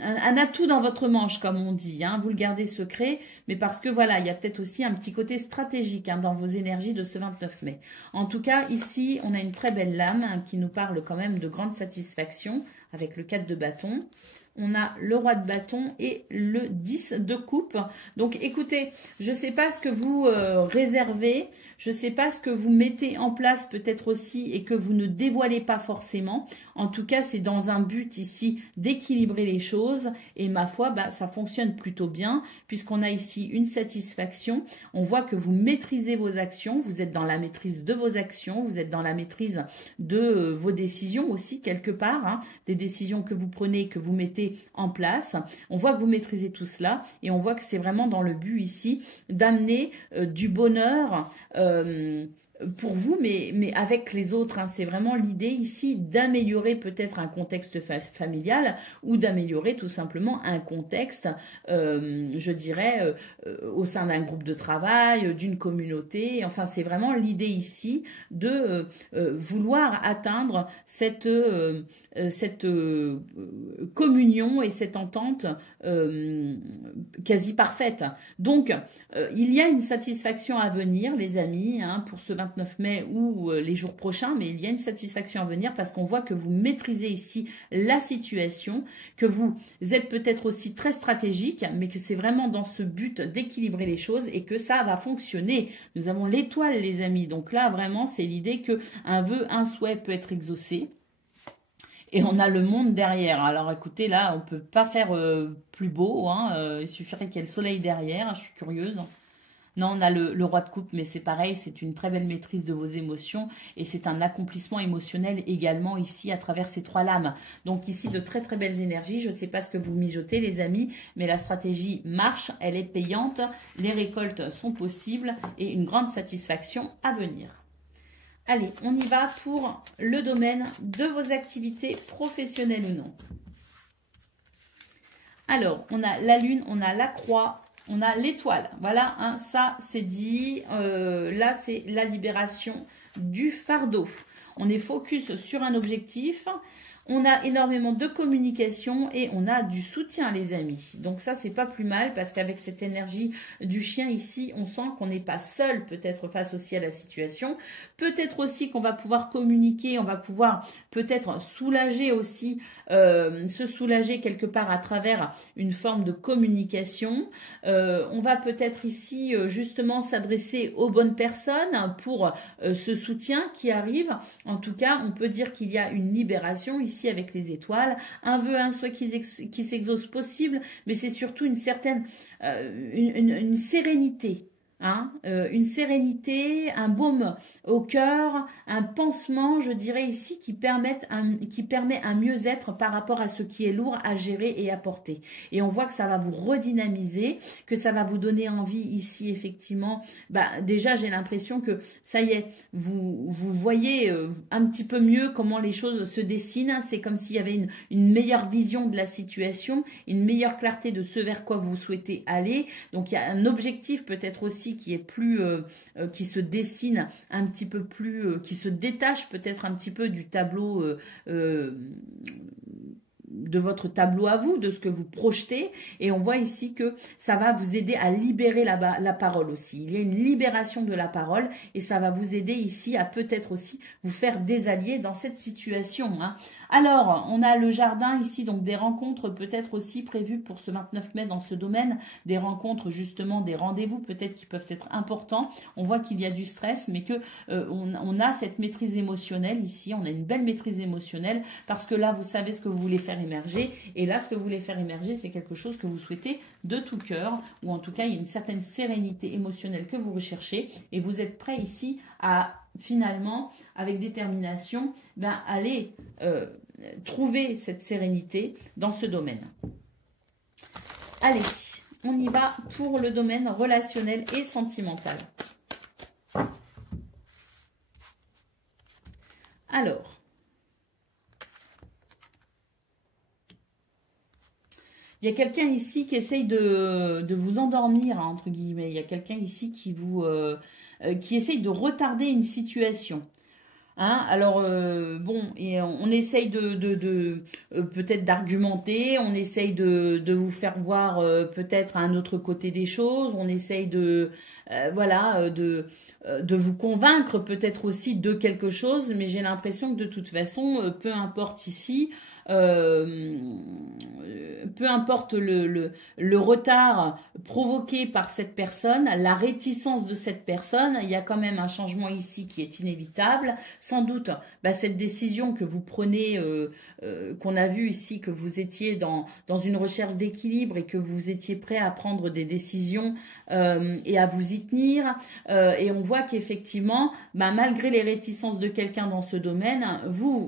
un atout dans votre manche, comme on dit. Hein. Vous le gardez secret, mais parce que voilà, il y a peut-être aussi un petit côté stratégique hein, dans vos énergies de ce 29 mai. En tout cas, ici, on a une très belle lame hein, qui nous parle quand même de grande satisfaction avec le 4 de bâton. On a le roi de bâton et le 10 de coupe. Donc, écoutez, je ne sais pas ce que vous réservez. Je ne sais pas ce que vous mettez en place peut-être aussi et que vous ne dévoilez pas forcément. En tout cas, c'est dans un but ici d'équilibrer les choses. Et ma foi, bah, ça fonctionne plutôt bien puisqu'on a ici une satisfaction. On voit que vous maîtrisez vos actions. Vous êtes dans la maîtrise de vos actions. Vous êtes dans la maîtrise de vos décisions aussi quelque part. Hein, des décisions que vous prenez, que vous mettez en place. On voit que vous maîtrisez tout cela et on voit que c'est vraiment dans le but ici d'amener du bonheur pour vous, mais avec les autres. Hein. C'est vraiment l'idée ici d'améliorer peut-être un contexte familial ou d'améliorer tout simplement un contexte, je dirais, au sein d'un groupe de travail, d'une communauté. Enfin, c'est vraiment l'idée ici de vouloir atteindre cette communion et cette entente quasi parfaite. Donc, il y a une satisfaction à venir, les amis, hein, pour ce 29 mai ou les jours prochains, mais il y a une satisfaction à venir parce qu'on voit que vous maîtrisez ici la situation, que vous êtes peut-être aussi très stratégique, mais que c'est vraiment dans ce but d'équilibrer les choses et que ça va fonctionner. Nous avons l'étoile, les amis. Donc là, vraiment, c'est l'idée qu'un vœu, un souhait peut être exaucé. Et on a le monde derrière. Alors écoutez, là, on ne peut pas faire plus beau. Hein. Il suffirait qu'il y ait le soleil derrière. Je suis curieuse. Non, on a le roi de coupe, mais c'est pareil. C'est une très belle maîtrise de vos émotions. Et c'est un accomplissement émotionnel également ici à travers ces trois lames. Donc ici, de très très belles énergies. Je ne sais pas ce que vous mijotez, les amis. Mais la stratégie marche. Elle est payante. Les récoltes sont possibles. Et une grande satisfaction à venir. Allez, on y va pour le domaine de vos activités professionnelles ou non. Alors, on a la lune, on a la croix, on a l'étoile. Voilà, hein, ça c'est dit. Là, c'est la libération du fardeau. On est focus sur un objectif. On a énormément de communication et on a du soutien, les amis. Donc ça, c'est pas plus mal parce qu'avec cette énergie du chien ici, on sent qu'on n'est pas seul peut-être face aussi à la situation. Peut-être aussi qu'on va pouvoir communiquer, on va pouvoir peut-être soulager aussi, se soulager quelque part à travers une forme de communication. On va peut-être ici justement s'adresser aux bonnes personnes pour ce soutien qui arrive. En tout cas, on peut dire qu'il y a une libération ici avec les étoiles, un vœu, un souhait qui s'exauce possible, mais c'est surtout une certaine une sérénité. Hein, une sérénité, un baume au cœur, un pansement, je dirais ici, qui permet un mieux-être par rapport à ce qui est lourd à gérer et à porter. Et on voit que ça va vous redynamiser, que ça va vous donner envie ici, effectivement. Bah, déjà, j'ai l'impression que ça y est, vous voyez un petit peu mieux comment les choses se dessinent. C'est comme s'il y avait une meilleure vision de la situation, une meilleure clarté de ce vers quoi vous souhaitez aller. Donc, il y a un objectif peut-être aussi qui est plus, qui se dessine un petit peu plus, qui se détache peut-être un petit peu du tableau, de votre tableau à vous, de ce que vous projetez. Et on voit ici que ça va vous aider à libérer la parole aussi. Il y a une libération de la parole et ça va vous aider ici à peut-être aussi vous faire des alliés dans cette situation. Hein. Alors, on a le jardin ici, donc des rencontres peut-être aussi prévues pour ce 29 mai dans ce domaine, des rencontres justement, des rendez-vous peut-être qui peuvent être importants. On voit qu'il y a du stress, mais que on a cette maîtrise émotionnelle ici, on a une belle maîtrise émotionnelle parce que là, vous savez ce que vous voulez faire émerger et là, ce que vous voulez faire émerger, c'est quelque chose que vous souhaitez de tout cœur ou en tout cas, il y a une certaine sérénité émotionnelle que vous recherchez et vous êtes prêt ici à finalement, avec détermination, aller trouver cette sérénité dans ce domaine. Allez, on y va pour le domaine relationnel et sentimental. Alors, il y a quelqu'un ici qui essaye de vous endormir, hein, entre guillemets. Il y a quelqu'un ici qui essaye de retarder une situation. Hein, alors, bon, et on essaye peut-être d'argumenter, on essaye de vous faire voir peut-être un autre côté des choses, on essaye voilà, de vous convaincre peut-être aussi de quelque chose, mais j'ai l'impression que de toute façon, peu importe ici, peu importe le retard provoqué par cette personne, la réticence de cette personne, il y a quand même un changement ici qui est inévitable. Sans doute, cette décision que vous prenez, qu'on a vu ici, que vous étiez dans une recherche d'équilibre et que vous étiez prêt à prendre des décisions et à vous y tenir. Et on voit qu'effectivement, malgré les réticences de quelqu'un dans ce domaine,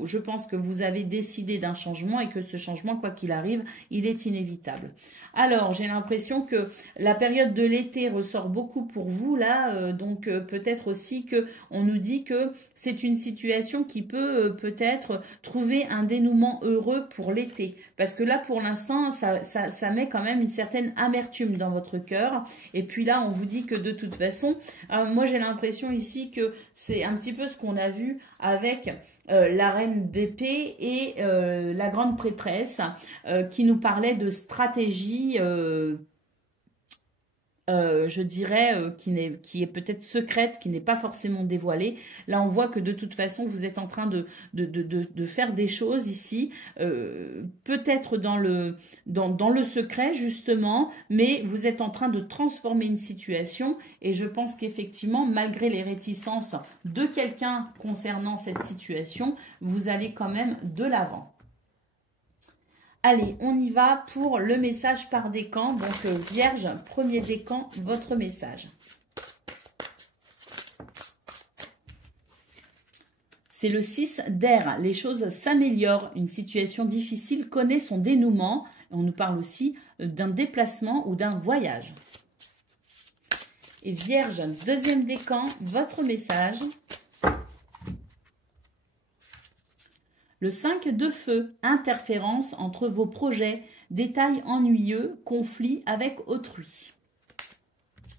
je pense que vous avez décidé d'un changement et que ce changement, quoi qu'il arrive, il est inévitable. Alors, j'ai l'impression que la période de l'été ressort beaucoup pour vous là, donc peut-être aussi que on nous dit que c'est une situation qui peut peut-être trouver un dénouement heureux pour l'été, parce que là pour l'instant ça met quand même une certaine amertume dans votre cœur. Et puis là on vous dit que de toute façon, moi j'ai l'impression ici que c'est un petit peu ce qu'on a vu avec la reine d'épée et la grande prêtresse qui nous parlait de stratégie, je dirais, qui est peut-être secrète, qui n'est pas forcément dévoilée. Là, on voit que de toute façon, vous êtes en train de faire des choses ici, peut-être dans le secret, justement, mais vous êtes en train de transformer une situation et je pense qu'effectivement, malgré les réticences de quelqu'un concernant cette situation, vous allez quand même de l'avant. Allez, on y va pour le message par décan. Donc, Vierge, premier décan, votre message. C'est le 6 d'air. Les choses s'améliorent. Une situation difficile connaît son dénouement. On nous parle aussi d'un déplacement ou d'un voyage. Et Vierge, deuxième décan, votre message. Le 5 de feu, interférence entre vos projets, détails ennuyeux, conflits avec autrui.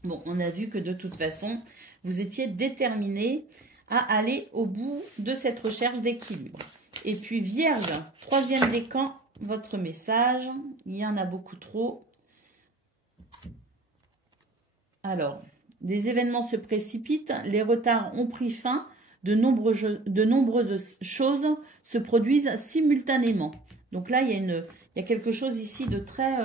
Bon, on a vu que de toute façon, vous étiez déterminé à aller au bout de cette recherche d'équilibre. Et puis Vierge, troisième décan, votre message. Il y en a beaucoup trop. Alors, les événements se précipitent, les retards ont pris fin, de nombreuses choses se produisent simultanément. Donc là, il y a quelque chose ici de très...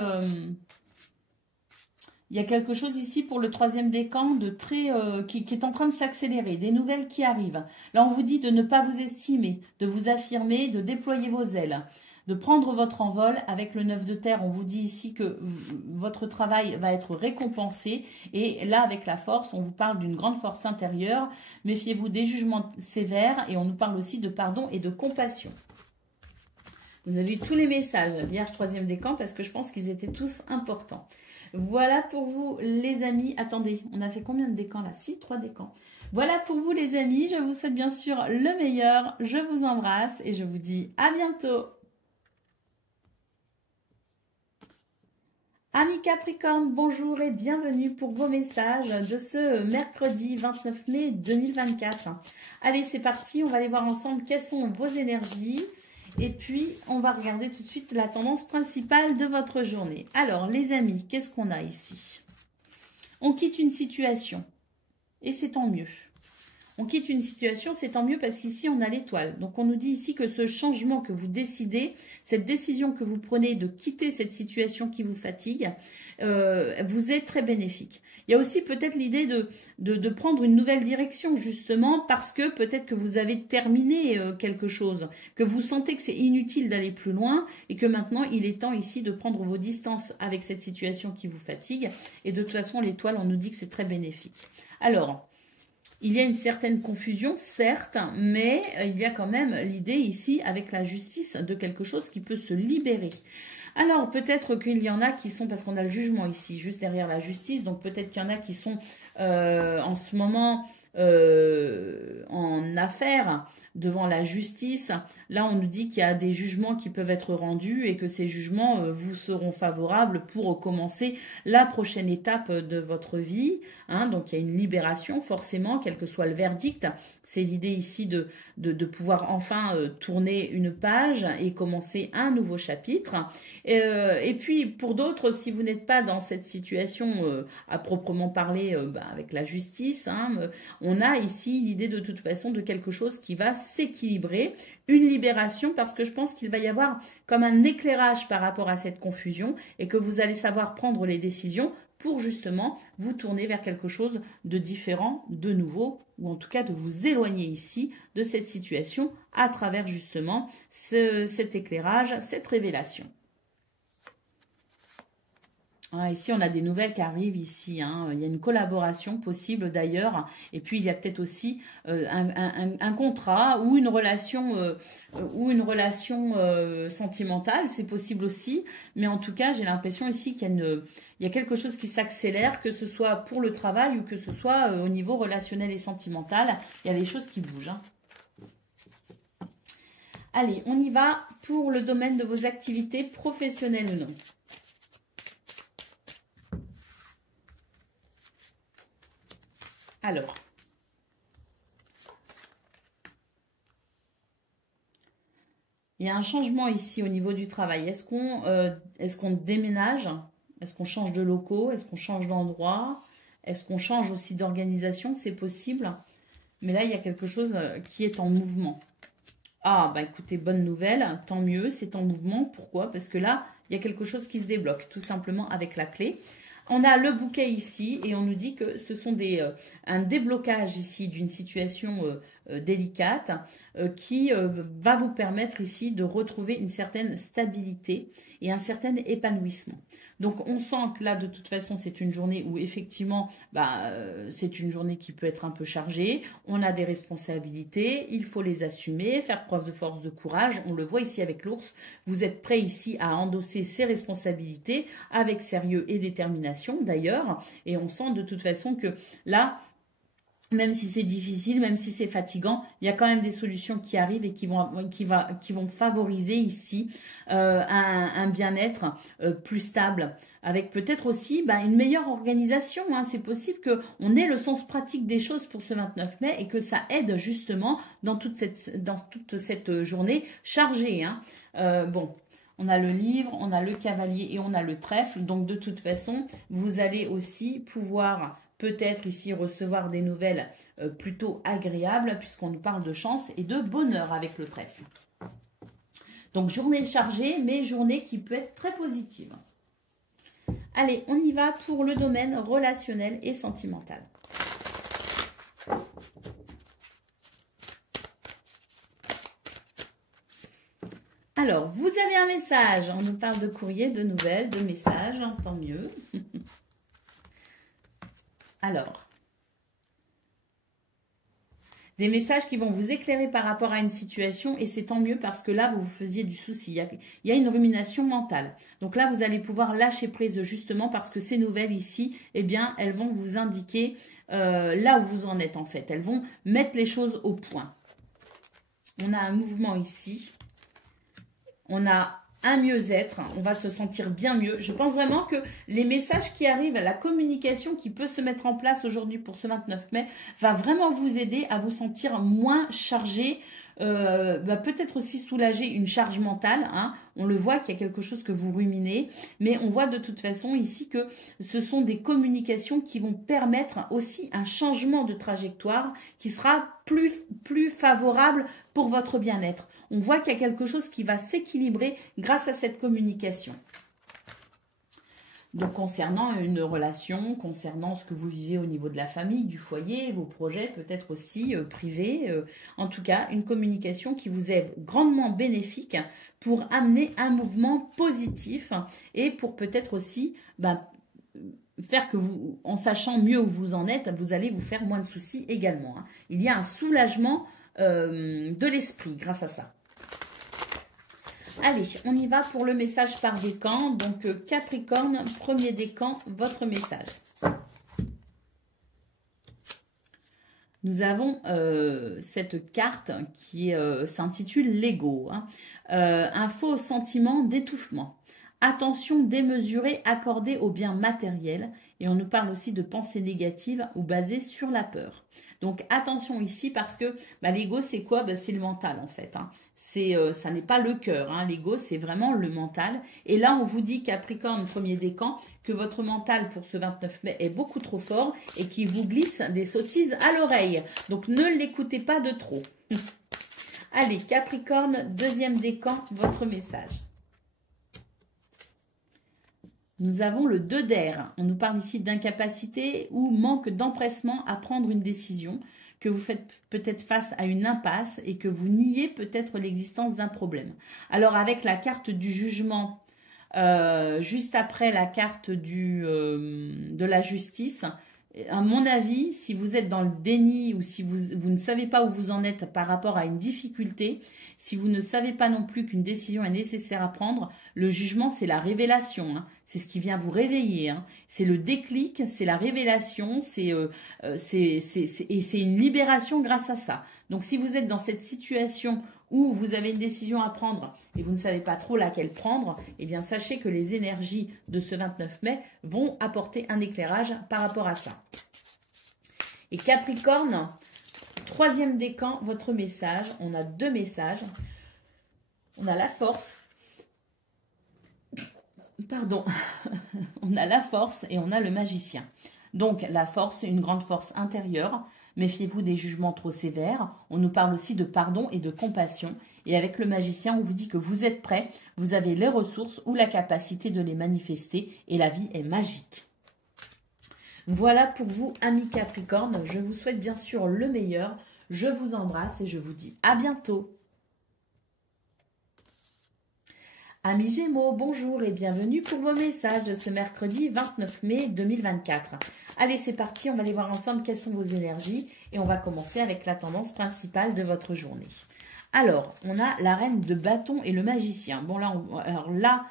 il y a quelque chose ici pour le troisième décan de très, qui est en train de s'accélérer, des nouvelles qui arrivent. Là, on vous dit de ne pas vous estimer, de vous affirmer, de déployer vos ailes, de prendre votre envol. Avec le 9 de terre, on vous dit ici que votre travail va être récompensé. Et là, avec la force, on vous parle d'une grande force intérieure. Méfiez-vous des jugements sévères et on nous parle aussi de pardon et de compassion. Vous avez eu tous les messages, Vierge troisième décan, parce que je pense qu'ils étaient tous importants. Voilà pour vous, les amis. Attendez, on a fait combien de décans là? Si, 3 décans. Voilà pour vous, les amis. Je vous souhaite bien sûr le meilleur. Je vous embrasse et je vous dis à bientôt. Amis Capricorne, bonjour et bienvenue pour vos messages de ce mercredi 29 mai 2024. Allez, c'est parti. On va aller voir ensemble quelles sont vos énergies. Et puis, on va regarder tout de suite la tendance principale de votre journée. Alors, les amis, qu'est-ce qu'on a ici? On quitte une situation. Et c'est tant mieux. On quitte une situation, c'est tant mieux parce qu'ici, on a l'étoile. Donc, on nous dit ici que ce changement que vous décidez, cette décision que vous prenez de quitter cette situation qui vous fatigue, vous est très bénéfique. Il y a aussi peut-être l'idée de prendre une nouvelle direction, justement, parce que peut-être que vous avez terminé quelque chose, que vous sentez que c'est inutile d'aller plus loin et que maintenant, il est temps ici de prendre vos distances avec cette situation qui vous fatigue. Et de toute façon, l'étoile, on nous dit que c'est très bénéfique. Alors, il y a une certaine confusion, certes, mais il y a quand même l'idée ici, avec la justice, de quelque chose qui peut se libérer. Alors, peut-être qu'il y en a qui sont, parce qu'on a le jugement ici, juste derrière la justice, donc peut-être qu'il y en a qui sont en ce moment en affaires devant la justice. Là, on nous dit qu'il y a des jugements qui peuvent être rendus et que ces jugements vous seront favorables pour commencer la prochaine étape de votre vie. Hein, donc, il y a une libération, forcément, quel que soit le verdict. C'est l'idée ici de pouvoir enfin tourner une page et commencer un nouveau chapitre. Et puis, pour d'autres, si vous n'êtes pas dans cette situation à proprement parler avec la justice, hein, on a ici l'idée de toute façon de quelque chose qui va s'équilibrer, une libération, parce que je pense qu'il va y avoir comme un éclairage par rapport à cette confusion et que vous allez savoir prendre les décisions pour justement vous tourner vers quelque chose de différent, de nouveau, ou en tout cas de vous éloigner ici de cette situation à travers justement cet éclairage, cette révélation. Ah, ici, on a des nouvelles qui arrivent ici. Hein. Il y a une collaboration possible d'ailleurs. Et puis, il y a peut-être aussi un contrat ou une relation, sentimentale. C'est possible aussi. Mais en tout cas, j'ai l'impression ici qu'il y a quelque chose qui s'accélère, que ce soit pour le travail ou que ce soit au niveau relationnel et sentimental. Il y a des choses qui bougent. Hein. Allez, on y va pour le domaine de vos activités professionnelles ou non. Alors, il y a un changement ici au niveau du travail. Est-ce qu'on déménage? Est-ce qu'on change de locaux? Est-ce qu'on change d'endroit? Est-ce qu'on change aussi d'organisation? C'est possible. Mais là, il y a quelque chose qui est en mouvement. Ah, bah écoutez, bonne nouvelle, tant mieux, c'est en mouvement. Pourquoi? Parce que là, il y a quelque chose qui se débloque, tout simplement avec la clé. On a le bouquet ici et on nous dit que ce sont un déblocage ici d'une situation délicate qui va vous permettre ici de retrouver une certaine stabilité et un certain épanouissement. Donc, on sent que là, de toute façon, c'est une journée où effectivement, c'est une journée qui peut être un peu chargée. On a des responsabilités, il faut les assumer, faire preuve de force, de courage. On le voit ici avec l'ours. Vous êtes prêt ici à endosser ces responsabilités avec sérieux et détermination d'ailleurs. Et on sent de toute façon que là, même si c'est difficile, même si c'est fatigant, il y a quand même des solutions qui arrivent et qui vont favoriser ici un bien-être plus stable, avec peut-être aussi une meilleure organisation. Hein. C'est possible qu'on ait le sens pratique des choses pour ce 29 mai et que ça aide justement dans toute cette journée chargée. Hein. Bon, on a le livre, on a le cavalier et on a le trèfle. Donc de toute façon, vous allez aussi pouvoir peut-être ici recevoir des nouvelles plutôt agréables puisqu'on nous parle de chance et de bonheur avec le trèfle. Donc journée chargée, mais journée qui peut être très positive. Allez, on y va pour le domaine relationnel et sentimental. Alors, vous avez un message. On nous parle de courrier, de nouvelles, de messages. Tant mieux. Alors, des messages qui vont vous éclairer par rapport à une situation et c'est tant mieux parce que là, vous vous faisiez du souci. Il y a une rumination mentale. Donc là, vous allez pouvoir lâcher prise justement parce que ces nouvelles ici, eh bien, elles vont vous indiquer là où vous en êtes en fait. Elles vont mettre les choses au point. On a un mouvement ici. On a un mieux-être, on va se sentir bien mieux. Je pense vraiment que les messages qui arrivent, la communication qui peut se mettre en place aujourd'hui pour ce 29 mai, va vraiment vous aider à vous sentir moins chargé, peut-être aussi soulager une charge mentale. Hein. On le voit qu'il y a quelque chose que vous ruminez, mais on voit de toute façon ici que ce sont des communications qui vont permettre aussi un changement de trajectoire qui sera plus favorable pour votre bien-être. On voit qu'il y a quelque chose qui va s'équilibrer grâce à cette communication. Donc, concernant une relation, concernant ce que vous vivez au niveau de la famille, du foyer, vos projets, peut-être aussi privés. En tout cas, une communication qui vous est grandement bénéfique pour amener un mouvement positif et pour peut-être aussi faire que vous, en sachant mieux où vous en êtes, vous allez vous faire moins de soucis également. Hein. Il y a un soulagement de l'esprit grâce à ça. Allez, on y va pour le message par décan. Donc, Capricorne, premier décan, votre message. Nous avons cette carte qui s'intitule l'ego. Hein. Un faux sentiment d'étouffement. Attention démesurée accordée aux biens matériels. Et on nous parle aussi de pensées négatives ou basées sur la peur. Donc, attention ici parce que l'ego, c'est quoi? C'est le mental en fait. Hein. Ça n'est pas le cœur. Hein. L'ego, c'est vraiment le mental. Et là, on vous dit, Capricorne, premier décan, que votre mental pour ce 29 mai est beaucoup trop fort et qu'il vous glisse des sottises à l'oreille. Donc, ne l'écoutez pas de trop. Allez, Capricorne, deuxième décan, votre message. Nous avons le 2 d'air. On nous parle ici d'incapacité ou manque d'empressement à prendre une décision, que vous faites peut-être face à une impasse et que vous niez peut-être l'existence d'un problème. Alors avec la carte du jugement, juste après la carte de la justice, à mon avis, si vous êtes dans le déni ou si vous ne savez pas où vous en êtes par rapport à une difficulté, si vous ne savez pas non plus qu'une décision est nécessaire à prendre, le jugement, c'est la révélation. Hein. C'est ce qui vient vous réveiller. Hein. C'est le déclic, c'est la révélation, et c'est une libération grâce à ça. Donc, si vous êtes dans cette situation où vous avez une décision à prendre et vous ne savez pas trop laquelle prendre, eh bien, sachez que les énergies de ce 29 mai vont apporter un éclairage par rapport à ça. Et Capricorne, troisième décan, votre message. On a 2 messages. On a la force. Pardon. On a la force et on a le magicien. Donc, la force, une grande force intérieure. Méfiez-vous des jugements trop sévères. On nous parle aussi de pardon et de compassion. Et avec le magicien, on vous dit que vous êtes prêt, vous avez les ressources ou la capacité de les manifester et la vie est magique. Voilà pour vous, amis Capricorne. Je vous souhaite bien sûr le meilleur. Je vous embrasse et je vous dis à bientôt. Amis Gémeaux, bonjour et bienvenue pour vos messages de ce mercredi 29 mai 2024. Allez, c'est parti, on va aller voir ensemble quelles sont vos énergies et on va commencer avec la tendance principale de votre journée. Alors, on a la reine de bâton et le magicien. Bon, là,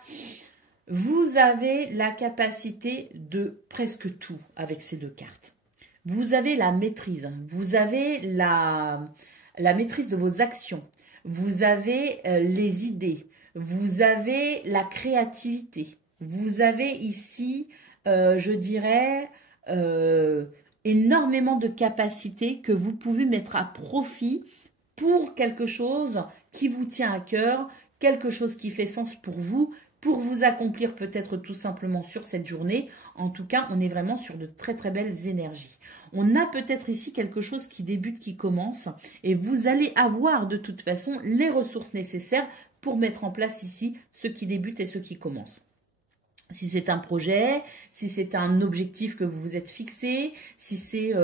vous avez la capacité de presque tout avec ces 2 cartes. vous avez la maîtrise, vous avez la maîtrise de vos actions, vous avez les idées, vous avez la créativité, vous avez ici, je dirais, énormément de capacités que vous pouvez mettre à profit pour quelque chose qui vous tient à cœur, quelque chose qui fait sens pour vous accomplir peut-être tout simplement sur cette journée. En tout cas, on est vraiment sur de très très belles énergies. On a peut-être ici quelque chose qui débute, qui commence, et vous allez avoir de toute façon les ressources nécessaires pour mettre en place ici ce qui débute et ce qui commence. Si c'est un projet, si c'est un objectif que vous vous êtes fixé, si c'est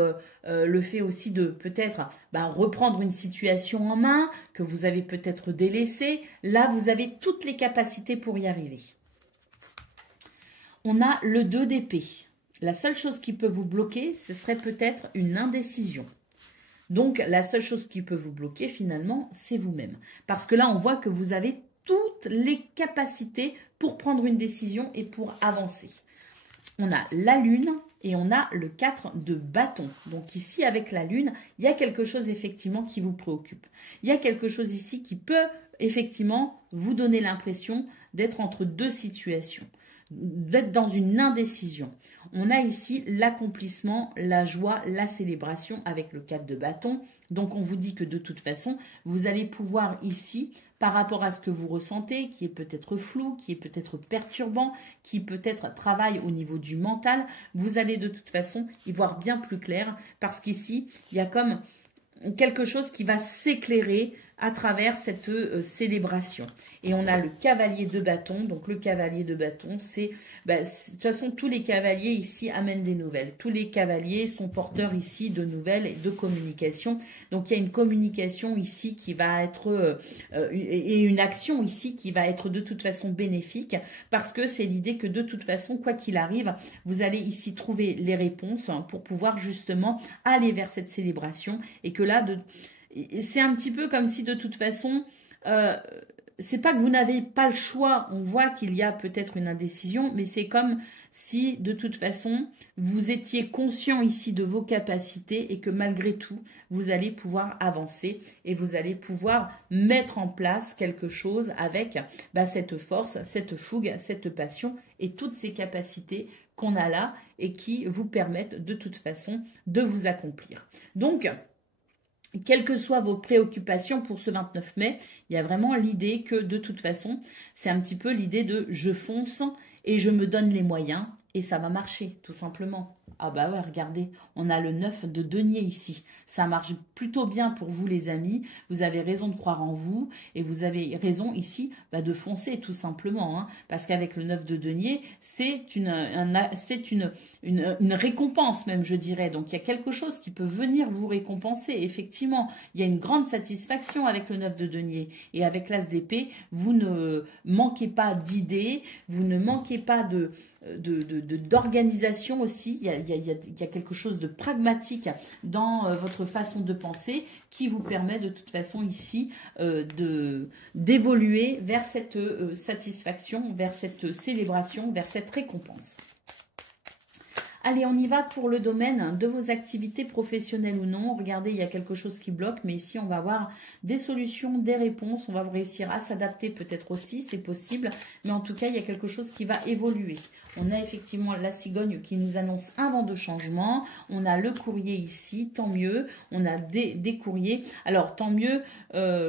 le fait aussi de peut-être reprendre une situation en main que vous avez peut-être délaissée, là vous avez toutes les capacités pour y arriver. On a le 2 d'épée. La seule chose qui peut vous bloquer, ce serait peut-être une indécision. Donc la seule chose qui peut vous bloquer finalement, c'est vous-même. Parce que là on voit que vous avez toutes les capacités pour prendre une décision et pour avancer. On a la lune et on a le 4 de bâton. Donc ici, avec la lune, il y a quelque chose effectivement qui vous préoccupe. Il y a quelque chose ici qui peut effectivement vous donner l'impression d'être entre deux situations, d'être dans une indécision. On a ici l'accomplissement, la joie, la célébration avec le 4 de bâton. Donc on vous dit que de toute façon, vous allez pouvoir ici, par rapport à ce que vous ressentez, qui est peut-être flou, qui est peut-être perturbant, qui peut-être travaille au niveau du mental, vous allez de toute façon y voir bien plus clair, parce qu'ici, il y a comme quelque chose qui va s'éclairer à travers cette célébration. Et on a le cavalier de bâton. Donc le cavalier de bâton, c'est... de toute façon, tous les cavaliers ici amènent des nouvelles. Tous les cavaliers sont porteurs ici de nouvelles et de communication. Donc il y a une communication ici qui va être... et une action ici qui va être de toute façon bénéfique, parce que c'est l'idée que de toute façon, quoi qu'il arrive, vous allez ici trouver les réponses pour pouvoir justement aller vers cette célébration. Et que là, c'est un petit peu comme si de toute façon, c'est pas que vous n'avez pas le choix, on voit qu'il y a peut-être une indécision, mais c'est comme si de toute façon, vous étiez conscient ici de vos capacités et que malgré tout, vous allez pouvoir avancer et vous allez pouvoir mettre en place quelque chose avec cette force, cette fougue, cette passion et toutes ces capacités qu'on a là et qui vous permettent de toute façon de vous accomplir. Donc, quelles que soient vos préoccupations pour ce 29 mai, il y a vraiment l'idée que de toute façon, c'est un petit peu l'idée de je fonce et je me donne les moyens et ça va marcher tout simplement. Ah bah ouais, regardez, on a le 9 de denier ici. Ça marche plutôt bien pour vous les amis. Vous avez raison de croire en vous et vous avez raison ici de foncer tout simplement. Parce qu'avec le 9 de denier, c'est une récompense même, je dirais. Donc il y a quelque chose qui peut venir vous récompenser. Effectivement, il y a une grande satisfaction avec le 9 de denier. Et avec l'as d'épée, vous ne manquez pas d'idées, vous ne manquez pas d'organisation aussi. Il y a quelque chose de pragmatique dans votre façon de penser qui vous permet de toute façon ici d'évoluer vers cette satisfaction, vers cette célébration, vers cette récompense. Allez, on y va pour le domaine de vos activités professionnelles ou non. Regardez, il y a quelque chose qui bloque, mais ici, on va avoir des solutions, des réponses. On va réussir à s'adapter peut-être aussi, c'est possible. Mais en tout cas, il y a quelque chose qui va évoluer. On a effectivement la cigogne qui nous annonce un vent de changement. On a le courrier ici, tant mieux. On a des courriers. Alors, tant mieux,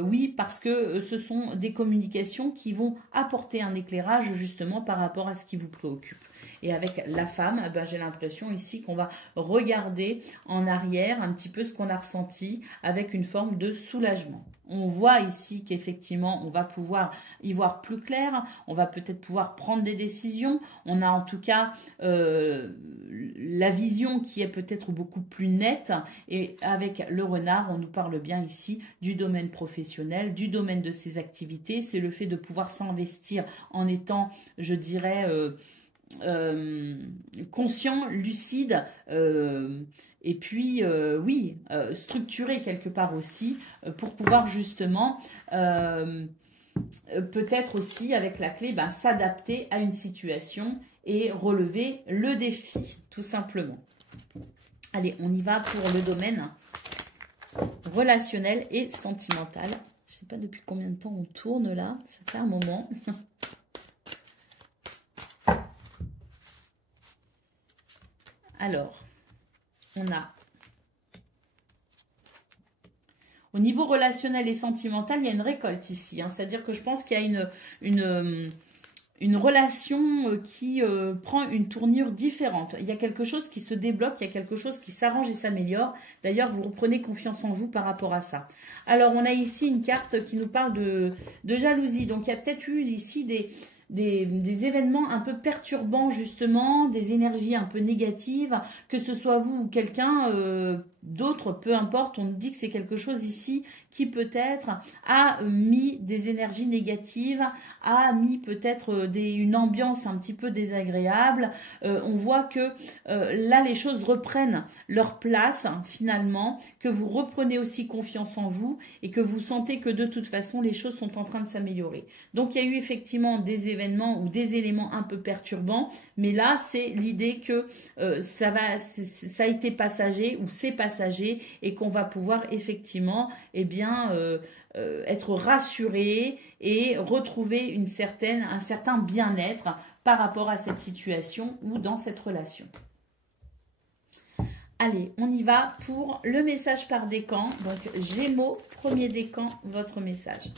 oui, parce que ce sont des communications qui vont apporter un éclairage justement par rapport à ce qui vous préoccupe. Et avec la femme, j'ai l'impression ici qu'on va regarder en arrière un petit peu ce qu'on a ressenti avec une forme de soulagement. On voit ici qu'effectivement, on va pouvoir y voir plus clair. On va peut-être pouvoir prendre des décisions. On a en tout cas la vision qui est peut-être beaucoup plus nette. Et avec le renard, on nous parle bien ici du domaine professionnel, du domaine de ses activités. C'est le fait de pouvoir s'investir en étant, je dirais... conscient, lucide et puis oui, structuré quelque part aussi pour pouvoir justement peut-être aussi avec la clé s'adapter à une situation et relever le défi tout simplement. Allez, on y va pour le domaine relationnel et sentimental. Je ne sais pas depuis combien de temps on tourne là. Ça fait un moment. Alors, on a... Au niveau relationnel et sentimental, il y a une récolte ici. Hein. C'est-à-dire que je pense qu'il y a une relation qui prend une tournure différente. Il y a quelque chose qui se débloque, il y a quelque chose qui s'arrange et s'améliore. D'ailleurs, vous reprenez confiance en vous par rapport à ça. Alors, on a ici une carte qui nous parle de jalousie. Donc, il y a peut-être eu ici des événements un peu perturbants justement, des énergies un peu négatives, que ce soit vous ou quelqu'un d'autre, peu importe, on nous dit que c'est quelque chose ici qui peut-être a mis des énergies négatives, a mis peut-être une ambiance un petit peu désagréable. On voit que là les choses reprennent leur place finalement, que vous reprenez aussi confiance en vous et que vous sentez que de toute façon les choses sont en train de s'améliorer. Donc il y a eu effectivement des événements ou des éléments un peu perturbants, mais là c'est l'idée que ça a été passager ou c'est passager et qu'on va pouvoir effectivement être rassuré et retrouver un certain bien-être par rapport à cette situation ou dans cette relation. Allez, on y va pour le message par décan. Donc, Gémeaux, premier décan, votre message.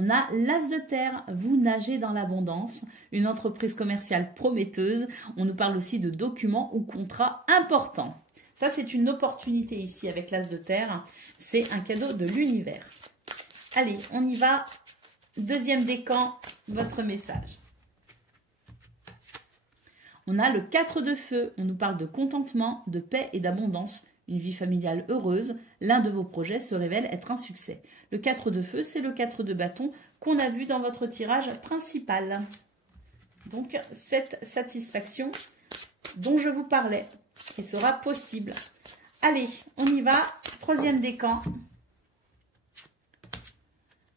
On a l'As de terre, vous nagez dans l'abondance, une entreprise commerciale prometteuse. On nous parle aussi de documents ou contrats importants. Ça, c'est une opportunité ici avec l'As de terre. C'est un cadeau de l'univers. Allez, on y va. Deuxième décan, votre message. On a le 4 de feu. On nous parle de contentement, de paix et d'abondance. Une vie familiale heureuse, l'un de vos projets se révèle être un succès. Le 4 de feu, c'est le 4 de bâton qu'on a vu dans votre tirage principal. Donc, cette satisfaction dont je vous parlais, qui sera possible. Allez, on y va. Troisième décan.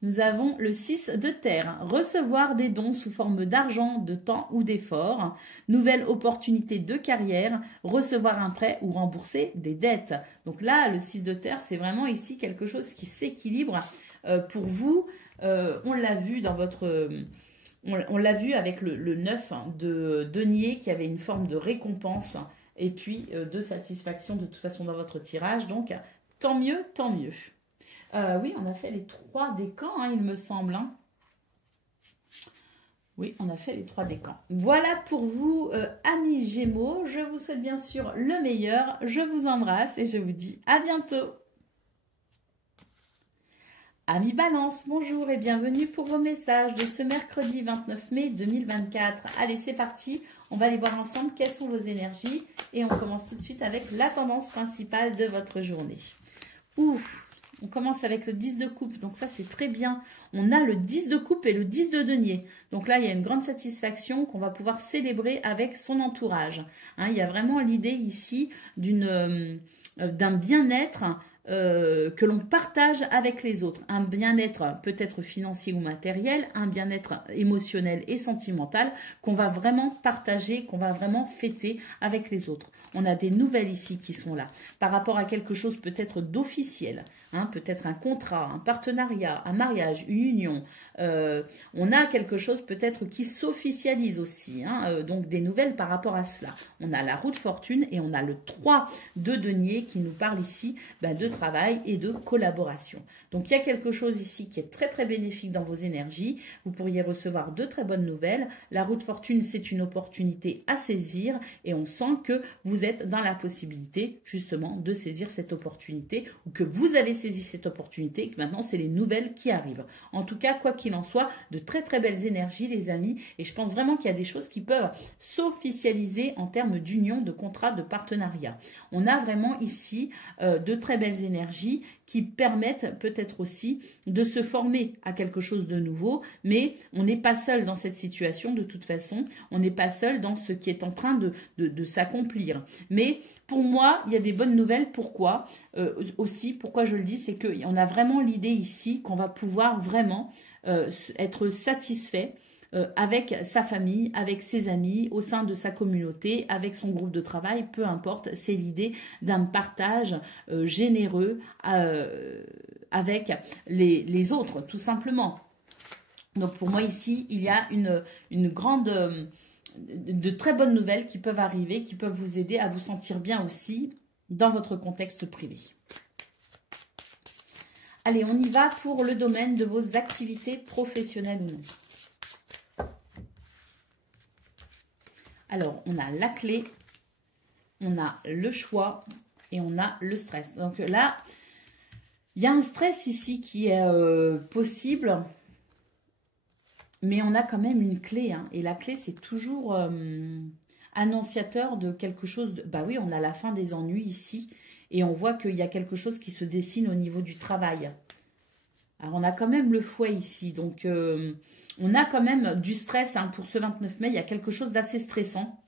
Nous avons le 6 de terre, recevoir des dons sous forme d'argent, de temps ou d'effort, nouvelle opportunité de carrière, recevoir un prêt ou rembourser des dettes. Donc là, le 6 de terre, c'est vraiment ici quelque chose qui s'équilibre pour vous. On l'a vu dans votre... On l'a vu avec le 9 de denier qui avait une forme de récompense et puis de satisfaction de toute façon dans votre tirage. Donc, tant mieux, tant mieux. Oui, on a fait les 3 décans, hein, il me semble. Hein. Oui, on a fait les 3 décans. Voilà pour vous, amis Gémeaux. Je vous souhaite bien sûr le meilleur. Je vous embrasse et je vous dis à bientôt. Amis Balance, bonjour et bienvenue pour vos messages de ce mercredi 29 mai 2024. Allez, c'est parti. On va aller voir ensemble quelles sont vos énergies. Et on commence tout de suite avec la tendance principale de votre journée. Ouf! On commence avec le 10 de coupe, donc ça c'est très bien. On a le 10 de coupe et le 10 de denier. Donc là, il y a une grande satisfaction qu'on va pouvoir célébrer avec son entourage. Hein, il y a vraiment l'idée ici d'un bien-être que l'on partage avec les autres. Un bien-être peut-être financier ou matériel, un bien-être émotionnel et sentimental qu'on va vraiment partager, qu'on va vraiment fêter avec les autres. On a des nouvelles ici qui sont là par rapport à quelque chose peut-être d'officiel, hein, peut-être un contrat, un partenariat, un mariage, une union. On a quelque chose peut-être qui s'officialise aussi, hein, donc des nouvelles par rapport à cela. On a la roue de fortune et on a le 3 de denier qui nous parle ici de travail et de collaboration. Donc il y a quelque chose ici qui est très très bénéfique dans vos énergies. Vous pourriez recevoir de très bonnes nouvelles. La roue de fortune, c'est une opportunité à saisir et on sent que vous êtes dans la possibilité justement de saisir cette opportunité ou que vous avez saisi cette opportunité et que maintenant c'est les nouvelles qui arrivent. En tout cas, quoi qu'il en soit, de très très belles énergies les amis et je pense vraiment qu'il y a des choses qui peuvent s'officialiser en termes d'union, de contrat, de partenariat. On a vraiment ici de très belles énergies qui permettent peut-être aussi de se former à quelque chose de nouveau, mais on n'est pas seul dans cette situation de toute façon, on n'est pas seul dans ce qui est en train de s'accomplir. Mais pour moi, il y a des bonnes nouvelles. Pourquoi aussi, pourquoi je le dis, c'est qu'on a vraiment l'idée ici qu'on va pouvoir vraiment être satisfait avec sa famille, avec ses amis, au sein de sa communauté, avec son groupe de travail, peu importe. C'est l'idée d'un partage généreux avec les autres, tout simplement. Donc pour moi ici, il y a une grande, de très bonnes nouvelles qui peuvent arriver, qui peuvent vous aider à vous sentir bien aussi dans votre contexte privé. Allez, on y va pour le domaine de vos activités professionnelles ou non. Alors, on a la clé, on a le choix et on a le stress. Donc là, il y a un stress ici qui est possible, mais on a quand même une clé. Hein, et la clé, c'est toujours annonciateur de quelque chose. Bah oui, on a la fin des ennuis ici. Et on voit qu'il y a quelque chose qui se dessine au niveau du travail. Alors, on a quand même le fouet ici. Donc, on a quand même du stress hein, pour ce 29 mai. Il y a quelque chose d'assez stressant.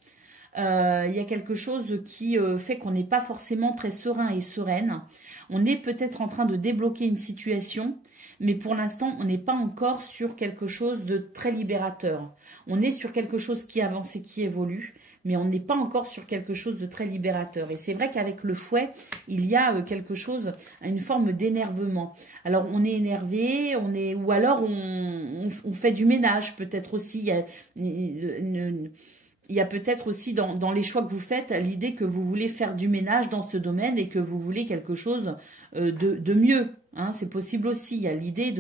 Il y a quelque chose qui fait qu'on n'est pas forcément très serein et sereine. On est peut-être en train de débloquer une situation, mais pour l'instant, on n'est pas encore sur quelque chose de très libérateur. On est sur quelque chose qui avance et qui évolue, mais on n'est pas encore sur quelque chose de très libérateur. Et c'est vrai qu'avec le fouet, il y a quelque chose, une forme d'énervement. Alors, on est énervé, ou alors on fait du ménage, peut-être aussi. Il y a peut-être aussi dans les choix que vous faites, l'idée que vous voulez faire du ménage dans ce domaine et que vous voulez quelque chose de mieux. Hein, c'est possible aussi. Il y a l'idée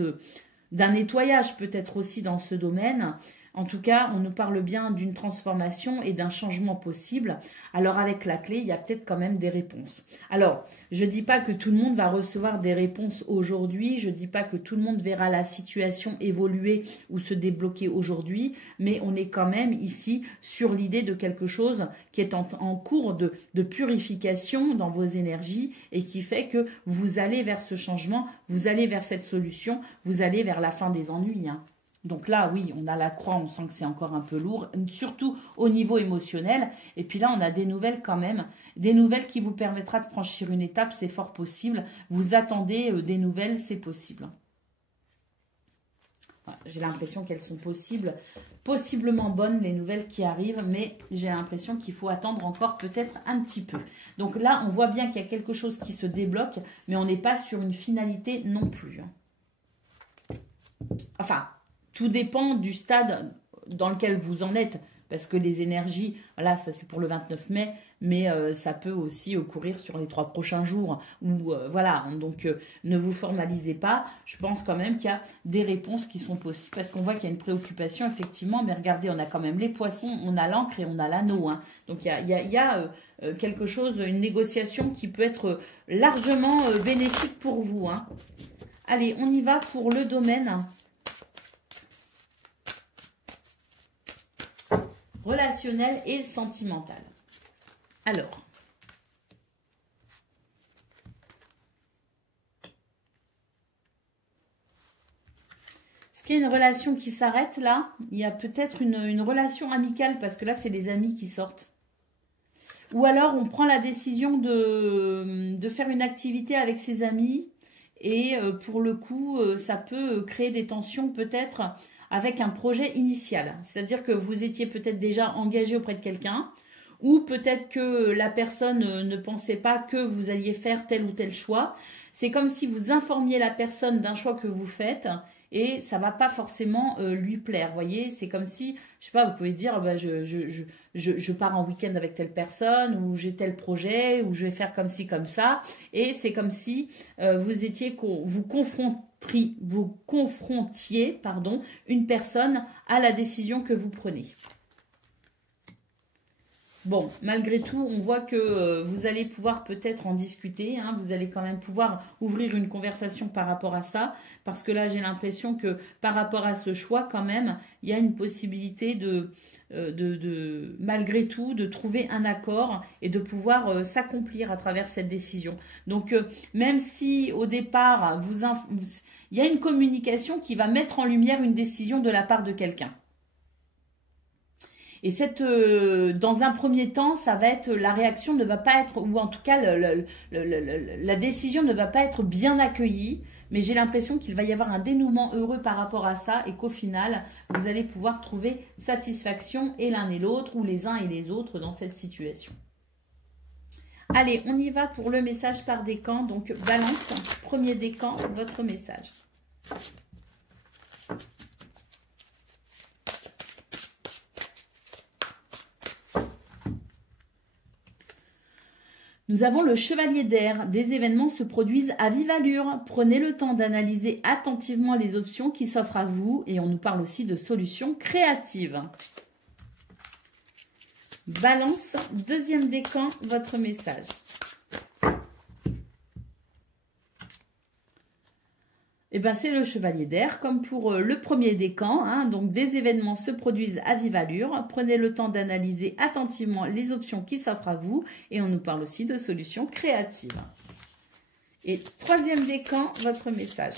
d'un nettoyage peut-être aussi dans ce domaine. En tout cas, on nous parle bien d'une transformation et d'un changement possible. Alors, avec la clé, il y a peut-être quand même des réponses. Alors, je ne dis pas que tout le monde va recevoir des réponses aujourd'hui. Je ne dis pas que tout le monde verra la situation évoluer ou se débloquer aujourd'hui. Mais on est quand même ici sur l'idée de quelque chose qui est en cours de purification dans vos énergies et qui fait que vous allez vers ce changement, vous allez vers cette solution, vous allez vers la fin des ennuis, hein. Donc là, oui, on a la croix, on sent que c'est encore un peu lourd, surtout au niveau émotionnel. Et puis là, on a des nouvelles quand même, des nouvelles qui vous permettra de franchir une étape, c'est fort possible. Vous attendez des nouvelles, c'est possible. Voilà, j'ai l'impression qu'elles sont possiblement bonnes, les nouvelles qui arrivent, mais j'ai l'impression qu'il faut attendre encore peut-être un petit peu. Donc là, on voit bien qu'il y a quelque chose qui se débloque, mais on n'est pas sur une finalité non plus. Enfin... Tout dépend du stade dans lequel vous en êtes, parce que les énergies, là, ça c'est pour le 29 mai, mais ça peut aussi courir sur les 3 prochains jours. Voilà, donc ne vous formalisez pas. Je pense quand même qu'il y a des réponses qui sont possibles, parce qu'on voit qu'il y a une préoccupation, effectivement, mais regardez, on a quand même les poissons, on a l'encre et on a l'anneau. Hein. Donc il y a quelque chose, une négociation qui peut être largement bénéfique pour vous. Hein. Allez, on y va pour le domaine relationnel et sentimental. Alors, est-ce qu'il y a une relation qui s'arrête là? Il y a peut-être une relation amicale, parce que là, c'est les amis qui sortent. Ou alors, on prend la décision de faire une activité avec ses amis et pour le coup, ça peut créer des tensions peut-être avec un projet initial. C'est-à-dire que vous étiez peut-être déjà engagé auprès de quelqu'un, ou peut-être que la personne ne pensait pas que vous alliez faire tel ou tel choix. C'est comme si vous informiez la personne d'un choix que vous faites, et ça ne va pas forcément lui plaire. Vous voyez, c'est comme si, je sais pas, vous pouvez dire, bah, je pars en week-end avec telle personne, ou j'ai tel projet, ou je vais faire comme ci, comme ça. Et c'est comme si vous confrontiez une personne à la décision que vous prenez. Bon, malgré tout, on voit que vous allez pouvoir peut-être en discuter. Hein, vous allez quand même pouvoir ouvrir une conversation par rapport à ça. Parce que là, j'ai l'impression que par rapport à ce choix, quand même, il y a une possibilité malgré tout, de trouver un accord et de pouvoir s'accomplir à travers cette décision. Donc, même si au départ, il y a une communication qui va mettre en lumière une décision de la part de quelqu'un. Et dans un premier temps, ça va être, la réaction ne va pas être, ou en tout cas, la décision ne va pas être bien accueillie. Mais j'ai l'impression qu'il va y avoir un dénouement heureux par rapport à ça et qu'au final, vous allez pouvoir trouver satisfaction et l'un et l'autre, ou les uns et les autres dans cette situation. Allez, on y va pour le message par décan. Donc, Balance, premier décan, votre message. Nous avons le chevalier d'air. Des événements se produisent à vive allure. Prenez le temps d'analyser attentivement les options qui s'offrent à vous. Et on nous parle aussi de solutions créatives. Balance, deuxième décan, votre message. Eh bien, c'est le chevalier d'air, comme pour le premier décan. Hein, donc, des événements se produisent à vive allure. Prenez le temps d'analyser attentivement les options qui s'offrent à vous. Et on nous parle aussi de solutions créatives. Et troisième décan, votre message.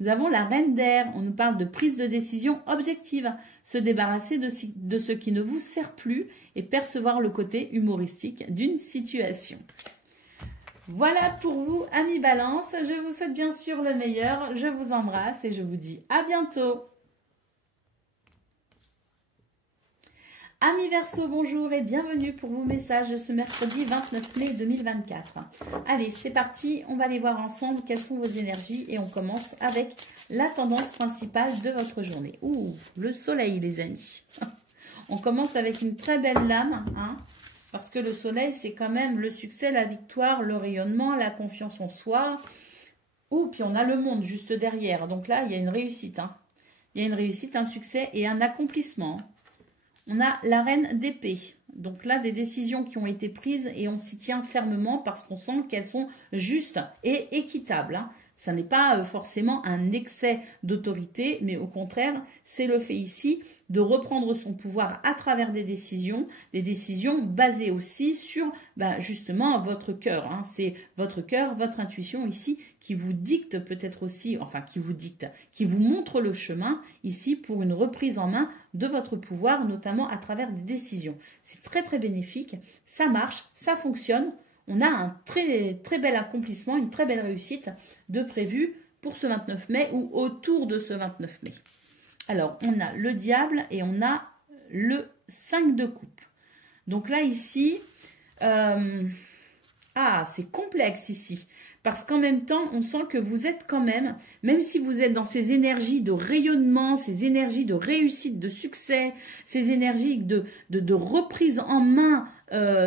Nous avons la reine d'air. On nous parle de prise de décision objective. Se débarrasser de ce qui ne vous sert plus et percevoir le côté humoristique d'une situation. Voilà pour vous, amis Balance. Je vous souhaite bien sûr le meilleur. Je vous embrasse et je vous dis à bientôt. Amis Verseau, bonjour et bienvenue pour vos messages de ce mercredi 29 mai 2024. Allez, c'est parti. On va aller voir ensemble quelles sont vos énergies et on commence avec la tendance principale de votre journée. Ouh, le soleil, les amis. On commence avec une très belle lame, hein. Parce que le soleil, c'est quand même le succès, la victoire, le rayonnement, la confiance en soi. Ouh, puis on a le monde juste derrière. Donc là, il y a une réussite. Hein. Il y a une réussite, un succès et un accomplissement. On a la reine d'épée. Donc là, des décisions qui ont été prises et on s'y tient fermement parce qu'on sent qu'elles sont justes et équitables. Hein. Ça n'est pas forcément un excès d'autorité, mais au contraire, c'est le fait ici de reprendre son pouvoir à travers des décisions basées aussi sur justement votre cœur. Hein. C'est votre cœur, votre intuition ici qui vous dicte peut-être aussi, enfin qui vous montre le chemin ici pour une reprise en main de votre pouvoir, notamment à travers des décisions. C'est très très bénéfique, ça marche, ça fonctionne. On a un très, très bel accomplissement, une très belle réussite de prévu pour ce 29 mai ou autour de ce 29 mai. Alors, on a le diable et on a le 5 de coupe. Donc là, ici, c'est complexe ici. Parce qu'en même temps, on sent que vous êtes quand même si vous êtes dans ces énergies de rayonnement, ces énergies de réussite, de succès, ces énergies de reprise en main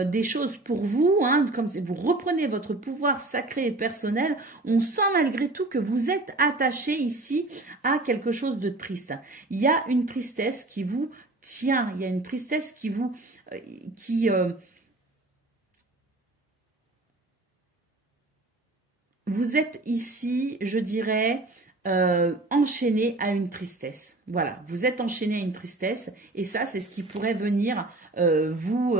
des choses pour vous, hein, comme vous reprenez votre pouvoir sacré et personnel, on sent malgré tout que vous êtes attaché ici à quelque chose de triste. Il y a une tristesse qui vous tient, il y a une tristesse qui vous... Vous êtes ici, je dirais, enchaîné à une tristesse. Voilà, vous êtes enchaîné à une tristesse et ça, c'est ce qui pourrait venir vous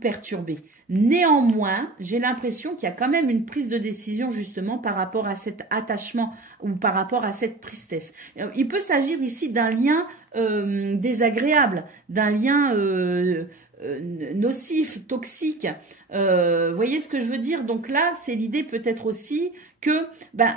perturber. Néanmoins, j'ai l'impression qu'il y a quand même une prise de décision justement par rapport à cet attachement ou par rapport à cette tristesse. Il peut s'agir ici d'un lien désagréable, d'un lien... nocif, toxique, voyez ce que je veux dire? Donc là, c'est l'idée peut-être aussi que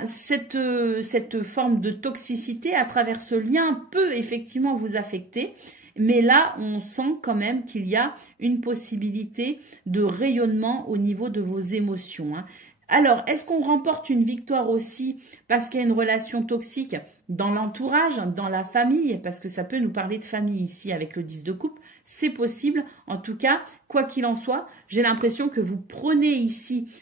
cette forme de toxicité à travers ce lien peut effectivement vous affecter, mais là, on sent quand même qu'il y a une possibilité de rayonnement au niveau de vos émotions. Hein. Alors, est-ce qu'on remporte une victoire aussi parce qu'il y a une relation toxique dans l'entourage, dans la famille, parce que ça peut nous parler de famille ici avec le 10 de coupe, c'est possible. En tout cas, quoi qu'il en soit, j'ai l'impression que vous prenez ici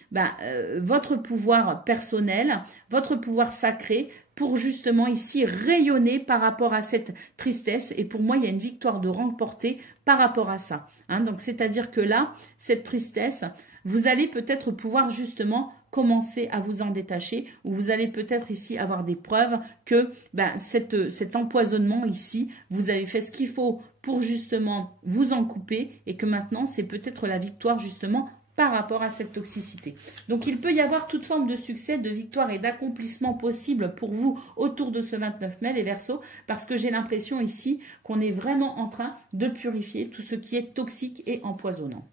votre pouvoir personnel, votre pouvoir sacré, pour justement ici rayonner par rapport à cette tristesse. Et pour moi, il y a une victoire de remporter par rapport à ça. Hein. Donc, c'est-à-dire que là, cette tristesse, vous allez peut-être pouvoir justement commencer à vous en détacher, ou vous allez peut-être ici avoir des preuves que cet empoisonnement ici, vous avez fait ce qu'il faut pour justement vous en couper et que maintenant, c'est peut-être la victoire justement par rapport à cette toxicité. Donc, il peut y avoir toute forme de succès, de victoire et d'accomplissement possible pour vous autour de ce 29 mai, les Verseaux, parce que j'ai l'impression ici qu'on est vraiment en train de purifier tout ce qui est toxique et empoisonnant.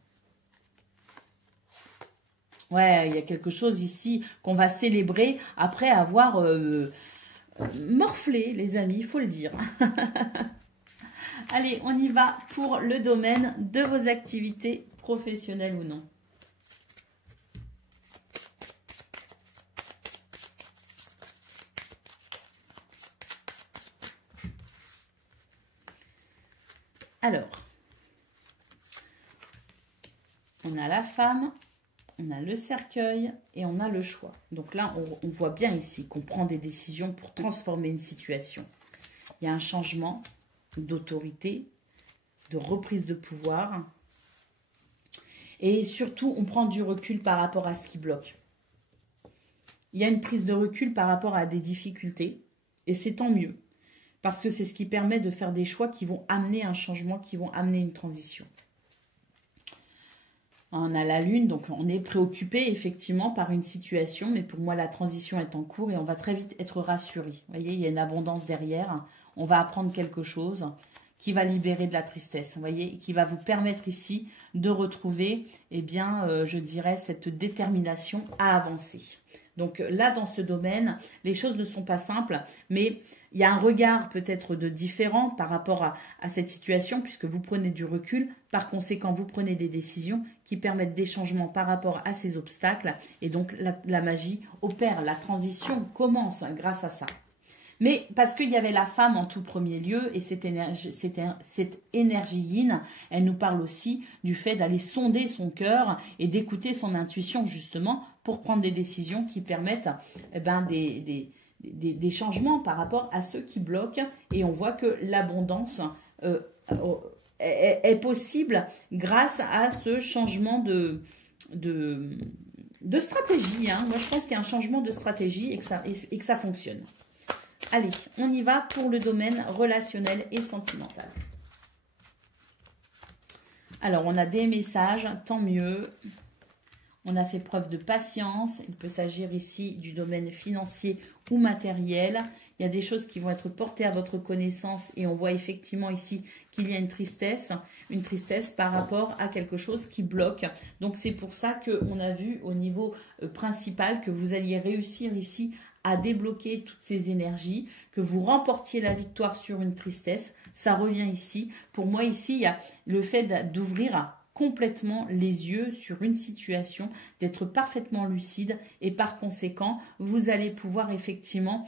Ouais, il y a quelque chose ici qu'on va célébrer après avoir morflé, les amis, il faut le dire. Allez, on y va pour le domaine de vos activités professionnelles ou non. Alors, on a la femme, on a le cercueil et on a le choix. Donc là, on voit bien ici qu'on prend des décisions pour transformer une situation. Il y a un changement d'autorité, de reprise de pouvoir. Et surtout, on prend du recul par rapport à ce qui bloque. Il y a une prise de recul par rapport à des difficultés. Et c'est tant mieux. Parce que c'est ce qui permet de faire des choix qui vont amener un changement, qui vont amener une transition. On a la lune, donc on est préoccupé effectivement par une situation, mais pour moi la transition est en cours et on va très vite être rassuré. Vous voyez, il y a une abondance derrière, on va apprendre quelque chose qui va libérer de la tristesse, vous voyez, qui va vous permettre ici de retrouver, eh bien, je dirais, cette détermination à avancer. Donc là, dans ce domaine, les choses ne sont pas simples, mais il y a un regard peut-être de différent par rapport à cette situation, puisque vous prenez du recul. Par conséquent, vous prenez des décisions qui permettent des changements par rapport à ces obstacles. Et donc, la magie opère, la transition commence grâce à ça. Mais parce qu'il y avait la femme en tout premier lieu, et cette énergie yin, elle nous parle aussi du fait d'aller sonder son cœur et d'écouter son intuition justement pour prendre des décisions qui permettent des changements par rapport à ceux qui bloquent. Et on voit que l'abondance est possible grâce à ce changement de stratégie. Hein. Moi, je pense qu'il y a un changement de stratégie et que ça fonctionne. Allez, on y va pour le domaine relationnel et sentimental. Alors, on a des messages, tant mieux. On a fait preuve de patience. Il peut s'agir ici du domaine financier ou matériel. Il y a des choses qui vont être portées à votre connaissance et on voit effectivement ici qu'il y a une tristesse par rapport à quelque chose qui bloque. Donc, c'est pour ça qu'on a vu au niveau principal que vous alliez réussir ici à débloquer toutes ces énergies, que vous remportiez la victoire sur une tristesse. Ça revient ici. Pour moi, ici, il y a le fait d'ouvrir complètement les yeux sur une situation, d'être parfaitement lucide et par conséquent, vous allez pouvoir effectivement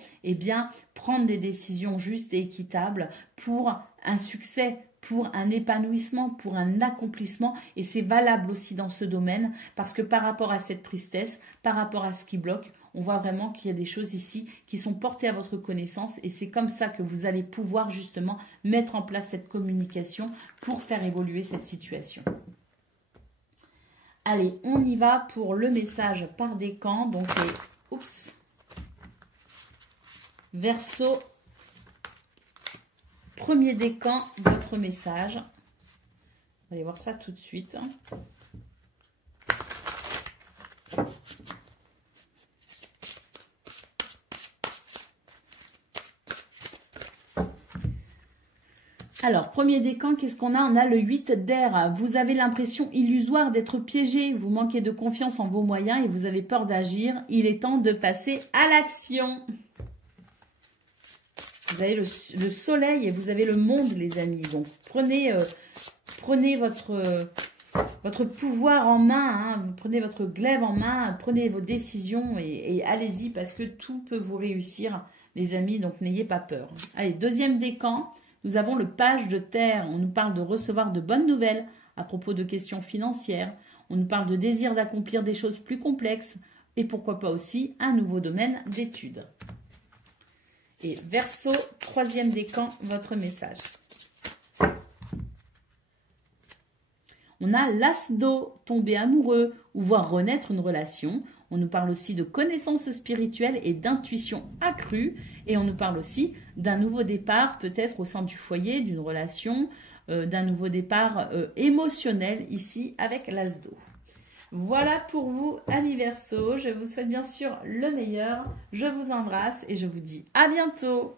prendre des décisions justes et équitables pour un succès, pour un épanouissement, pour un accomplissement. Et c'est valable aussi dans ce domaine parce que par rapport à cette tristesse, par rapport à ce qui bloque, on voit vraiment qu'il y a des choses ici qui sont portées à votre connaissance et c'est comme ça que vous allez pouvoir justement mettre en place cette communication pour faire évoluer cette situation. Allez, on y va pour le message par décan. Donc, Verseau, premier décan, votre message. On va aller voir ça tout de suite. Alors, premier décan, qu'est-ce qu'on a? On a le 8 d'air. Vous avez l'impression illusoire d'être piégé. Vous manquez de confiance en vos moyens et vous avez peur d'agir. Il est temps de passer à l'action. Vous avez le soleil et vous avez le monde, les amis. Donc, prenez votre pouvoir en main. Hein. Prenez votre glaive en main. Prenez vos décisions et allez-y parce que tout peut vous réussir, les amis. Donc, n'ayez pas peur. Allez, deuxième décan. Nous avons le page de terre. On nous parle de recevoir de bonnes nouvelles à propos de questions financières. On nous parle de désir d'accomplir des choses plus complexes. Et pourquoi pas aussi un nouveau domaine d'études. Et Verseau, troisième décan, votre message. On a l'as d'eau, tomber amoureux ou voir renaître une relation. On nous parle aussi de connaissances spirituelles et d'intuition accrue. Et on nous parle aussi d'un nouveau départ, peut-être au sein du foyer, d'une relation, d'un nouveau départ émotionnel ici avec l'as d'eau. Voilà pour vous, amis Verseau. Je vous souhaite bien sûr le meilleur. Je vous embrasse et je vous dis à bientôt.